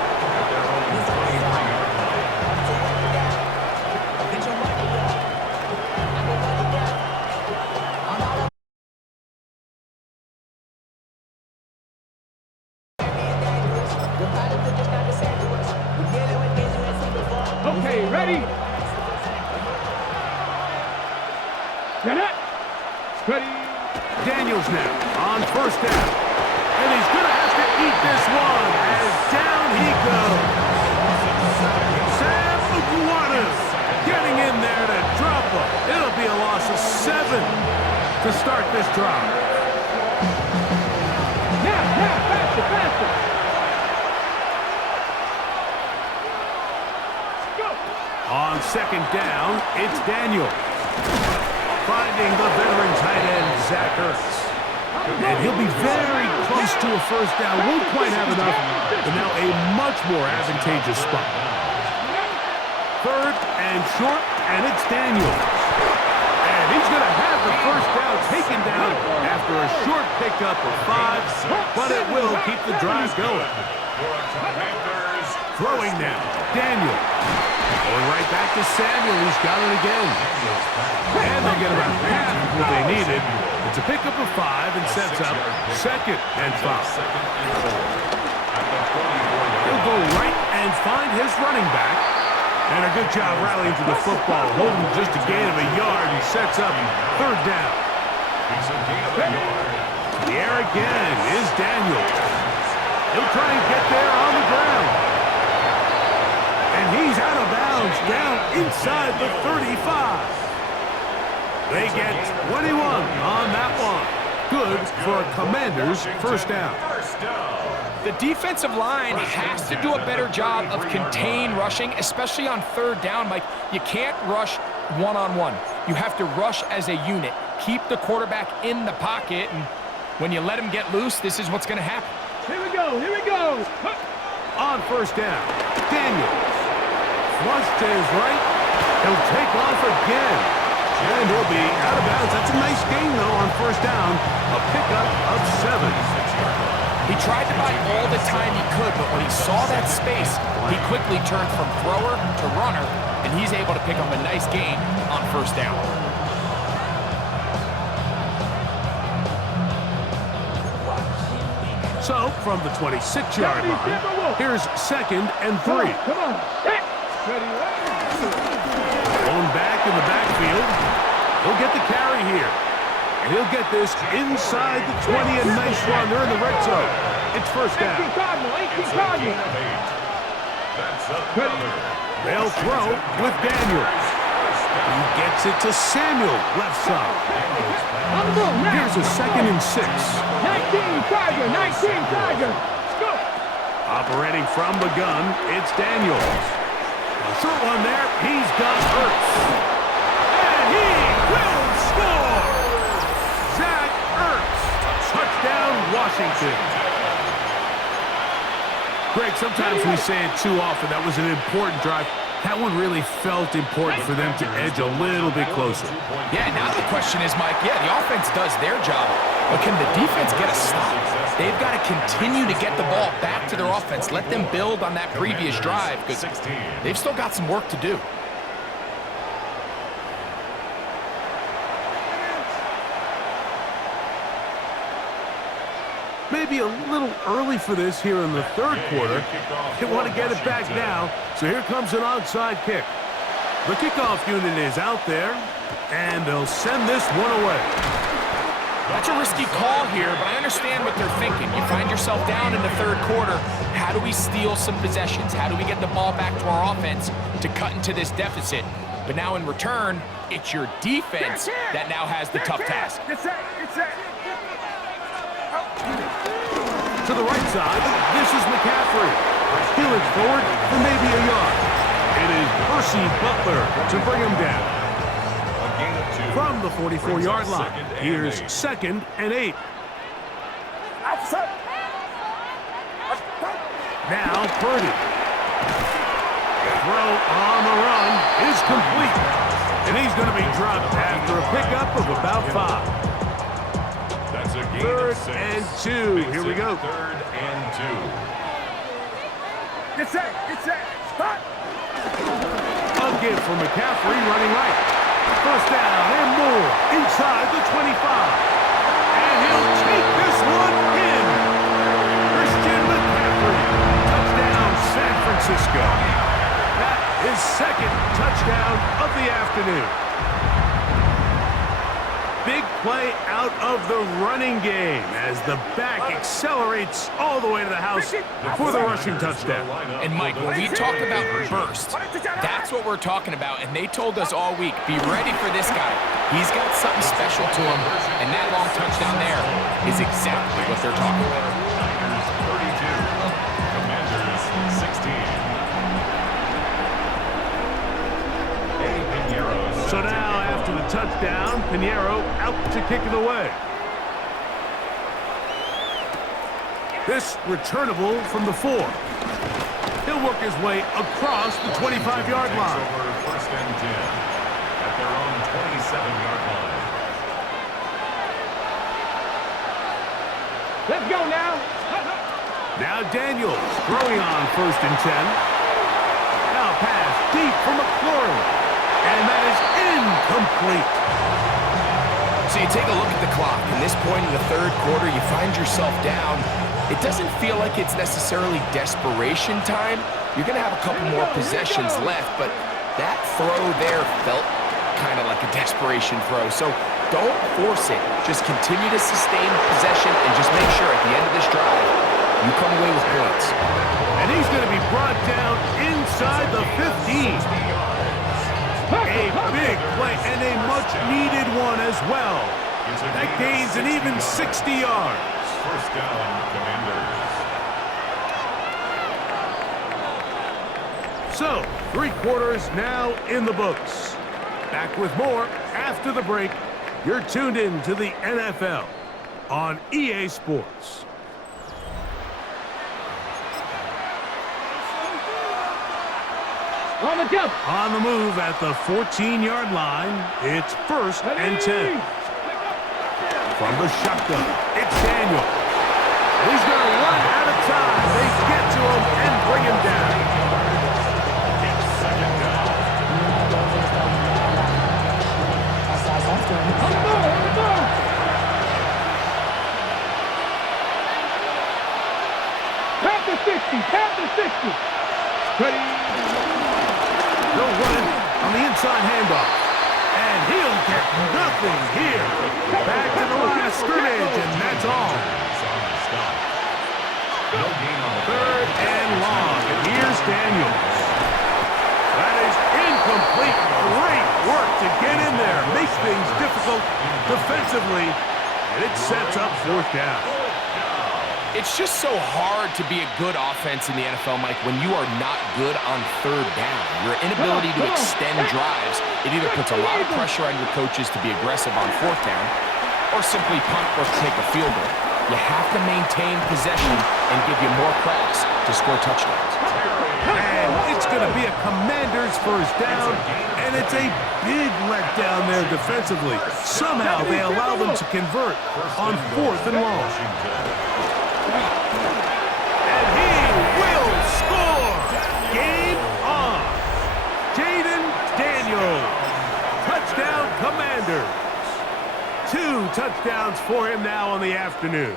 Okay, ready? Get it. Ready. Daniels now on first down. And he's going to have to eat this one as down he goes. Sam Iguanas getting in there to drop him. It'll be a loss of 7 to start this drive. Now, faster, faster. Go. On second down, it's Daniels. Finding the veteran tight end, Zach Ertz. And he'll be very close to a first down. Won't quite have enough, but now a much more advantageous spot. Third and short, and it's Daniels. And he's going to have the first down taken down after a short pickup of 5, but it will keep the drive going. Throwing now, Daniels. Going right back to Samuel. He's got it again. And they get about half of what they needed. It's a pickup of 5 and sets up second and 5. He'll go right and find his running back. And a good job rallying to the football. Holding just a gain of a yard and sets up third down. The air again is Daniels. He'll try and get there on the ground. And he's out of bounds down inside the 35. They get 21 on that one. Good for a Commanders first down. The defensive line has to do a better job of contain rushing, especially on third down. Mike, you can't rush one-on-one. You have to rush as a unit. Keep the quarterback in the pocket, and when you let him get loose, this is what's going to happen. Here we go, here we go. On first down, Daniels. Flush to his right. He'll take off again. And he'll be out of bounds. That's a nice gain, though, on first down. A pickup of 7. He tried to buy all the time he could, but when he saw that space, he quickly turned from thrower to runner, and he's able to pick up a nice gain on first down. So, from the 26-yard line, here's second and 3. Come on. Ready, Going back in the backfield. He'll get the carry here. And he'll get this inside the 20. A nice run. They're in the red zone. It's first down. They'll throw with Daniels. He gets it to Samuel, left side. Here's a second and 6. 19 Tiger. Go. Operating from the gun, it's Daniels. A short one there. He's got Ertz. And he will score! Zach Ertz. Touchdown, Washington. Greg, sometimes we say it too often. That was an important drive. That one really felt important for them to edge a little bit closer. Yeah, now the question is, Mike, the offense does their job, but can the defense get a stop? They've got to continue to get the ball back to their offense. Let them build on that previous drive, because they've still got some work to do. Maybe a little early for this here in the third quarter. They want to get it back now, so here comes an onside kick. The kickoff unit is out there, and they'll send this one away. That's a risky call here, but I understand what they're thinking. You find yourself down in the third quarter. How do we steal some possessions? How do we get the ball back to our offense to cut into this deficit? But now in return, it's your defense that now has the tough task. To the right side, this is McCaffrey. Stealing forward for maybe a yard. It is Percy Butler to bring him down. From the 44-yard line, here's second and 8. Now Purdy. Throw on the run is complete. And he's He's going to be dropped after a pickup of about 5. That's a gain Third of 6. and 2. Makes Here we it go. 3rd and 2. Get set. Start. A give for McCaffrey running right. First down and more inside the 25. And he'll take this one in. Christian McCaffrey. Touchdown, San Francisco. That is second touchdown of the afternoon. Big play out of the running game as the back accelerates all the way to the house for the rushing touchdown. And Mike, when we talk about burst, that's what we're talking about. And they told us all week, be ready for this guy. He's got something special to him. And that long touchdown there is exactly what they're talking about. Niners 32. Commanders 16. So now, after the touchdown, Pinheiro out to kick it away. This returnable from the 4. He'll work his way across the 25-yard line. Over 1st and 10 at their own 27-yard line. Let's go now. Now Daniels throwing on 1st and 10. Now pass deep for McLaurin. And that is incomplete. So you take a look at the clock. At this point in the 3rd quarter, you find yourself down. It doesn't feel like it's necessarily desperation time. You're going to have a couple more possessions left, but that throw there felt kind of like a desperation throw. So don't force it. Just continue to sustain possession and just make sure at the end of this drive, you come away with points. And he's going to be brought down inside the 15. A big play and a much-needed one as well. That gains an even 60 yards. First down, Commanders. So, 3 quarters now in the books. Back with more after the break. You're tuned in to the NFL on EA Sports. On the jump. On the move at the 14-yard line, it's 1st and 10. From the shotgun, it's Daniel. He's going to run out of time. They get to him and bring him down. It's 2nd down. On the ball. Tap the 60. Ready. They'll run it on the inside handoff. And he'll get nothing here. Back to the line of scrimmage, and that's all. No gain on the 3rd and long, and here's Daniels. That is incomplete. Great work to get in there. Makes things difficult defensively, and it sets up 4th down. It's just so hard to be a good offense in the NFL, Mike, when you are not good on 3rd down. Your inability to extend drives, it either puts a lot of pressure on your coaches to be aggressive on 4th down or simply punt or take a field goal. You have to maintain possession and give you more cracks to score touchdowns. And it's going to be a Commanders 1st down, and it's a big letdown there defensively. Somehow they allow them to convert on 4th and long. And he will score! Game on! Jaden Daniels. Touchdown Commanders. 2 touchdowns for him now on the afternoon.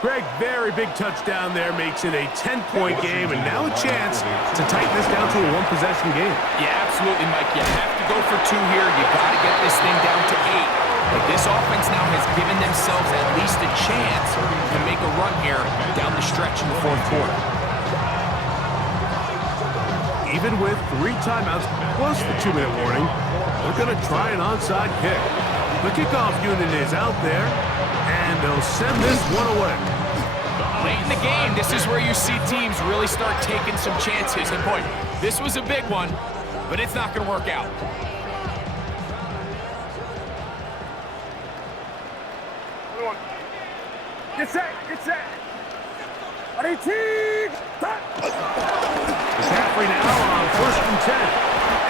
Greg, very big touchdown there, makes it a 10-point game, and now a chance to tighten this down to a 1-possession game. Yeah, absolutely, Mike. You have to go for 2 here. You got to get this thing down to 8. But this offense now has given themselves at least a chance to make a run here down the stretch in the 4th quarter. Even with 3 timeouts plus the 2-minute warning, they're going to try an onside kick. The kickoff unit is out there, and they'll send this one away. Late in the game, this is where you see teams really start taking some chances. And boy, this was a big one, but it's not going to work out. Get set. McCaffrey now on 1st and 10.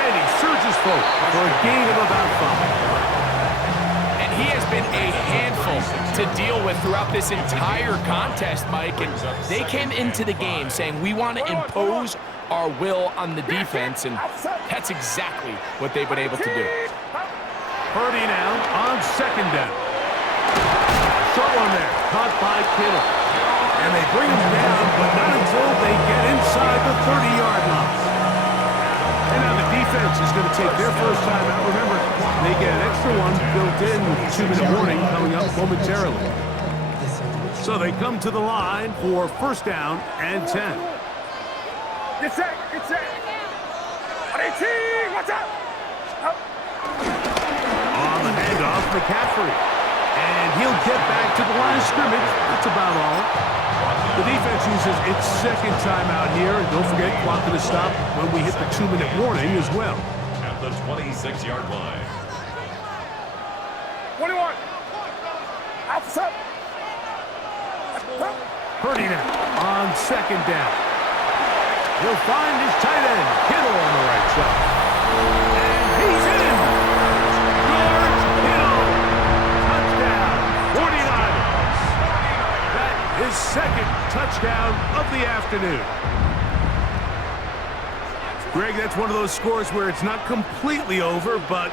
And and he surges forward for a gain of about 5. And he has been a handful to deal with throughout this entire contest, Mike. And they came into the game saying, we want to impose our will on the defense, and that's exactly what they've been able to do. Purdy now on second down. Short one there, caught by Kittle. And they bring him down, but not until they get inside the 30-yard line. And now the defense is going to take their first time out. Remember, they get an extra one built in with a 2-minute warning coming up momentarily. So they come to the line for first down and 10. Get set, get set. On 18, watch out. On the handoff, McCaffrey. And he'll get back to the line of scrimmage. That's about all. The defense uses its second timeout here. And don't forget, clock to stop when we hit the 2-minute warning as well. At the 26-yard line. 21. Outside. Purdy now on second down. He'll find his tight end, Kittle, on the right side. And he's in! George Kittle! Touchdown, 49ers. That is second touchdown of the afternoon. Greg, that's one of those scores where it's not completely over, but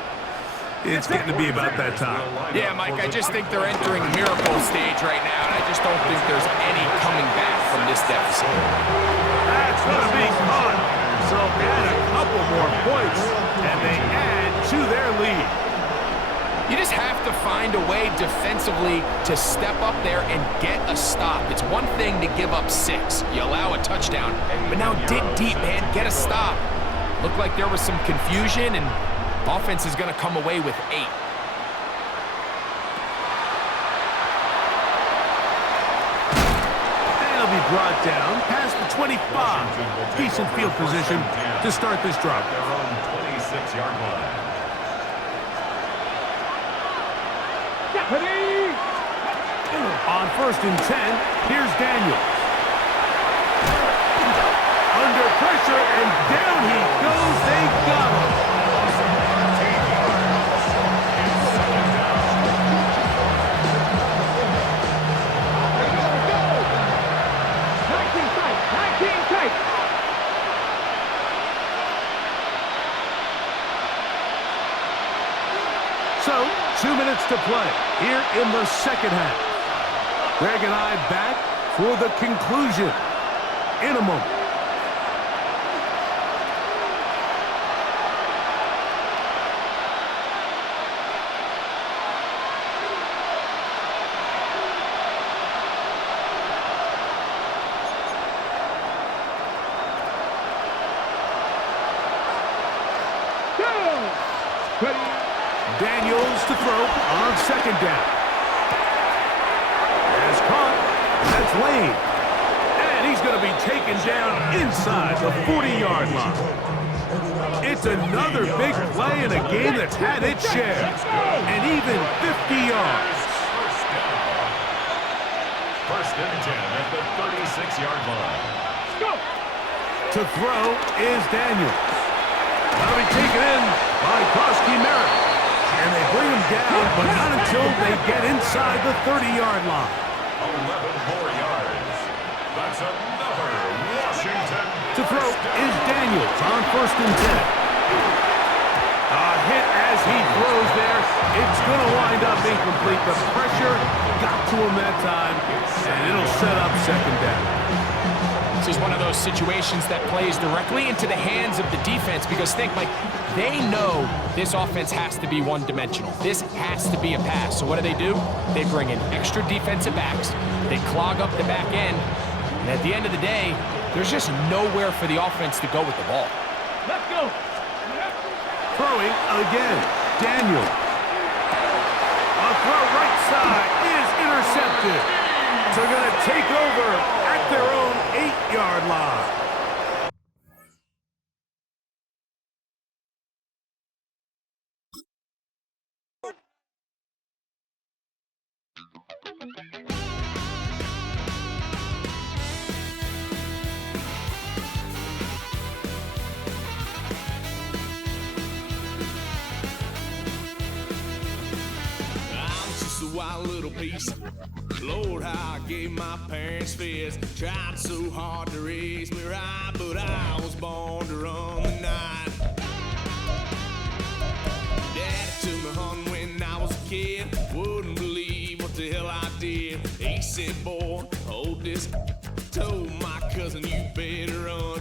it's getting to be about that time. Yeah, Mike, I just think they're entering miracle stage right now, and I just don't think there's any coming back from this deficit. That's going to be caught. So add a couple more points, and they add to their lead. You just have to find a way defensively to step up there and get a stop. It's one thing to give up 6. You allow a touchdown, but now dig deep, man. Get a stop. Looked like there was some confusion, and offense is going to come away with 8. Be brought down past the 25. Decent field position to start this drive. Their own 26-yard line. On first and 10, here's Daniels. Under pressure, and down he goes. They got him. So, 2 minutes to play here in the second half. Greg and I back for the conclusion in a moment. Daniels to throw on second down. Has caught. That's Lane. And he's going to be taken down inside the 40-yard line. It's another big play in a game that's had its share. And even 50 yards. First and 10 at the 36-yard line. To throw is Daniels. That'll be taken in by Koski Merritt. And they bring him down, but not until they get inside the 30-yard line. 11 more yards. That's another Washington. To throw is Daniels on first and 10. A hit as he throws there. It's going to wind up incomplete. The pressure got to him that time, and it'll set up second down. This is one of those situations that plays directly into the hands of the defense because think, Mike, they know this offense has to be one-dimensional. This has to be a pass. So what do? They bring in extra defensive backs. They clog up the back end. And at the end of the day, there's just nowhere for the offense to go with the ball. Let's go. Throwing again, Daniel. A throw right side is intercepted. So they're going to take over at their own 8-yard line. peace. Lord, how I gave my parents fist. Tried so hard to raise me right, but I was born to run the night. Daddy took me hunting when I was a kid. Wouldn't believe what the hell I did. He said, boy, hold this. Told my cousin, you better run.